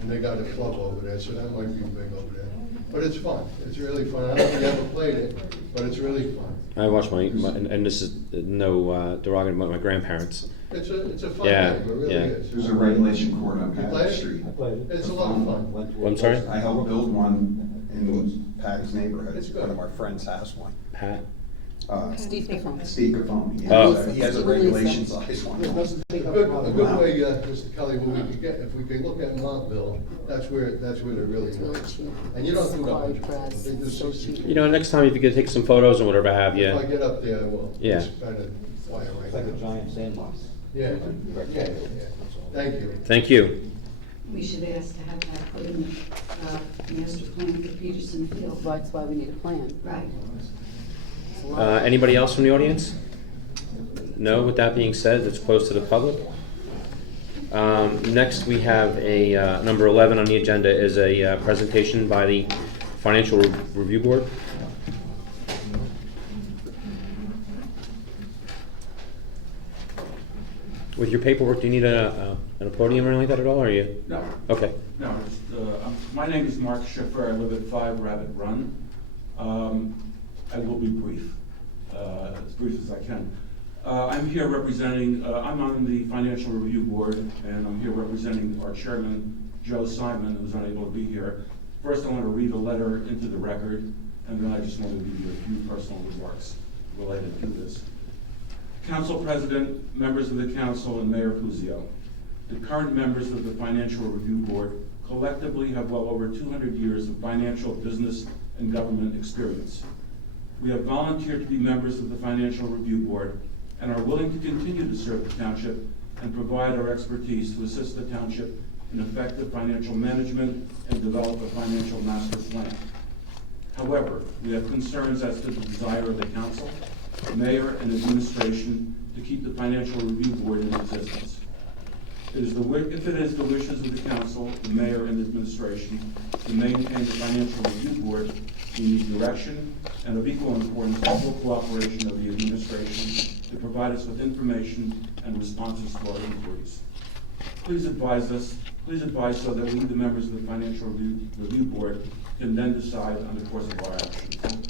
And they got a club over there, so that might be big over there. But it's fun. It's really fun. I don't know if you ever played it, but it's really fun. I watch and this is no derogatory about my grandparents. It's a fun game. It really is. There's a regulation court on You play Patton it? Street. I played it. It's a lot of fun. I'm sorry? I helped build one in Patton's neighborhood. It's good. One of our friends has one. Pat? Steve Cafone. Steve Cafone. He has a regulation size one. A good way, Mr. Kelly, what we could get, if we could look at Montville, that's where they're really nice. And you don't do that. They do 60. You know, next time if you could take some photos and whatever have you. If I get up there, I will. Yeah. Just try to fly it right It's like a now. giant sandbox. Yeah. Thank you. Thank you. We should ask to have that put in the master plan for Peterson Field. That's why we need a plan. Right. Anybody else from the audience? No, with that being said, it's closed to the public. Next, we have a number 11 on the agenda is a presentation by the Financial Review Board. With your paperwork, do you need a podium or anything like that at all, or are you? No. Okay. No, my name is Mark Schiffer. I live at 5 Rabbit Run. I will be brief. can. I'm here representing, I'm on the Financial Review Board, and I'm here representing our chairman, Joe Simon, who's unable to be here. First, I want to read a letter into the record, and then I just want to give you a few personal remarks related to this. Council President, members of the council, and Mayor Puzio, the current members of the Financial Review Board collectively have well over 200 years of financial, business, and government experience. We have volunteered to be members of the Financial Review Board and are willing to continue to serve the township and provide our expertise to assist the township in effective financial management and develop a financial master plan. However, we have concerns as to the desire of the council, the mayor, and administration to keep the Financial Review Board in existence. If it is the wishes of the council, the mayor, and the administration to maintain the Financial Review Board, we need direction and, of equal importance, the full cooperation of the administration to provide us with information and responses to our inquiries. Please advise so that we, the members of the Financial Review Board, can then decide on the course of our actions.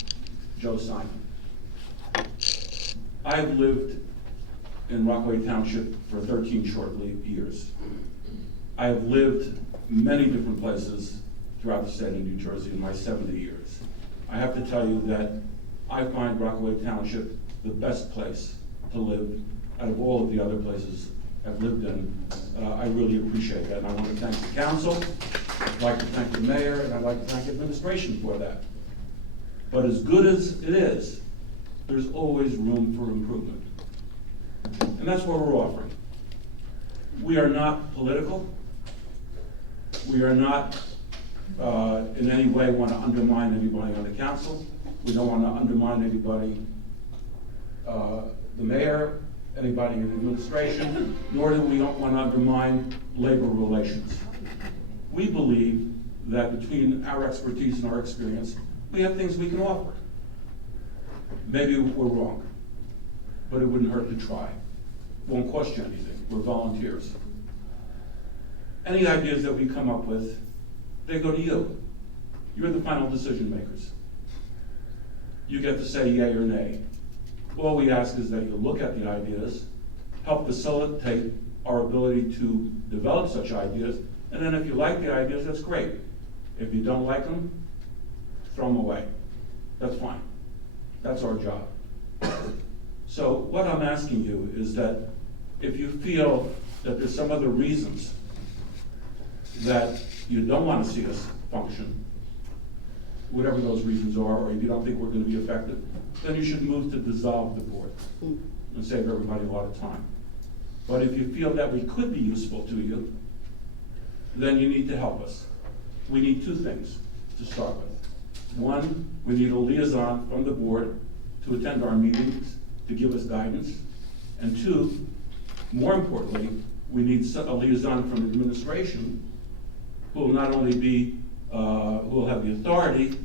Joe Simon. I have lived in Rockaway Township for 13 short years. I have lived many different places throughout the state of New Jersey in my 70 years. I have to tell you that I find Rockaway Township the best place to live out of all of the other places I've lived in. I really appreciate that, and I want to thank the council, I'd like to thank the mayor, and I'd like to thank the administration for that. But as good as it is, there's always room for improvement. And that's what we're offering. We are not political. We are not in any way want to undermine anybody on the council. We don't want to undermine anybody, the mayor, anybody in the administration, nor do we want to undermine labor relations. We believe that between our expertise and our experience, we have things we can offer. Maybe we're wrong, but it wouldn't hurt to try. Won't cost you anything. We're volunteers. Any ideas that we come up with, they go to you. You're the final decision makers. You get to say yay or nay. All we ask is that you look at the ideas, help facilitate our ability to develop such ideas, and then if you like the ideas, that's great. If you don't like them, throw them away. That's fine. That's our job. So what I'm asking you is that if you feel that there's some other reasons that you don't want to see us function, whatever those reasons are, or if you don't think we're going to be effective, then you should move to dissolve the board and save everybody a lot of time. But if you feel that we could be useful to you, then you need to help us. We need two things to start with. One, we need a liaison from the board to attend our meetings, to give us guidance. And two, more importantly, we need a liaison from the administration who will not only be, who will have the authority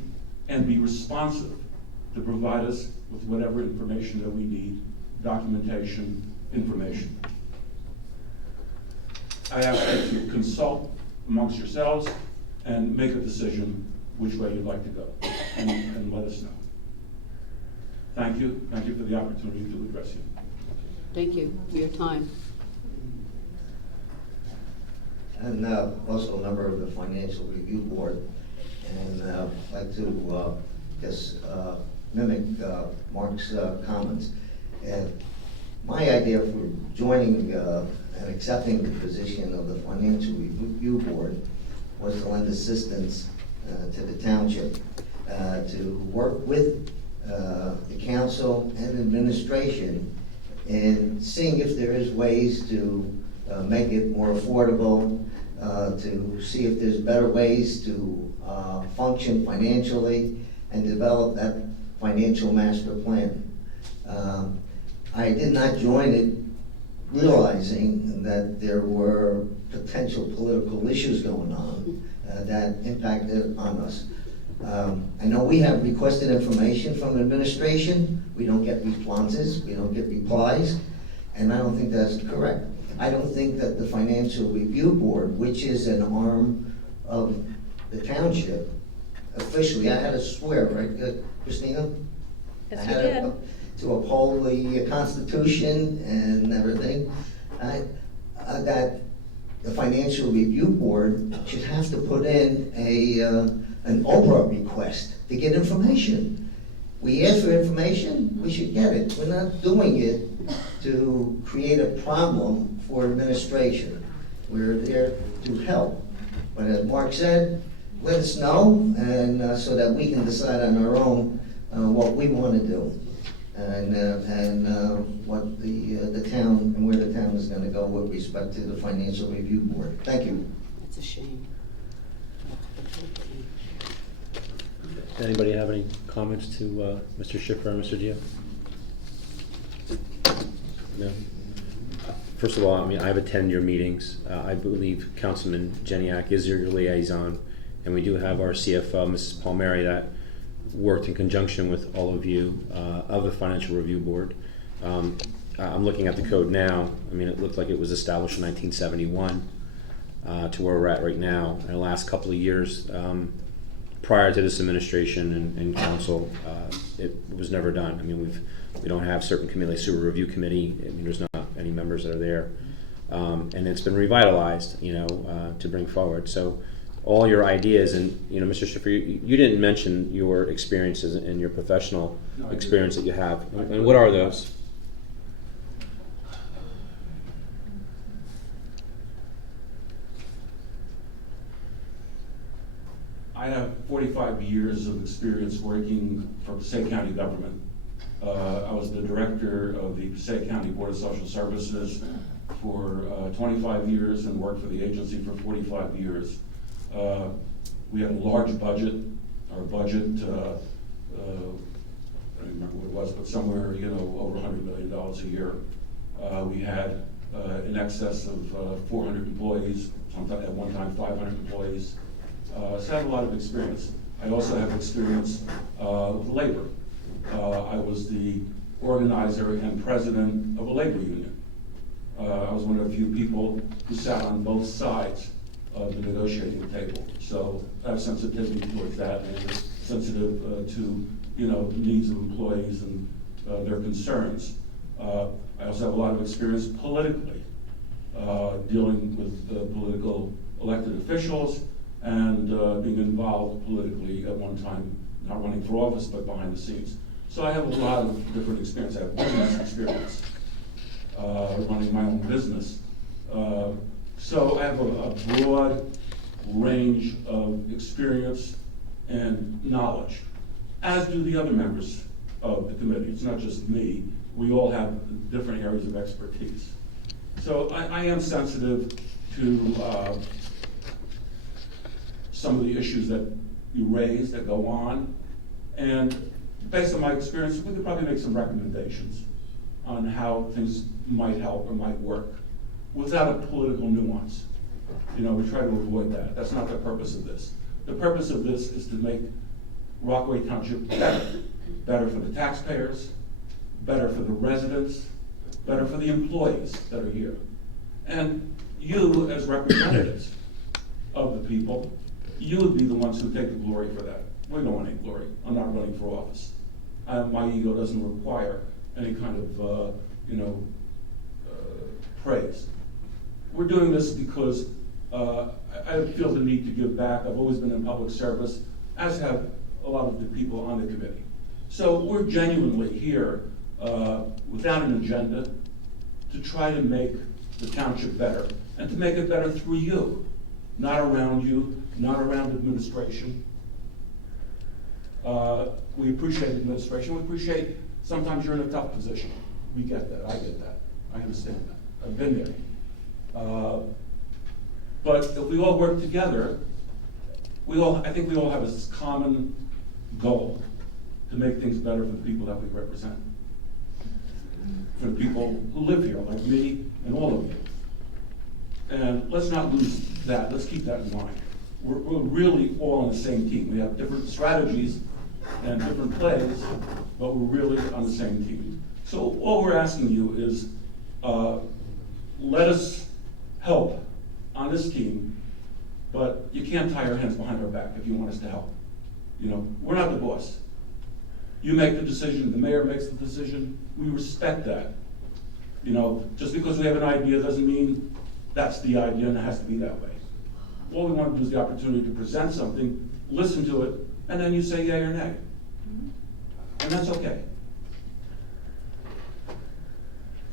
and be responsive to provide us with whatever information that we need, documentation, information. I ask that you consult amongst yourselves and make a decision which way you'd like to go, and let us know. Thank you. Thank you for the opportunity to address you. Thank you for your time. And also a member of the Financial Review Board, and I'd like to just mimic Mark's comments. And my idea for joining and accepting the position of the Financial Review Board was to lend assistance to the township, to work with the council and administration in seeing if there is ways to make it more affordable, to see if there's better ways to function financially and develop that financial master plan. I did not join it realizing that there were potential political issues going on that impacted on us. I know we have requested information from the administration. We don't get responses, we don't get replies, and I don't think that's correct. I don't think that the Financial Review Board, which is an arm of the township, officially, I had to swear, right, Christina? Yes, I you had did. to uphold the Constitution and everything, that the Financial Review Board should have to put in an Oprah request to get information. We ask for information, we should get it. We're not doing it to create a problem for administration. We're there to help. But as Mark said, let us know, and so that we can decide on our own what we want to do, and what the town, and where the town is going to go with respect to the Financial Review Board. Thank you. It's a shame. Anybody have any comments to Mr. Schiffer or Mr. Dio? No? First of all, I mean, I've attended your meetings. I believe Councilman Jeniak is your liaison, and we do have our CFO, Mrs. Palmieri, that worked in conjunction with all of you of the Financial Review Board. I'm looking at the code now. I mean, it looked like it was established in 1971 to where we're at right now. In the last couple of years, prior to this administration and council, it was never done. I mean, we don't have certain committee, like Sewer Review Committee. I mean, there's not any members that are there, and it's been revitalized, you know, to bring forward. So, all your ideas, and you know, Mr. Schiffer, you didn't mention your experiences and your professional experience that you have, and what are those? I have 45 years of experience working for Passaic County government. I was the director of the Passaic County Board of Social Services for 25 years and worked for the agency for 45 years. We had a large budget. Our budget, I don't remember what it was, but somewhere, you know, over $100 million a year. We had in excess of 400 employees, sometimes at one time 500 employees. So I have a lot of experience. I also have experience with labor. I was the organizer and president of a labor union. I was one of the few people who sat on both sides of the negotiating table. So I have sensitivity towards that, and sensitive to, you know, needs of employees and their concerns. I also have a lot of experience politically, dealing with political elected officials and being involved politically at one time, not running for office, but behind the scenes. So I have a lot of different experience. I have business experience, running my own business. So I have a broad range of experience and knowledge, as do the other members of the committee. It's not just me. We all have different areas of expertise. So I am sensitive to some of the issues that you raise that go on, and based on my experience, we could probably make some recommendations on how things might help or might work without a political nuance. You know, we try to avoid that. That's not the purpose of this. The purpose of this is to make Rockaway Township better. Better for the taxpayers, better for the residents, better for the employees that are here. And you, as representatives of the people, you would be the ones who take the glory for that. We don't want any glory. I'm not running for office. My ego doesn't require any kind of, praise. We're doing this because I feel the need to give back. I've always been in public service, as have a lot of the people on the committee. So we're genuinely here without an agenda to try to make the township better, and to make it better through you, not around you, not around administration. We appreciate administration. We appreciate sometimes you're in a tough position. We get that. I get that. I understand that. I've been there. But if we all work together, I think we all have this common goal to make things better for the people that we represent. For the people who live here, like me and all of you. And let's not lose that. Let's keep that in mind. We're really all on the same team. We have different strategies and different plays, but we're really on the same team. So all we're asking you is let us help on this team, but you can't tie our hands behind our back if you want us to help. You know, we're not the boss. You make the decision, the mayor makes the decision, we respect that. You know, just because we have an idea doesn't mean that's the idea and it has to be that way. All we want to do is the opportunity to present something, listen to it, and then you say yea or nay. And that's okay.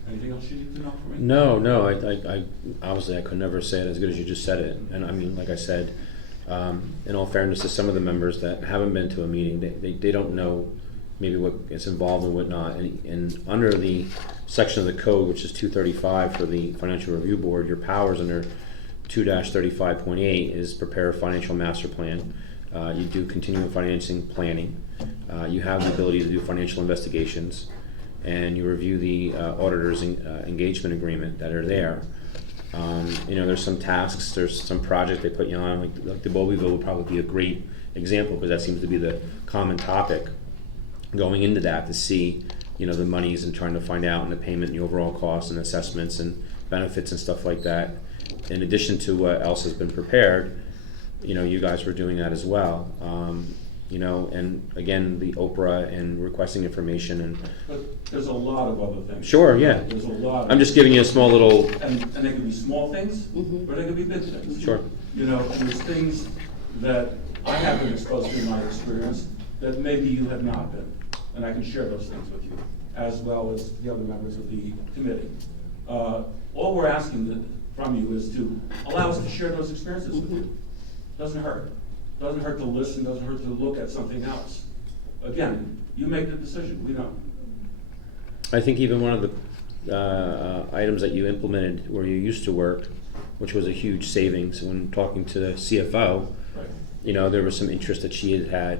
Anything else you need to know from me? No, I obviously I could never say it as good as you just said it. And I mean, like I said, in all fairness to some of the members that haven't been to a meeting, they don't know maybe what is involved and what not. And under the section of the code, which is 235 for the Financial Review Board, your powers under 2-35.8 is prepare a financial master plan. You do continuing financing planning. You have the ability to do financial investigations, and you review the auditor's engagement agreement that are there. You know, there's some tasks, there's some project they put you on, like the Bowlbyville would probably be a great example, because that seems to be the common topic going into that, to see, you know, the monies and trying to find out and the payment and the overall costs and assessments and benefits and stuff like that. In addition to what else has been prepared, you know, you guys were doing that as well. You know, and again, the Oprah and requesting information and. But there's a lot of other things. Sure, yeah. There's a lot. I'm just giving you a small little. And they could be small things, or they could be big things. Sure. You know, and there's things that I have been exposed to in my experience that maybe you have not been. And I can share those things with you, as well as the other members of the committee. All we're asking from you is to allow us to share those experiences with you. Doesn't hurt. Doesn't hurt to listen, doesn't hurt to look at something else. Again, you make the decision, we don't. I think even one of the items that you implemented where you used to work, which was a huge savings, when talking to the CFO, Right. you know, there was some interest that she had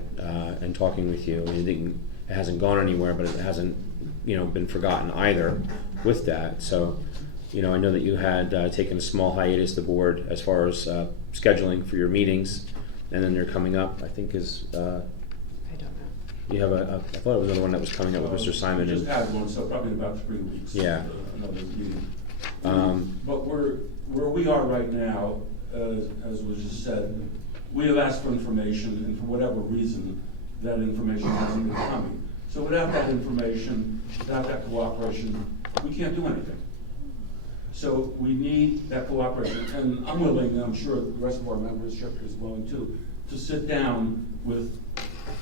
in talking with you. It hasn't gone anywhere, but it hasn't, you know, been forgotten either with that. So, you know, I know that you had taken a small hiatus, the board, as far as scheduling for your meetings, and then they're coming up, I think is, I don't know. you have I thought it was another one that was coming up with Mr. Simon. We just and, had one, so probably in about 3 weeks. Yeah. Another meeting. But where we are right now, as was just said, we have asked for information, and for whatever reason, that information hasn't been coming. So without that information, without that cooperation, we can't do anything. So we need that cooperation, and I'm willing, and I'm sure the rest of our membership is willing too, to sit down with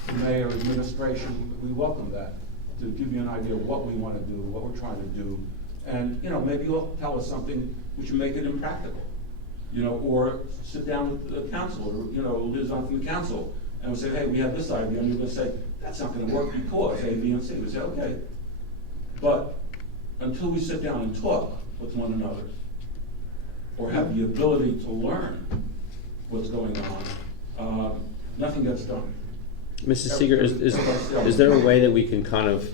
the mayor, administration. We welcome that, to give you an idea of what we want to do, what we're trying to do, and you know, maybe you'll tell us something which will make it impractical, you know, or sit down with the council, or you know, lives on from the council, and we'll say, hey, we have this idea, and you're going to say that's not going to work because A, B, and C. We say, okay, but until we sit down and talk with one another, or have the ability to learn what's going on, nothing gets done. Mrs. Seeger, is there a way that we can kind of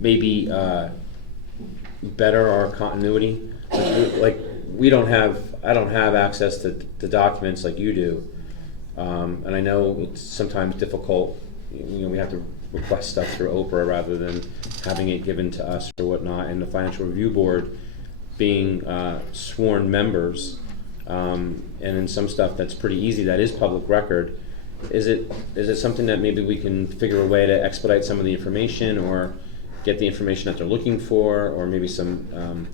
maybe better our continuity? Like I don't have access to the documents like you do, and I know it's sometimes difficult. You know, we have to request stuff through Oprah rather than having it given to us or whatnot. And the Financial Review Board being sworn members, and in some stuff that's pretty easy, that is public record. Is it something that maybe we can figure a way to expedite some of the information, or get the information that they're looking for, or maybe some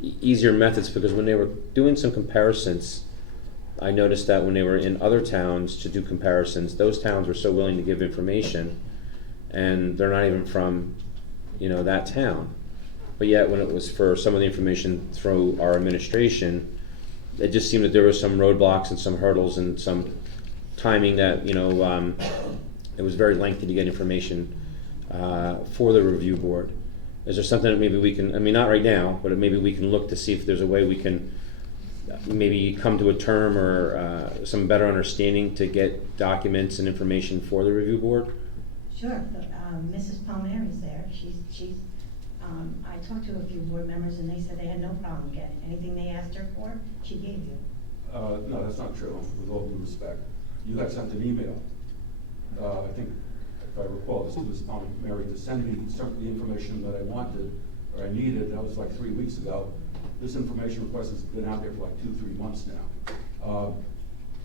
easier methods? Because when they were doing some comparisons, I noticed that when they were in other towns to do comparisons, those towns were so willing to give information, and they're not even from, you know, that town. But yet, when it was for some of the information through our administration, it just seemed that there were some roadblocks and some hurdles and some timing that, you know, it was very lengthy to get information for the review board. Is there something that maybe we can, I mean, not right now, but maybe we can look to see if there's a way we can maybe come to a term or some better understanding to get documents and information for the review board? Sure, Mrs. Palmieri's there. She's. I talked to a few board members and they said they had no problem getting anything they asked her for. She gave you. No, that's not true. With all due respect, you had sent an email. I think, if I recall, this was Mary to send me some of the information that I wanted or I needed. That was like 3 weeks ago. This information request has been out there for like 2-3 months now.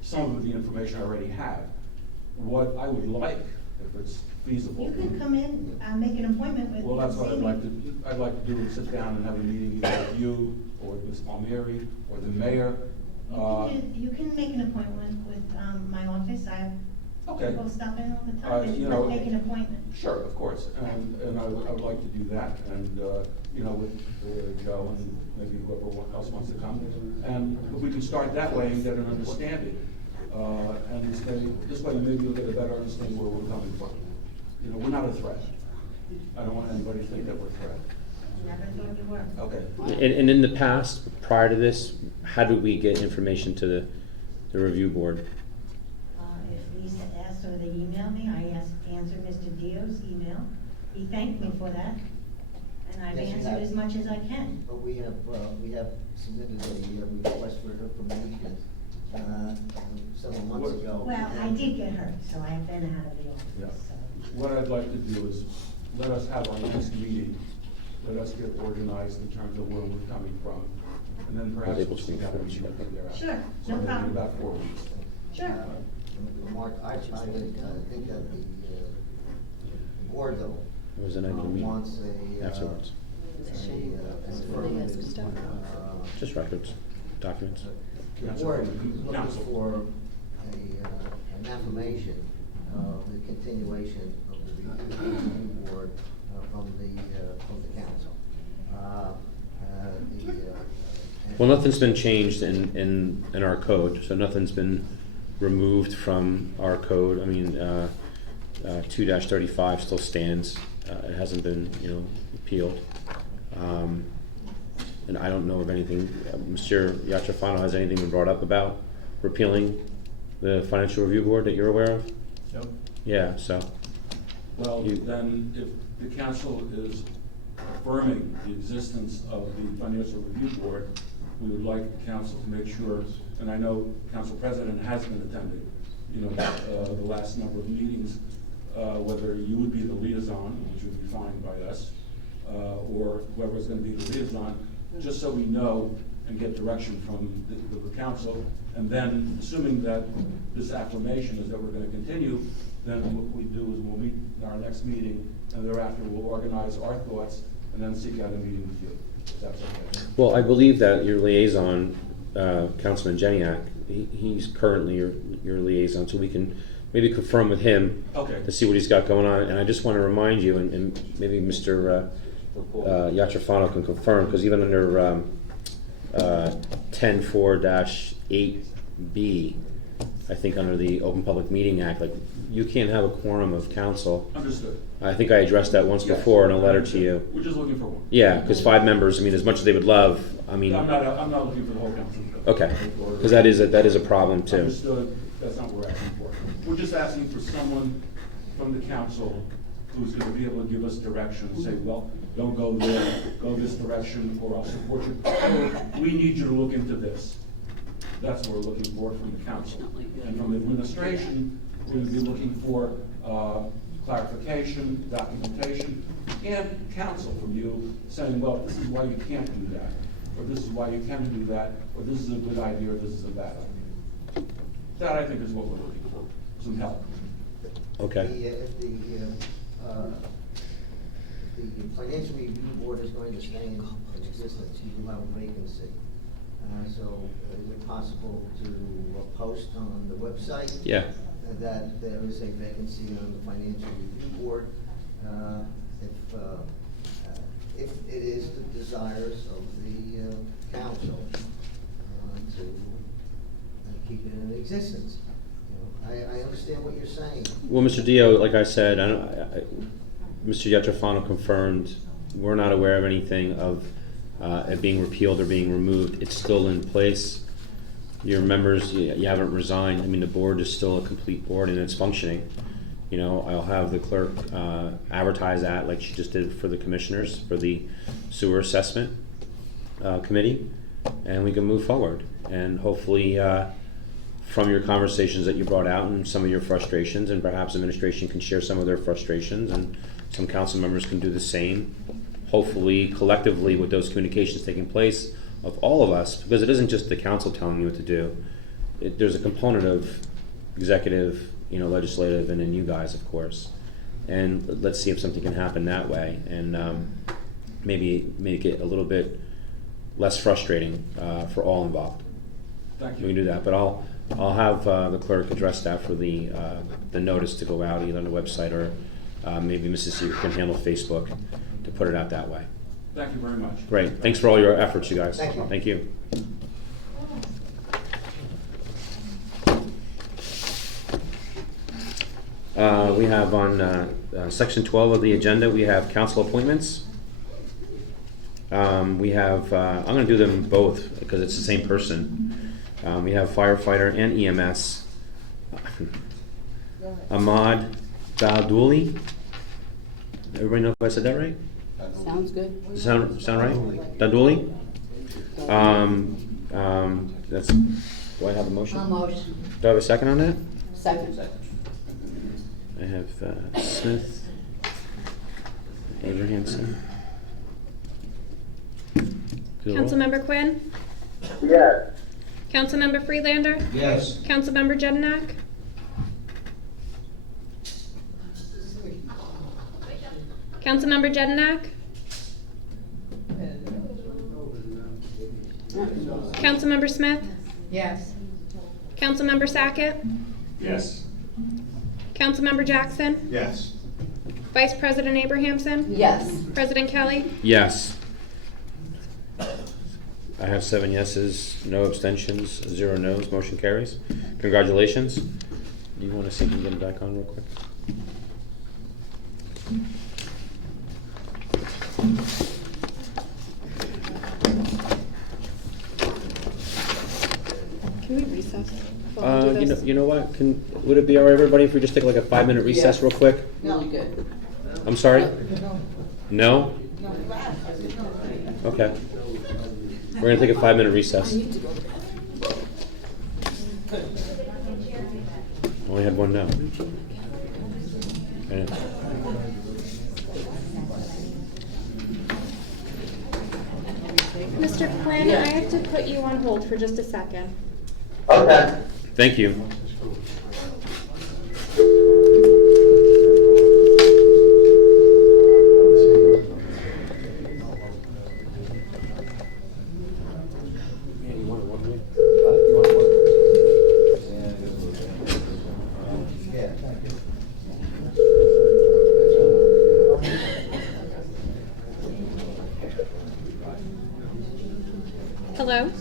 Some of the information I already have. What I would like, if it's feasible. You can come in, make an appointment with. Well, that's what see I'd me. like to, I'd like to do is sit down and have a meeting either with you, or with Ms. Palmieri, or the mayor. You can make an appointment with, my office. I have Okay. people stop in all the time, You and know, make an appointment. Sure, of course, and I would like to do that, and, you know, with Joe and maybe whoever else wants to come. And if we can start that way and get an understanding, and this way maybe you'll get a better understanding where we're coming from. You know, we're not a threat. I don't want anybody to think that we're a threat. Never thought you were. Okay. And in the past, prior to this, how did we get information to the review board? If Lisa asked or they emailed me, I answered Mr. Dio's email. He thanked me for that, and I've Yes, you answered have. as much as I can. But we have submitted a request for information, several months ago. Well, I did get hurt, so I've been out of the Yeah. office, so. What I'd like to do is, let us have our next meeting, let us get organized in terms of where we're coming from, and then perhaps able we'll to see how we inform can figure out. Sure, So no maybe problem. about 4 weeks. Sure. Mark, I would think that the board though. Or was it a negative meeting Wants a. afterwards? Just records, documents. The board is looking for an affirmation of the continuation of the review board from the council. Well, nothing's been changed in our code, so nothing's been removed from our code. I mean, 2-35 still stands. It hasn't been, you know, repealed. And I don't know of anything, Mr. Yachafano, has anything been brought up about repealing the financial review board that you're aware of? Nope. Yeah, so. Well, then, if the council is affirming the existence of the financial review board, we would like the council to make sure, and I know council president has been attending, you know, the last number of meetings, whether you would be the liaison, which would be fine by us, or whoever's gonna be the liaison, just so we know and get direction from the council. And then, assuming that this affirmation is that we're gonna continue, then what we do is we'll meet in our next meeting, and thereafter we'll organize our thoughts, and then seek out a meeting with you, if that's okay. Well, I believe that your liaison, Councilman Jeniak, he's currently your liaison, so we can maybe confirm with him Okay. to see what he's got going on. And I just want to remind you, and maybe Mr. Yachafano can confirm, because even under 10-4-8B, I think under the Open Public Meeting Act, like, you can't have a quorum of council. Understood. I think I addressed that once before in a letter to you. We're just looking for one. Yeah, because 5 members, I mean, as much as they would love, I mean. I'm not looking for the whole council. Okay, because that is a problem too. Understood, that's not what we're asking for. We're just asking for someone from the council who's gonna be able to give us direction, and say, well, don't go there, go this direction, or I'll support you. Or, we need you to look into this. That's what we're looking for from the council. And from the administration, we'll be looking for clarification, documentation, and counsel from you, saying, well, this is why you can't do that, or this is why you can do that, or this is a good idea, or this is a bad idea. That, I think, is what we're looking for, some help. Okay. The financial review board is going to stay in existence, you will have a vacancy. So is it possible to post on the website? Yeah. That there is a vacancy on the financial review board, if it is the desires of the council to keep it in existence. You know, I understand what you're saying. Well, Mr. Dio, like I said, Mr. Yachafano confirmed, we're not aware of anything of it being repealed or being removed. It's still in place. Your members, you haven't resigned. I mean, the board is still a complete board and it's functioning. You know, I'll have the clerk advertise that like she just did for the commissioners, for the sewer assessment committee, and we can move forward. And hopefully, from your conversations that you brought out and some of your frustrations, and perhaps administration can share some of their frustrations, and some council members can do the same. Hopefully, collectively, with those communications taking place of all of us, because it isn't just the council telling you what to do. There's a component of executive, you know, legislative, and then you guys, of course. and let's see if something can happen that way, and maybe make it a little bit less frustrating for all involved. Thank We you. can do that, but I'll have the clerk address that for the notice to go out either on the website or maybe Mrs. Seeger can handle Facebook to put it out that way. Thank you very much. Great. Thanks for all your efforts, you guys. Thank you. Thank you. We have on section 12 of the agenda, we have council appointments. We have, I'm going to do them both because it's the same person. We have firefighter and EMS. Ahmad Dadouli. Everybody know if I said that right? Sounds good. Sound right? Dadouli? That's, do I have a motion? motion. Do I have a second on that? Second. I have Smith, Abrahamson. Councilmember Quinn? Yes. Councilmember Freelander? Yes. Councilmember Jednak? Councilmember Jednak? Councilmember Smith? Yes. Councilmember Sackett? Yes. Councilmember Jackson? Yes. Vice President Abrahamson? Yes. President Kelly? Yes. I have 7 yeses, no abstentions, 0 noes, motion carries. Congratulations. Do you want to see if you can get it back on real quick? Can we recess? while we do this? You know what? Would it be all right, everybody, if we just take like a 5-minute recess real quick? Really good. I'm sorry? No? Okay. We're going to take a 5-minute recess. Only had one no. Okay. Mr. Quinn, I have to put you on hold for just a second. Okay. Thank you. Hello?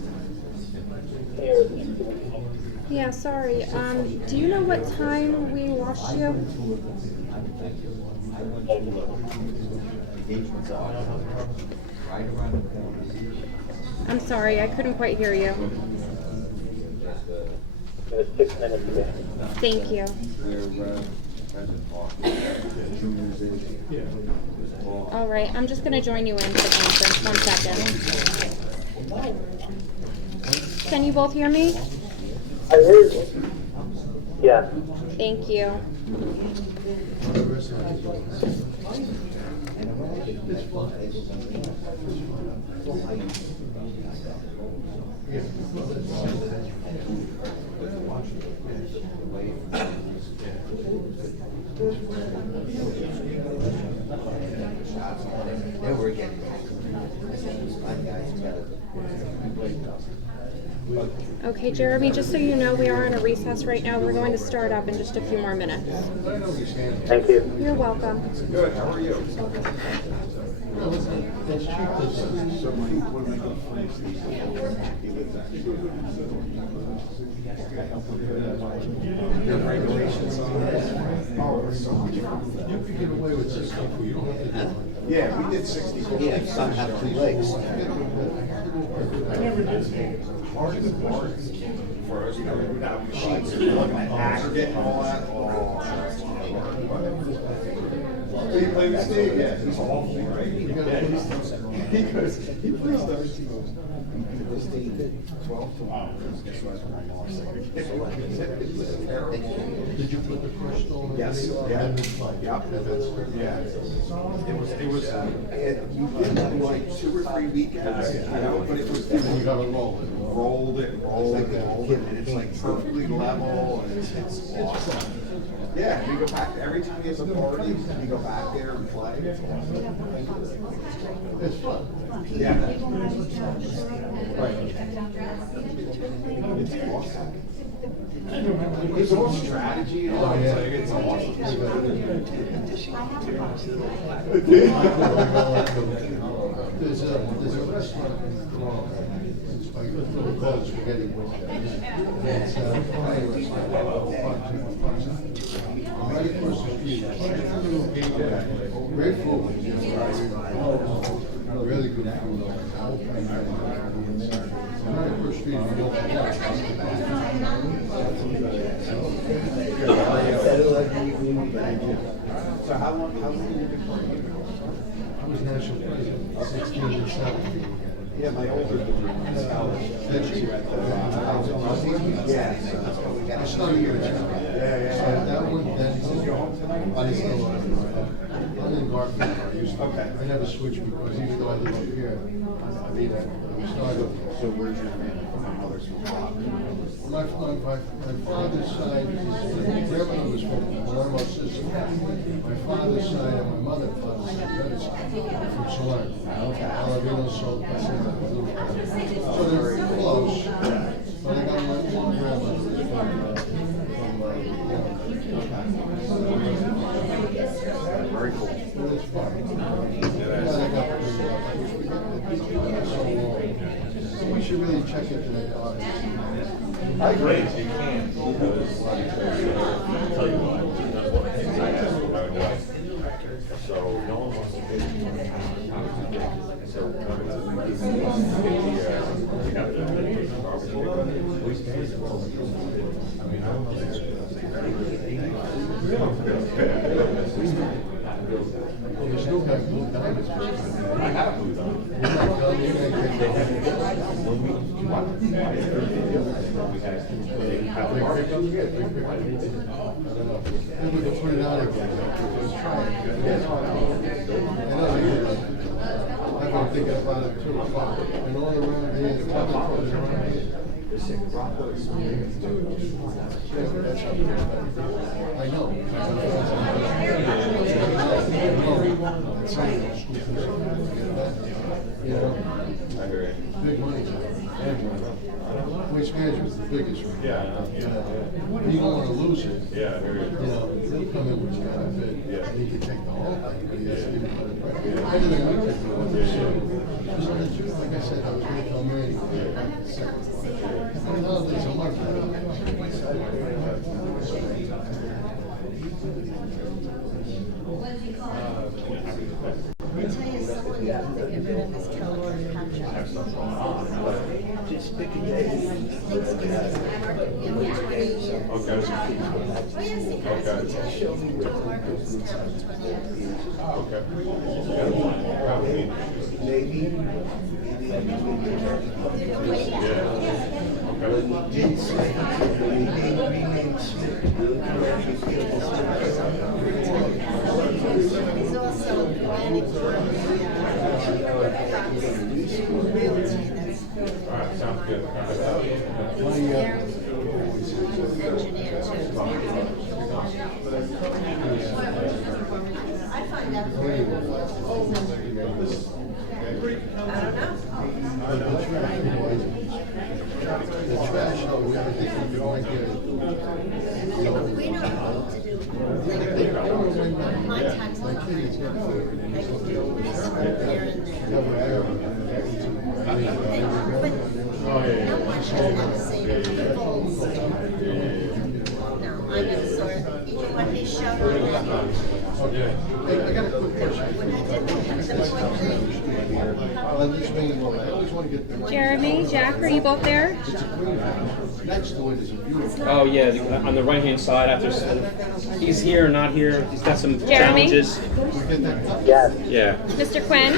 Yeah, sorry. Do you know what time we lost you? I'm sorry, I couldn't quite hear you. 6 minutes ago. Thank you. All right, I'm just gonna join you in for the conference. 1 second. Can you both hear me? I heard you. Yeah. Thank you. Okay, Jeremy, just so you know, we are in a recess right now. We're going to start up in just a few more minutes. Thank you. You're welcome. Good, how are you? You could get away with 60 if we don't have to do it. Yeah, we did 60. Yeah, some have 2 legs. I never did. Hard as hard. For us, you know, without machines, and looking at aggregate and all that. So you play with Steve? Yeah, he's awful, right? He goes, he plays those. 12 to 1. Guess what? Did you put the crystal? Yes, yeah, yeah. It was, you did like 2 or 3 weekends, you know, but it was. You got it rolling. rolled it and rolled it and rolled it, and it's like perfectly level, and it's awesome. Yeah, we go back, every time he has a party, we go back there and play. It's awesome. It's fun. Yeah. Right. It's awesome. It's all strategy, and it's awesome. There's a restaurant in Toronto. It's like, we call it Spaghetti Winter. It's a Italian restaurant. Right across the street. Great food. Really good food. Right across the street. So how long have you been working? I was national president, 16 and 17. Yeah, my older scholarship. Did you? Yeah. I started here. Yeah. So that one, then, I'm in Garfield. I never switched because even though I live up here, I mean, I started. So where's your family? My mother's from My father's side, my grandmother was from Palermo, Sicily. My father's side and my mother's side, the other side, from Salerno. Alavino, Salt, so they're close. But I got one grandmother who's Very cool. But it's fun. We should really check into that audit. I agree. You can, because, I'll tell you what, I asked about that. So, no one wants to pay the so, we have to take the garbage pickup. We pay them. I mean, I don't know. You still got blue diamonds. I have blue diamonds. When we have the garbage. Maybe we can put it out again. Let's try it. I've been thinking about it too. And all around here, the public goes around here. I know. You know, big money. Waste management is the biggest one. Yeah. You don't want to lose it. Yeah, I hear you. You know, they'll come in with you got a bid. Yeah. And you can take the whole thing, but you have to give it better price. Everything we could do. So, like I said, I was going to tell Mary. $20 a month. I tell you someone got to get rid of this Calor contract. Just pick a day. Maybe. He's also planning for realty. All right, sounds good. Engineer too. I find out. I don't know. The trash, though, we have to think we might get it. We don't know what to do. My time's My not. kid is getting I can do this one here and there. Oh, yeah. No one should have the same people. No, I'm gonna sort each one he showed on that. Okay. Hey, I got a quick question. When I did the one thing, On this meeting, I always want to get. Jeremy, Jack, are you both there? It's a greenhouse. Next to it is a beautiful. Oh, yeah, on the right-hand side after, he's here or not here, he's got some Jeremy? challenges. Yes. Yeah. Mr. Quinn?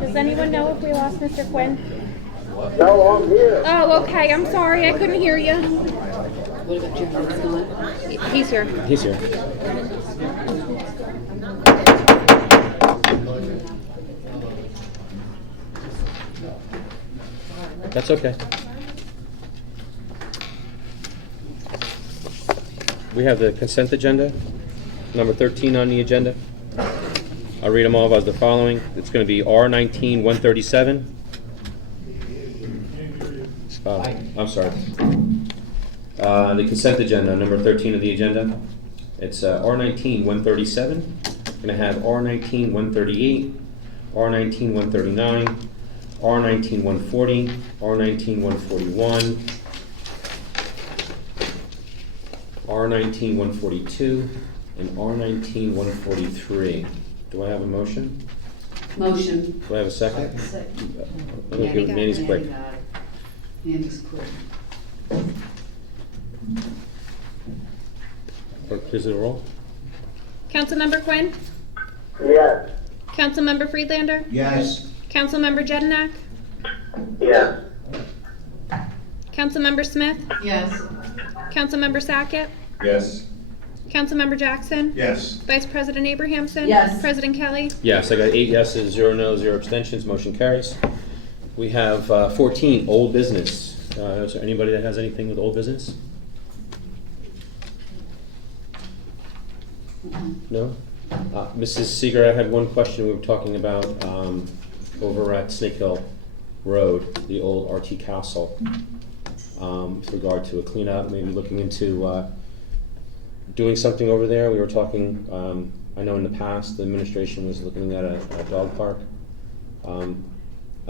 Does anyone know if we lost Mr. Quinn? No, I'm here. Oh, okay, I'm sorry, I couldn't hear you. What about Jeremy? He's here. He's here. That's okay. We have the consent agenda, number 13 on the agenda. I'll read them all as the following. It's going to be R19-137. I'm sorry. The consent agenda, number 13 of the agenda. It's R19-137. We're going to have R19-138, R19-139, R19-140, R19-141, R19-142, and R19-143. Do I have a motion? Motion. Do I have a second? Second. I'm going to give Manny's quick. Manny's quick. Clerk, please do the roll. Councilmember Quinn? Yes. Councilmember Friedlander? Yes. Councilmember Jedinak? Yes. Councilmember Smith? Yes. Councilmember Sackett? Yes. Councilmember Jackson? Yes. Vice President Abrahamson? Yes. President Kelly? Yes, I got 8 yeses, 0 no's, 0 abstentions. Motion carries. We have 14, old business. Is there anybody that has anything with old business? No? Mrs. Seeger, I had one question. We were talking about over at Snake Hill Road, the old RT Castle, with regard to a cleanup, maybe looking into doing something over there. We were talking, I know in the past the administration was looking at a dog park. I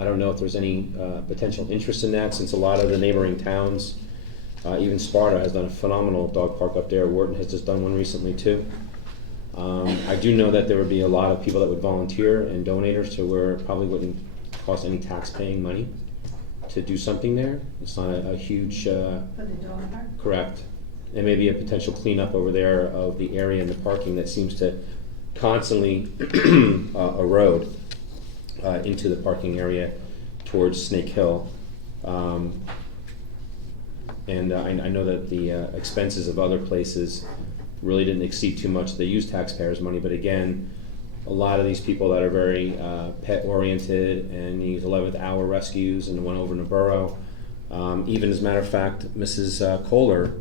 don't know if there's any potential interest in that, since a lot of the neighboring towns, even Sparta has done a phenomenal dog park up there. Wharton has just done one recently too. I do know that there would be a lot of people that would volunteer and donators to where it probably wouldn't cost any tax-paying money to do something there. It's not a huge... For the dog park? Correct. And maybe a potential cleanup over there of the area and the parking that seems to constantly erode into the parking area towards Snake Hill. And I know that the expenses of other places really didn't exceed too much. They use taxpayers' money, but again, a lot of these people that are very pet-oriented and these 11th hour rescues and the one over in the borough, even as a matter of fact, Mrs. Kohler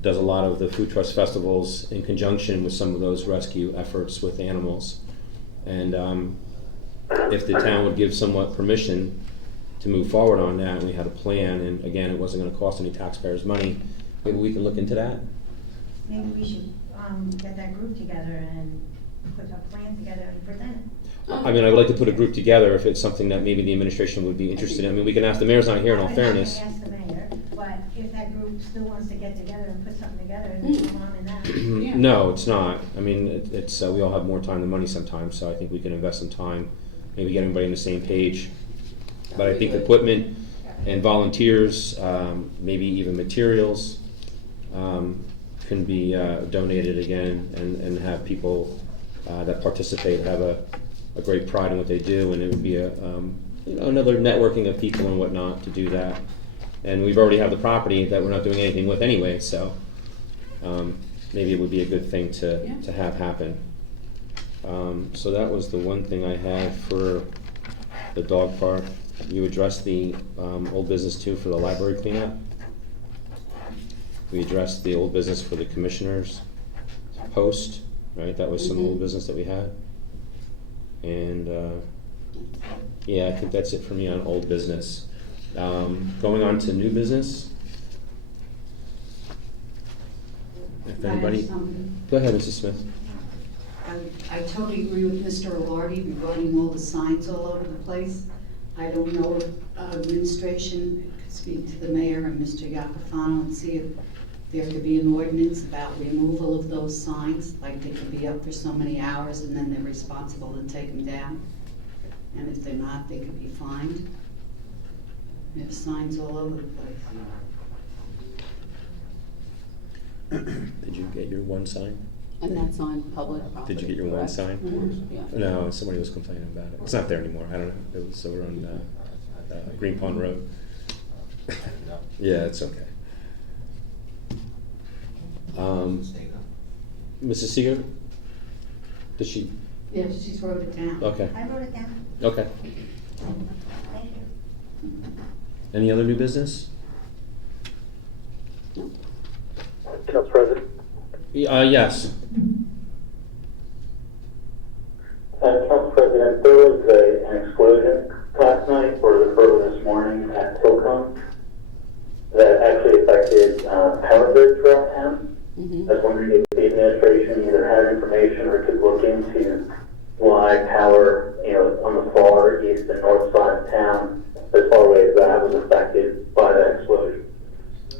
does a lot of the food trust festivals in conjunction with some of those rescue efforts with animals. And if the town would give somewhat permission to move forward on that, and we had a plan, and again, it wasn't going to cost any taxpayers' money, maybe we can look into that. Maybe we should get that group together and put a plan together and present it. I mean, I would like to put a group together if it's something that maybe the administration would be interested in. I mean, we can ask, the mayor's not here in all fairness. I'm not gonna ask the mayor, but if that group still wants to get together and put something together, there's no harm in that. No, it's not. I mean, it's we all have more time than money sometimes, so I think we can invest some time, maybe get everybody on the same page. But I think equipment and volunteers, maybe even materials, can be donated again, and have people that participate have a great pride in what they do, and it would be a another networking of people and whatnot to do that. And we've already have the property that we're not doing anything with anyway, so maybe it would be a good thing to have happen. So that was the one thing I had for the dog park. You addressed the old business too for the library cleanup. We addressed the old business for the commissioner's post, right? That was some old business that we had. And yeah, I think that's it for me on old business. Going on to new business. If anybody, go ahead, Mrs. Smith. I totally agree with Mr. Alardi regarding all the signs all over the place. I don't know if administration could speak to the mayor and Mr. Iacofano and see if there could be an ordinance about removal of those signs, like they could be up for so many hours and then they're responsible to take them down. And if they're not, they could be fined. We have signs all over the place. Did you get your one sign? And that's on public property. Did you get your one correct? sign? Yeah. No, somebody was complaining about it. It's not there anymore. I don't know. It was over on Green Pond Road. Yeah, it's okay. Mrs. Seeger? Did she? Yeah, she's wrote it down. Okay. I wrote it down. Okay. Thank you. Any other new business? Council President? Yes. Council President, there was an explosion last night or early this morning at Tilcon that actually affected power grid throughout town. I was wondering if the administration either had information or could look into why power, on the far east and north side of town, as far away as that, was affected by that explosion.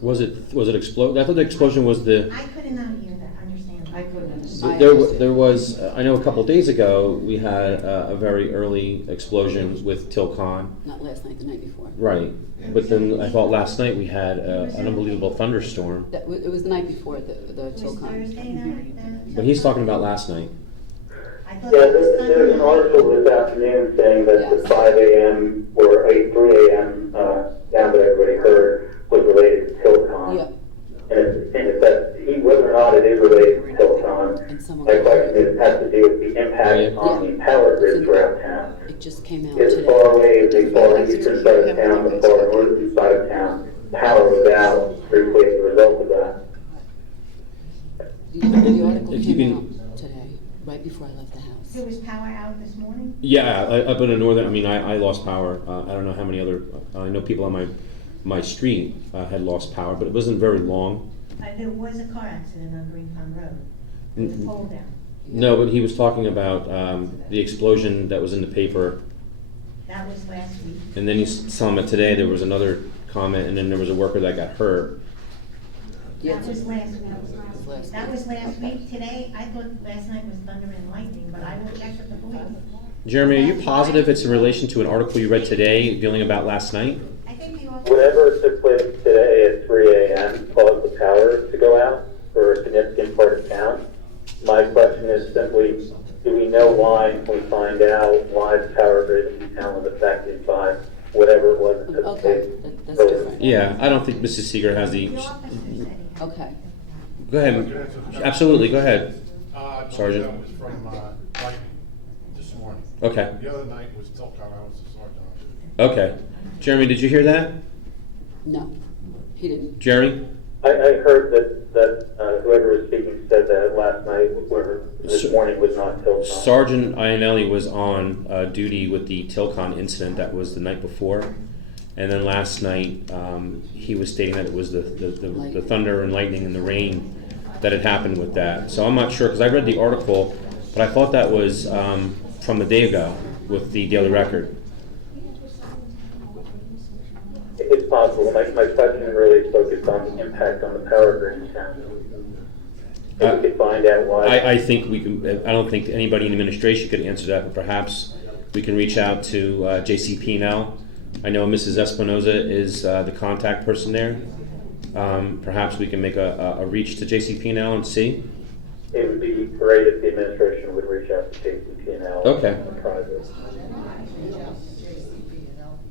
Was it explode? I thought the explosion was the. I could not hear that, understand. I couldn't understand. There was. I know a couple of days ago we had a very early explosion with Tilcon. Not last night, the night before. Right, but then I thought last night we had an unbelievable thunderstorm. It was the night before the It was Tilcon. Thursday night. But he's talking about last night. I thought Yeah, that was there's an article this afternoon saying that the 5 a.m. or 3 a.m. Down that everybody heard was related to Tilcon. Yeah. And if that, whether or not it is related to Tilcon, my question is, it has to do with the impact on the power grid throughout town. It just came out As today. far away as the far eastern side of town, the far northern side of town, power was out, briefly as a result of that. The article If you came can- out today, right before I left the house. There was power out this morning? Yeah, up in the northern. I mean, I lost power. I don't know how many other. I know people on my street had lost power, but it wasn't very long. There was a car accident on Green Pond Road, with a pole down. No, but he was talking about the explosion that was in the paper, That was last week. and then he's telling me today there was another comment, and then there was a worker that got hurt. That was last week. That was last week. Today, I thought last night was thunder and lightning, but I will check with the police. Jeremy, are you positive it's in relation to an article you read today dealing about last night? I think the officer. Whatever took place today at 3 a.m. caused the power to go out for a significant part of town. My question is simply, do we know why? Can we find out why the power grid in town was affected by whatever it was that took Okay, place? that's different. Yeah, I don't think Mrs. Seeger has the. Okay. Go ahead. Absolutely, go ahead. Sergeant. That was from lightning this morning. Okay. The other night was Tilcon, I was the sergeant. Okay. Jeremy, did you hear that? No, he didn't. Jerry? I heard that whoever was speaking said that last night, or this morning, was not Tilcon. Sergeant Iannelli was on duty with the Tilcon incident that was the night before. And then last night, he was stating that it was the thunder and lightning and the rain that had happened with that. So I'm not sure, because I read the article, but I thought that was from a day ago with the Daily Record. It's possible. My question really focused on the impact on the power grid in town. If we could find out why. I think we can. I don't think anybody in administration could answer that, but perhaps we can reach out to JCP&L. I know Mrs. Espinoza is the contact person there. Perhaps we can make a reach to JCP&L and see. It would be great if the administration would reach out to JCP&L. Okay. On the project.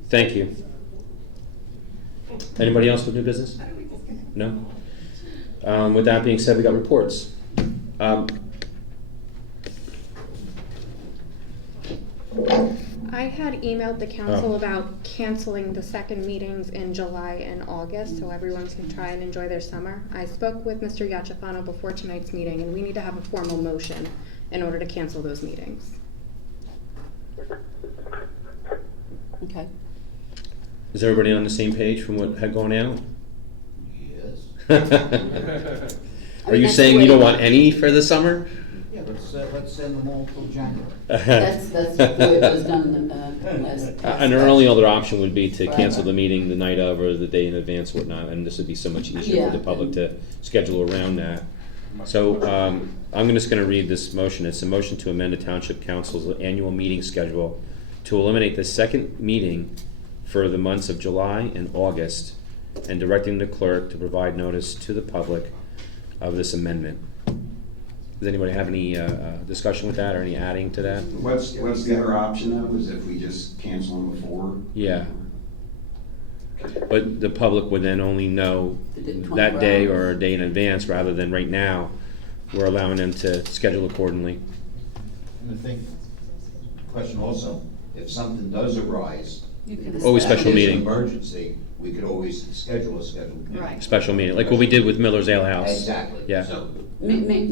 Thank you. Anybody else with new business? No? With that being said, we got reports. I had emailed the council about canceling the second meetings in July and August, so everyone can try and enjoy their summer. I spoke with Mr. Yachafano before tonight's meeting, and we need to have a formal motion in order to cancel those meetings. Okay. Is everybody on the same page from what had gone out? Yes. Are you saying you don't want any for the summer? Yeah, let's send them all till January. That's the way it was done in the last. And our only other option would be to cancel the meeting the night of or the day in advance, whatnot, and this would be so much easier for the public to schedule around that. So I'm just going to read this motion. It's a motion to amend the Township Council's annual meeting schedule to eliminate the second meeting for the months of July and August, and directing the clerk to provide notice to the public of this amendment. Does anybody have any discussion with that or any adding to that? What's the other option though, is if we just cancel them before? Yeah. But the public would then only know that day or a day in advance, rather than right now, we're allowing them to schedule accordingly. And I think, question also, if something does arise Always special If it's an meeting. emergency, we could always schedule a scheduled meeting. Right. Special meeting, like what we did with Miller's Ale House. Exactly. Yeah. So, Manny,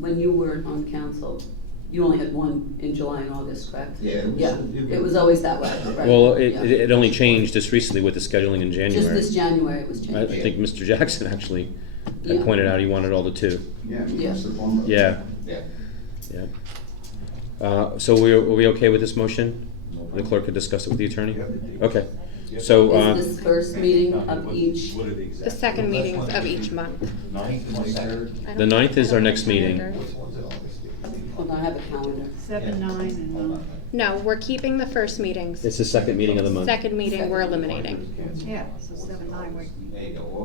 when you were on council, you only had one in July and August, correct? Yeah, it was- Yeah, it was always that way, right? Well, Yeah. it only changed just recently with the scheduling in January. Just this January it was changed. I think Mr. Jackson actually had Yeah. pointed out he wanted all the two. Yeah, Yeah. Mr. Plummer. Yeah, yeah. yeah. So are we okay with this motion? The clerk could discuss it with the attorney? Okay. So, Is this first meeting of each? The second meetings of each month. the 9th is our next meeting. Hold on, I have a calendar. 7, 9, and, No, we're keeping the first meetings. It's the second meeting of the month. Second meeting, we're eliminating. yeah, so 7, 9,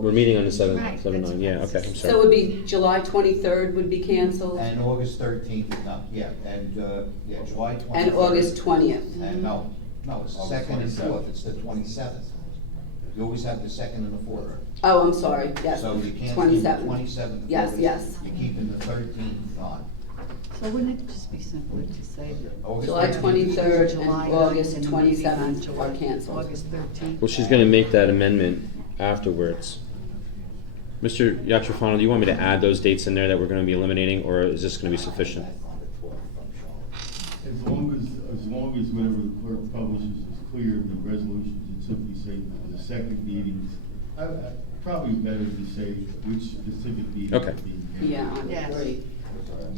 We're meeting on the 7th, Right, 7, 9, yeah, okay, I'm So it sorry. would be July 23rd would be canceled, And August 13th, no, yeah, and, yeah, July 23rd. and August 20th. And no, it's the second and fourth, it's the 27th. You always have the second and the fourth. Oh, I'm sorry, yes, So you can't do the 27th. 27th. Yes, yes. You're keeping the 13th on. So wouldn't it just be simpler to say that? August July 23rd and July August 9th and 27th July- are canceled. August 13th. Well, she's gonna make that amendment afterwards. Mr. Yatrofano, do you want me to add those dates in there that we're gonna be eliminating, or is this gonna be sufficient? As long as whatever the clerk publishes is clear in the resolution, you simply say the second meetings. Probably better to say which specific meeting. Okay. is being Yeah, I Yes. agree.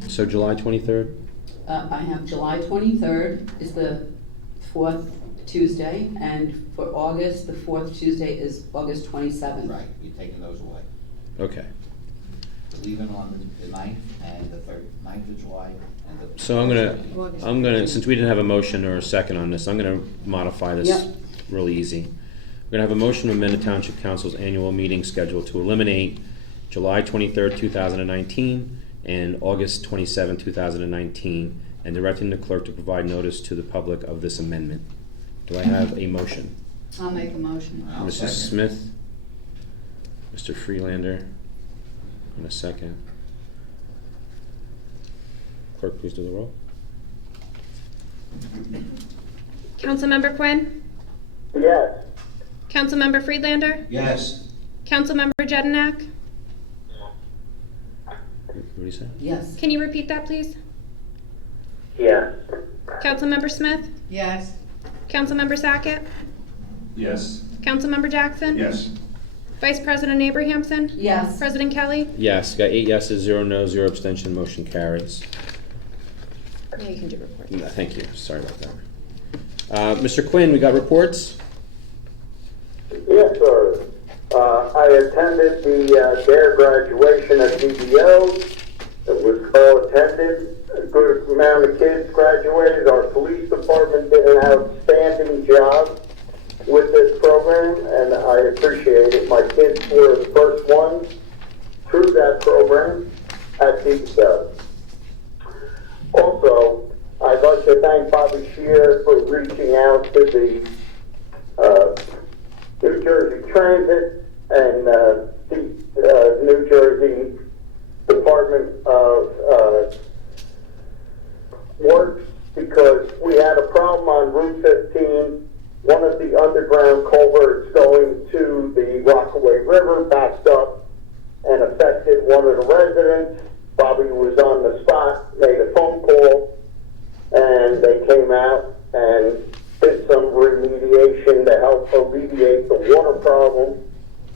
So July 23rd? I have July 23rd is the fourth Tuesday, and for August, the fourth Tuesday is August 27th. Right, you're taking those away. Okay. Leaving on the 9th and the 9th of July and the. So I'm gonna, since we didn't have a motion or a second on this, I'm gonna modify this Yep. really easy. We're gonna have a motion to amend the Township Council's annual meeting schedule to eliminate July 23rd, 2019, and August 27th, 2019, and directing the clerk to provide notice to the public of this amendment. Do I have a motion? I'll make a motion. Mrs. Smith, Mr. Freelander, in a second. Clerk, please do the roll. Councilmember Quinn? Yes. Councilmember Friedlander? Yes. Councilmember Jedinak? What did he say? Yes. Can you repeat that, please? Yes. Councilmember Smith? Yes. Councilmember Sackett? Yes. Councilmember Jackson? Yes. Vice President Abrahamson? Yes. President Kelly? Yes, got 8 yeses, 0 no, 0 abstention, motion carries. Now you can do reports. No, thank you, sorry about that. Mr. Quinn, we got reports? Yes, sir. I attended the DARE graduation at DBO. It was well attended. A good amount of kids graduated. Our police department did an outstanding job with this program, and I appreciate it. My kids were the first ones through that program at DBO. Also, I'd like to thank Bobby Shear for reaching out to the New Jersey Transit and the New Jersey Department of Works, because we had a problem on Route 15. One of the underground culverts going to the Rockaway River backed up and affected one of the residents. Bobby was on the spot, made a phone call, and they came out and did some remediation to help alleviate the water problem,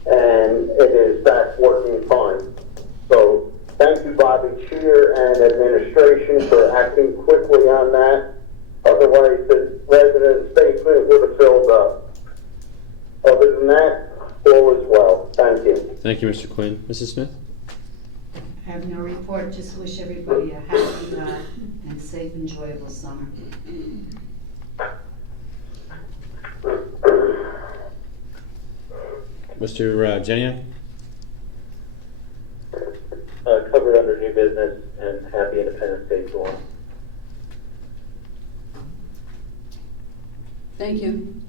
and it is back working fine. So thank you, Bobby Shear and administration, for acting quickly on that. Otherwise, the resident's basement would have filled up. Other than that, all is well. Thank you. Thank you, Mr. Quinn. Mrs. Smith? I have no report, just wish everybody a happy and safe, enjoyable summer. Mr. Jeniak? Covered under new business, and happy Independence Day to all. Thank you.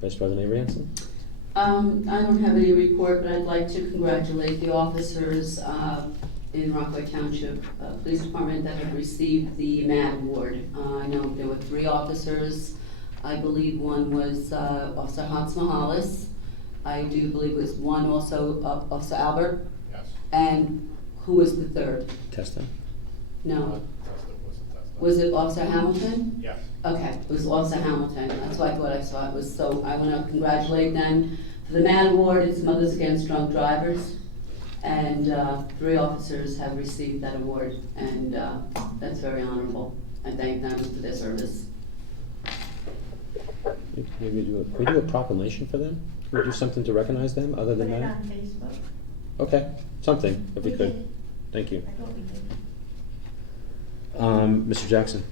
Vice President Abrahamson? I don't have any report, but I'd like to congratulate the officers in Rockaway Township Police Department that have received the MAD award. I know there were 3 officers. I believe one was Officer Hans Mahalis. I do believe it was one also Officer Albert. Yes. And who was the third? Testa? No. Was it Officer Hamilton? Yes. Okay, it was Officer Hamilton. That's why I thought I saw it was. So I want to congratulate them for the MAD award. It's Mothers Against Drunk Drivers. And 3 officers have received that award, and that's very honorable. I thank them for their service. Maybe can we do a proclamation for them? Can we do something to recognize them other than Put it that? on Facebook. Okay, something, if we We could. did. Thank you. I thought we did. Mr. Jackson?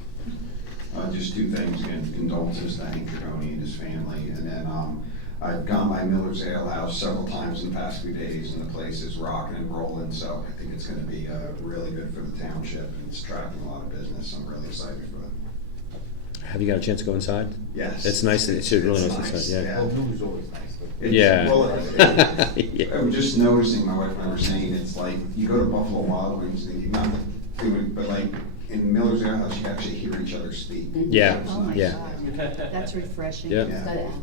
Just 2 things, again, condolences to Hank Dragoni and his family, and then I've gone by Miller's Ale House several times in the past few days, and the place is rocking and rolling, so I think it's gonna be really good for the township, and it's attracting a lot of business. I'm really excited for it. Have you got a chance to go inside? Yes. It's nice, it's really nice nice, inside, yeah. yeah. News always nice. Yeah. I'm just noticing, my wife and I were saying, it's like, you go to Buffalo Wild Wings, and you're not doing, but like, in Miller's Ale House, you can actually hear each other speak. Yeah, It's nice. yeah. That's refreshing. Yeah.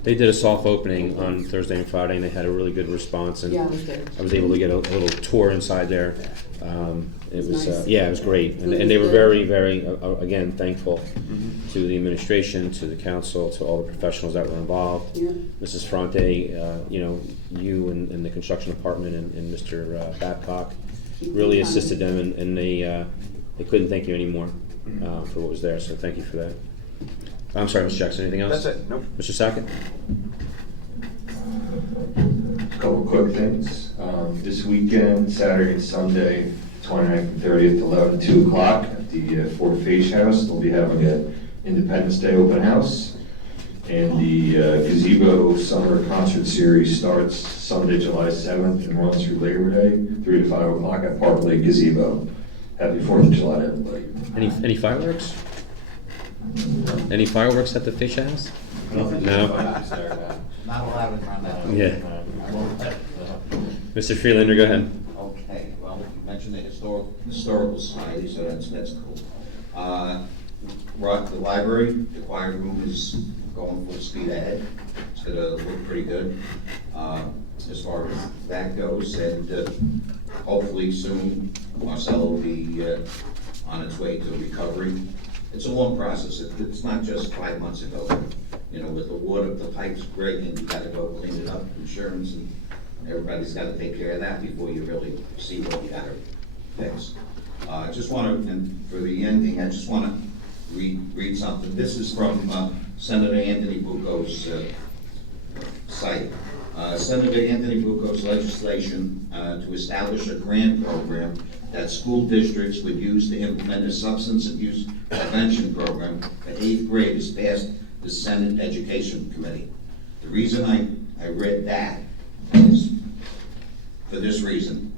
They did a soft opening on Thursday and Friday, and they had a really good response, and Yeah, it was good. I was able to get a little tour inside there. It was, nice. yeah, it was great, and they were very, very, again, thankful to the administration, to the council, to all the professionals that were involved. Yeah. Mrs. Fronte, you know, you and the construction department and Mr. Babcock really assisted them, and they couldn't thank you anymore for what was there, so thank you for that. I'm sorry, Mr. Jackson, anything else? That's it, nope. Mr. Sackett? A couple quick things. This weekend, Saturday and Sunday, 29th and 30th, 11 to 2 o'clock at the Fort Face House. They'll be having an Independence Day open house. And the Gazebo Summer Concert Series starts Sunday, July 7th and runs through Labor Day, 3 to 5 o'clock at Park Lake Gazebo. Happy 4th of July to everybody. Any fireworks? Any fireworks at the Fish House? No? Not allowed around that. Yeah. Mr. Freelander, go ahead. Okay, well, you mentioned the historical society, so that's cool. The library, the choir room is going full speed ahead. It's gonna look pretty good, as far as that goes, and hopefully soon Marcelo will be on its way to recovery. It's a long process. It's not just 5 months ago. You know, with the water, the pipes breaking, you gotta go clean it up, insurance, and everybody's gotta take care of that before you really see what you gotta fix. I just wanna, and for the ending, I just wanna read something. This is from Senator Anthony Bucco's site. Senator Anthony Bucco's legislation to establish a grant program that school districts would use to implement a substance abuse prevention program for 8th graders passed the Senate Education Committee. The reason I read that is for this reason.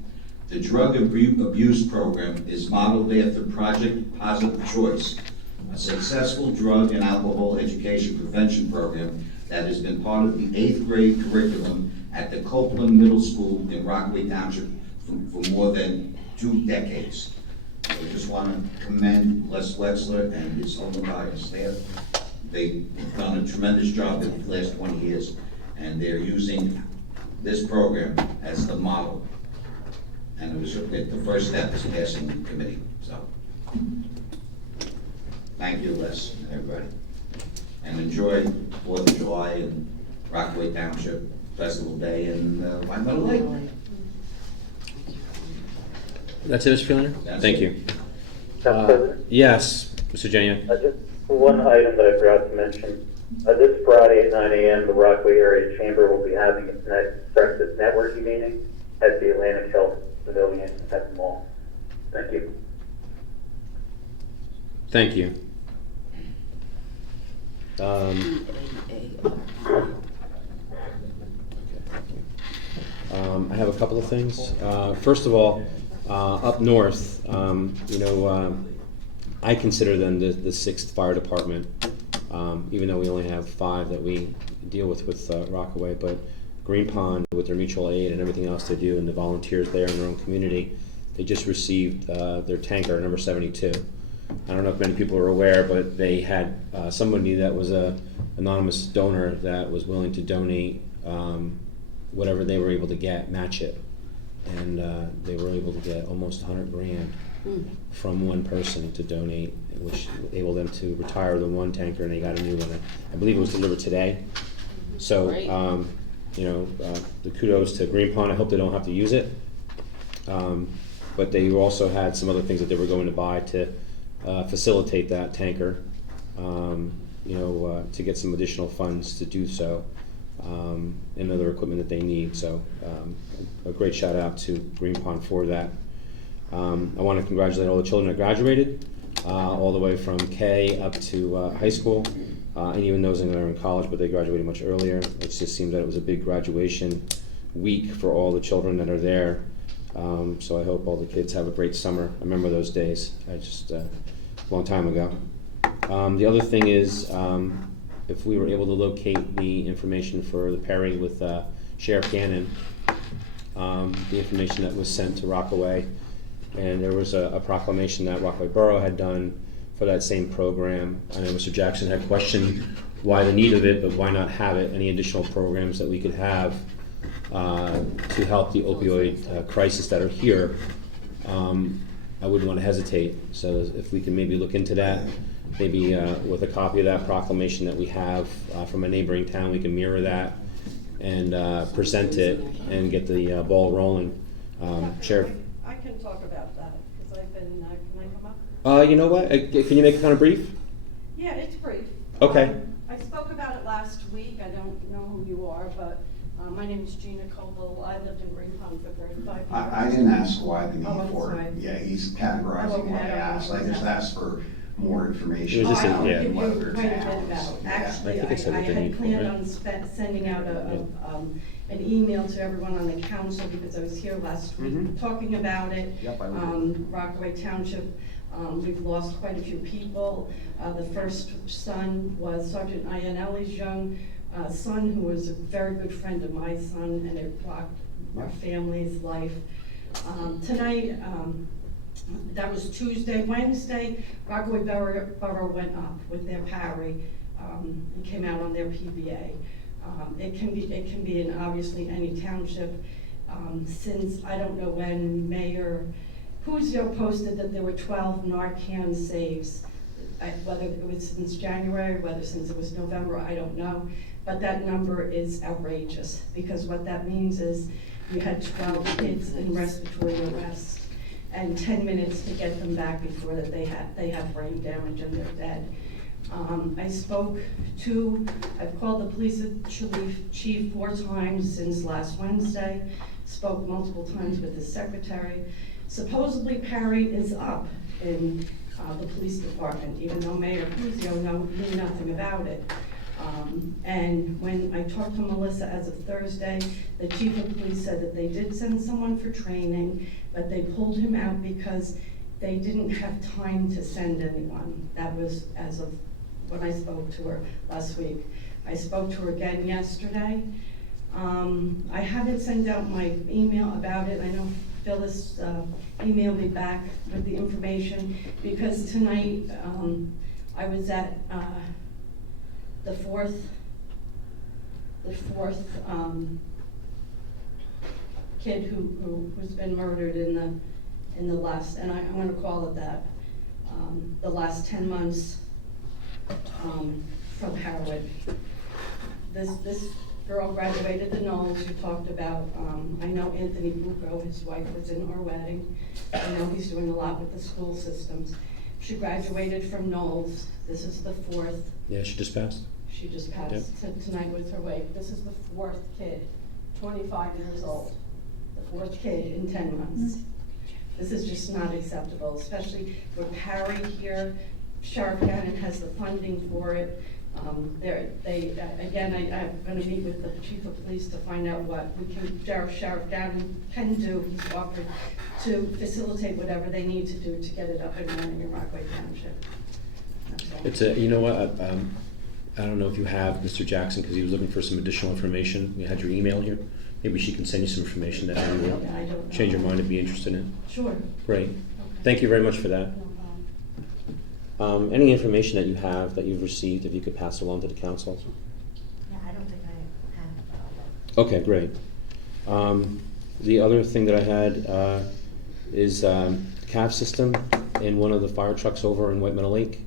The drug abuse program is modeled after Project Positive Choice, a successful drug and alcohol education prevention program that has been part of the 8th grade curriculum at the Copeland Middle School in Rockaway Township for more than 2 decades. I just want to commend Les Wexler and his whole entire staff. They've done a tremendous job in the last 20 years, and they're using this program as the model. And it was the first step is passing the committee, so. Thank you, Les, and everybody. And enjoy 4th of July and Rockaway Township Festival Day and White Meadow Lake. That's it, Mr. Freelander? That's Thank it. you. Yes, Mr. Janiak. Just one item that I forgot to mention. This Friday at 9 a.m., the Rockaway Area Chamber will be having its next breakfast networking meeting at the Atlantic Health Pavilion at the mall. Thank you. Thank you. I have a couple of things. First of all, up north, you know, I consider them the 6th fire department, even though we only have 5 that we deal with Rockaway, but Green Pond with their mutual aid and everything else they do and the volunteers there in their own community, they just received their tanker, number 72. I don't know if many people are aware, but they had somebody that was a anonymous donor that was willing to donate whatever they were able to get, match it. And they were able to get almost $100,000 from one person to donate, which enabled them to retire the one tanker, and they got a new one. I believe it was delivered today. So, the kudos to Green Pond. I hope they don't have to use it. But they also had some other things that they were going to buy to facilitate that tanker, to get some additional funds to do so, and other equipment that they need. So a great shout out to Green Pond for that. I want to congratulate all the children that graduated, all the way from K up to high school, and even those that are in college, but they graduated much earlier. It just seemed that it was a big graduation week for all the children that are there. So I hope all the kids have a great summer. I remember those days. A long time ago. The other thing is, if we were able to locate the information for the pairing with Sheriff Gannon, the information that was sent to Rockaway, and there was a proclamation that Rockaway Borough had done for that same program. I know Mr. Jackson had questioned why the need of it, but why not have it? Any additional programs that we could have to help the opioid crisis that are here, I wouldn't want to hesitate. So if we can maybe look into that, maybe with a copy of that proclamation that we have from a neighboring town, we can mirror that and present it and get the ball rolling. Sheriff? I can talk about that because I've been, can I come up? You know what? Can you make it kind of brief? Yeah, it's brief. Okay. I spoke about it last week. I don't know who you are, but my name is Gina Coble. I lived in Green Pond for 35 years. I didn't ask why the need I'm for sorry. it. Yeah, he's categorizing what I asked. I just asked for more information. It was just about yeah. it, whether it's Quite a bit hours. about it. Yeah. Actually, I think I said I what they had need for planned it. on sending out an email to everyone on the council because I was here last week talking about it. Yep, I remember. Rockaway Township, we've lost quite a few people. The first son was Sergeant Iannelli's young son, who was a very good friend of my son, and it rocked our family's life. Tonight, that was Tuesday. Wednesday, Rockaway Borough went up with their parry and came out on their PBA. It can be in obviously any township. Since I don't know when Mayor Puzio posted that there were 12 Narcan saves, whether it was since January, whether since it was November, I don't know. But that number is outrageous because what that means is you had 12 kids in respiratory arrest and 10 minutes to get them back before that they have brain damage and they're dead. I've called the police chief 4 times since last Wednesday, spoke multiple times with his secretary. Supposedly Perry is up in the police department, even though Mayor Puzio knew nothing about it. And when I talked to Melissa as of Thursday, the chief of police said that they did send someone for training, but they pulled him out because they didn't have time to send anyone. That was as of when I spoke to her last week. I spoke to her again yesterday. I haven't sent out my email about it. I know Phyllis emailed me back with the information because tonight I was at the fourth kid who's been murdered in the last, and I'm going to call it that, the last 10 months from Harwood. This girl graduated the Knowles you talked about. I know Anthony Bucco, his wife, was in our wedding. I know he's doing a lot with the school systems. She graduated from Knowles. This is the 4th. Yeah, she just passed. She just passed. Yep. Tonight was her wake. This is the 4th kid, 25 years old. The 4th kid in 10 months. This is just not acceptable, especially with Parry here. Sheriff Gannon has the funding for it. Again, I'm going to meet with the chief of police to find out what Sheriff Gannon can do. He's offered to facilitate whatever they need to do to get it up and running in Rockaway Township. It's you know what, I don't know if you have Mr. Jackson, because he was looking for some additional information. We had your email here. maybe she can send you some information that maybe will I don't change your know. mind and be interested in. Sure. Great. Thank you very much for that. Any information that you have that you've received, if you could pass along to the council? Yeah, I don't think I have. Okay, great. The other thing that I had is CAV system in one of the fire trucks over in White Meadow Lake.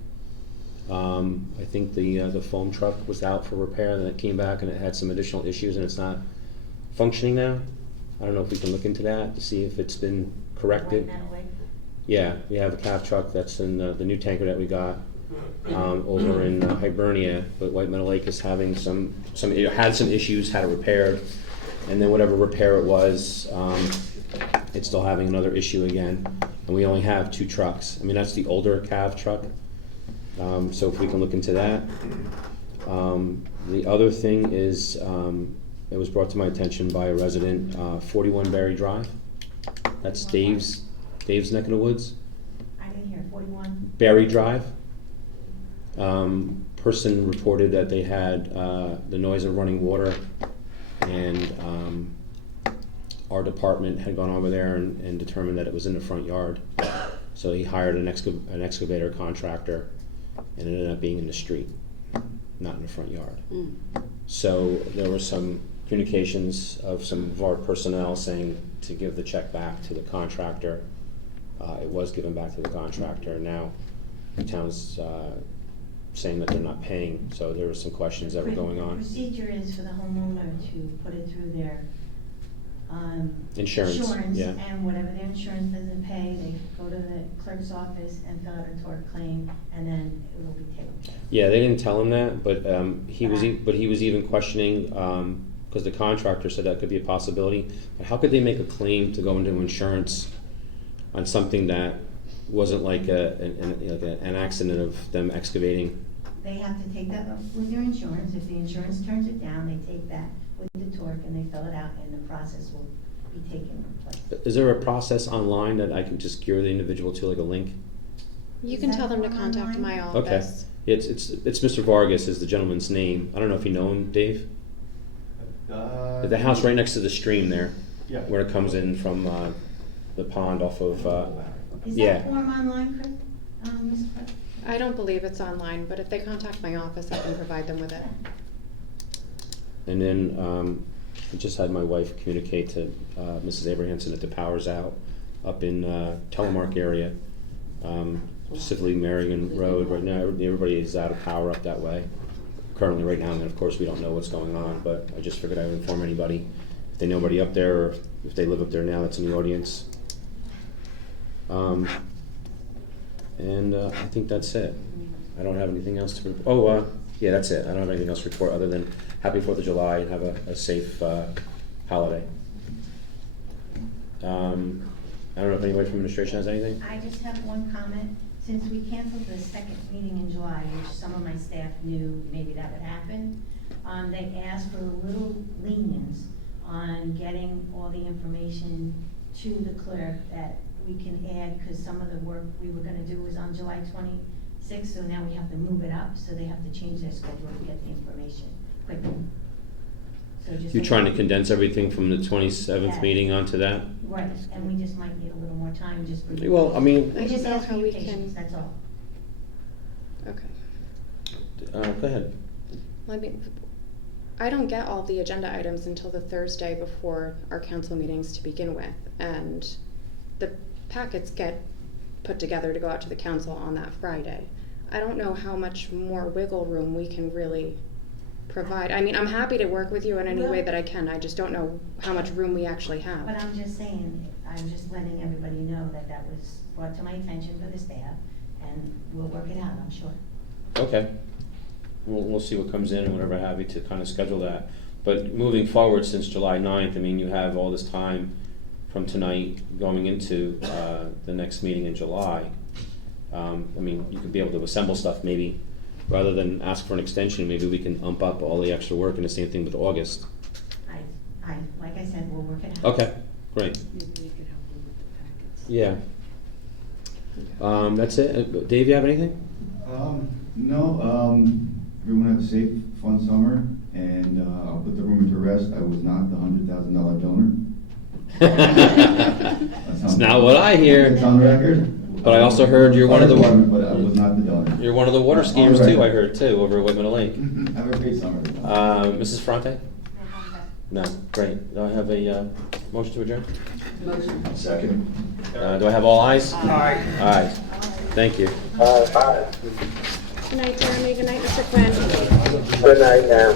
I think the foam truck was out for repair, then it came back and it had some additional issues and it's not functioning now. I don't know if we can look into that to see if it's been corrected. White Meadow Lake? Yeah, we have a CAV truck that's in the new tanker that we got over in Hibernia, but White Meadow Lake is having it had some issues, had it repaired, and then whatever repair it was, it's still having another issue again. And we only have 2 trucks. I mean, that's the older CAV truck. So if we can look into that. The other thing is, it was brought to my attention by a resident, 41 Berry Drive. That's Dave's neck of the woods. I didn't hear, 41? Berry Drive. Person reported that they had the noise of running water, and our department had gone over there and determined that it was in the front yard. So he hired an excavator contractor, and it ended up being in the street, not in the front yard. So there were some communications of some of our personnel saying to give the check back to the contractor. It was given back to the contractor. Now the town's saying that they're not paying, so there were some questions that were going on. The procedure is for the homeowner to put it through their Insurance, yeah. and whatever their insurance doesn't pay, they go to the clerk's office and fill out a tort claim, and then it will be taken care of. Yeah, they didn't tell him that, but he was even questioning, because the contractor said that could be a possibility. But how could they make a claim to go into insurance on something that wasn't like an accident of them excavating? They have to take that up with their insurance. If the insurance turns it down, they take that with the tort and they fill it out, and the process will be taken place. Is there a process online that I can just gear the individual to, like a link? You can tell them to contact my office. Okay. It's Mr. Vargas is the gentleman's name. I don't know if you know him, Dave? The house right next to the stream there, Yeah. where it comes in from the pond off of, Is yeah. that form online, Chris? Ms. Chris? I don't believe it's online, but if they contact my office, I can provide them with it. And then I just had my wife communicate to Mrs. Abrahamson that the power's out up in Telemark area, specifically Marion Road. Right now, everybody is out of power up that way currently right now, and of course we don't know what's going on, but I just figured I would inform anybody if they know anybody up there, or if they live up there now that's in the audience. And I think that's it. I don't have anything else to report. Yeah, that's it. I don't have anything else to report other than happy 4th of July and have a safe holiday. I don't know if anybody from administration has anything? I just have one comment. Since we canceled the second meeting in July, which some of my staff knew maybe that would happen, they asked for a little lenience on getting all the information to the clerk that we can add, because some of the work we were gonna do was on July 26th, so now we have to move it up, so they have to change their schedule to get the information quicker. So just You're trying to condense everything from the 27th Yeah. meeting onto that? Right, and we just might need a little more time just for. Well, I mean- We just I don't ask know for how your we patience, can- that's all. Okay. Go ahead. I don't get all the agenda items until the Thursday before our council meetings to begin with, and the packets get put together to go out to the council on that Friday. I don't know how much more wiggle room we can really provide. I mean, I'm happy to work with you in any way that I can. I just don't know how much room we actually have. But I'm just saying, I'm just letting everybody know that that was brought to my attention for the staff, and we'll work it out, I'm sure. Okay. We'll see what comes in and whatever have you to kind of schedule that. But moving forward since July 9th, I mean, you have all this time from tonight going into the next meeting in July. I mean, you could be able to assemble stuff maybe, rather than ask for an extension, maybe we can ump up all the extra work, and the same thing with August. Like I said, we'll work it out. Okay, great. Maybe we could help them with the packets. Yeah. That's it. Dave, you have anything? No. Everyone have a safe, fun summer. And I'll put the rumor to rest, I was not the $100,000 donor. It's not what I hear. It's on record. But I also heard you're one of the But I was not the donor. you're one of the water skiers too. I heard too over at Whitman Lake. Have a great summer. Mrs. Fronte? No, great. Do I have a motion to adjourn? Motion. Second. Do I have all ayes? Aye. Ayes. Thank you. Good night, Jeremy. Good night, Mr. Quinn. Good night now.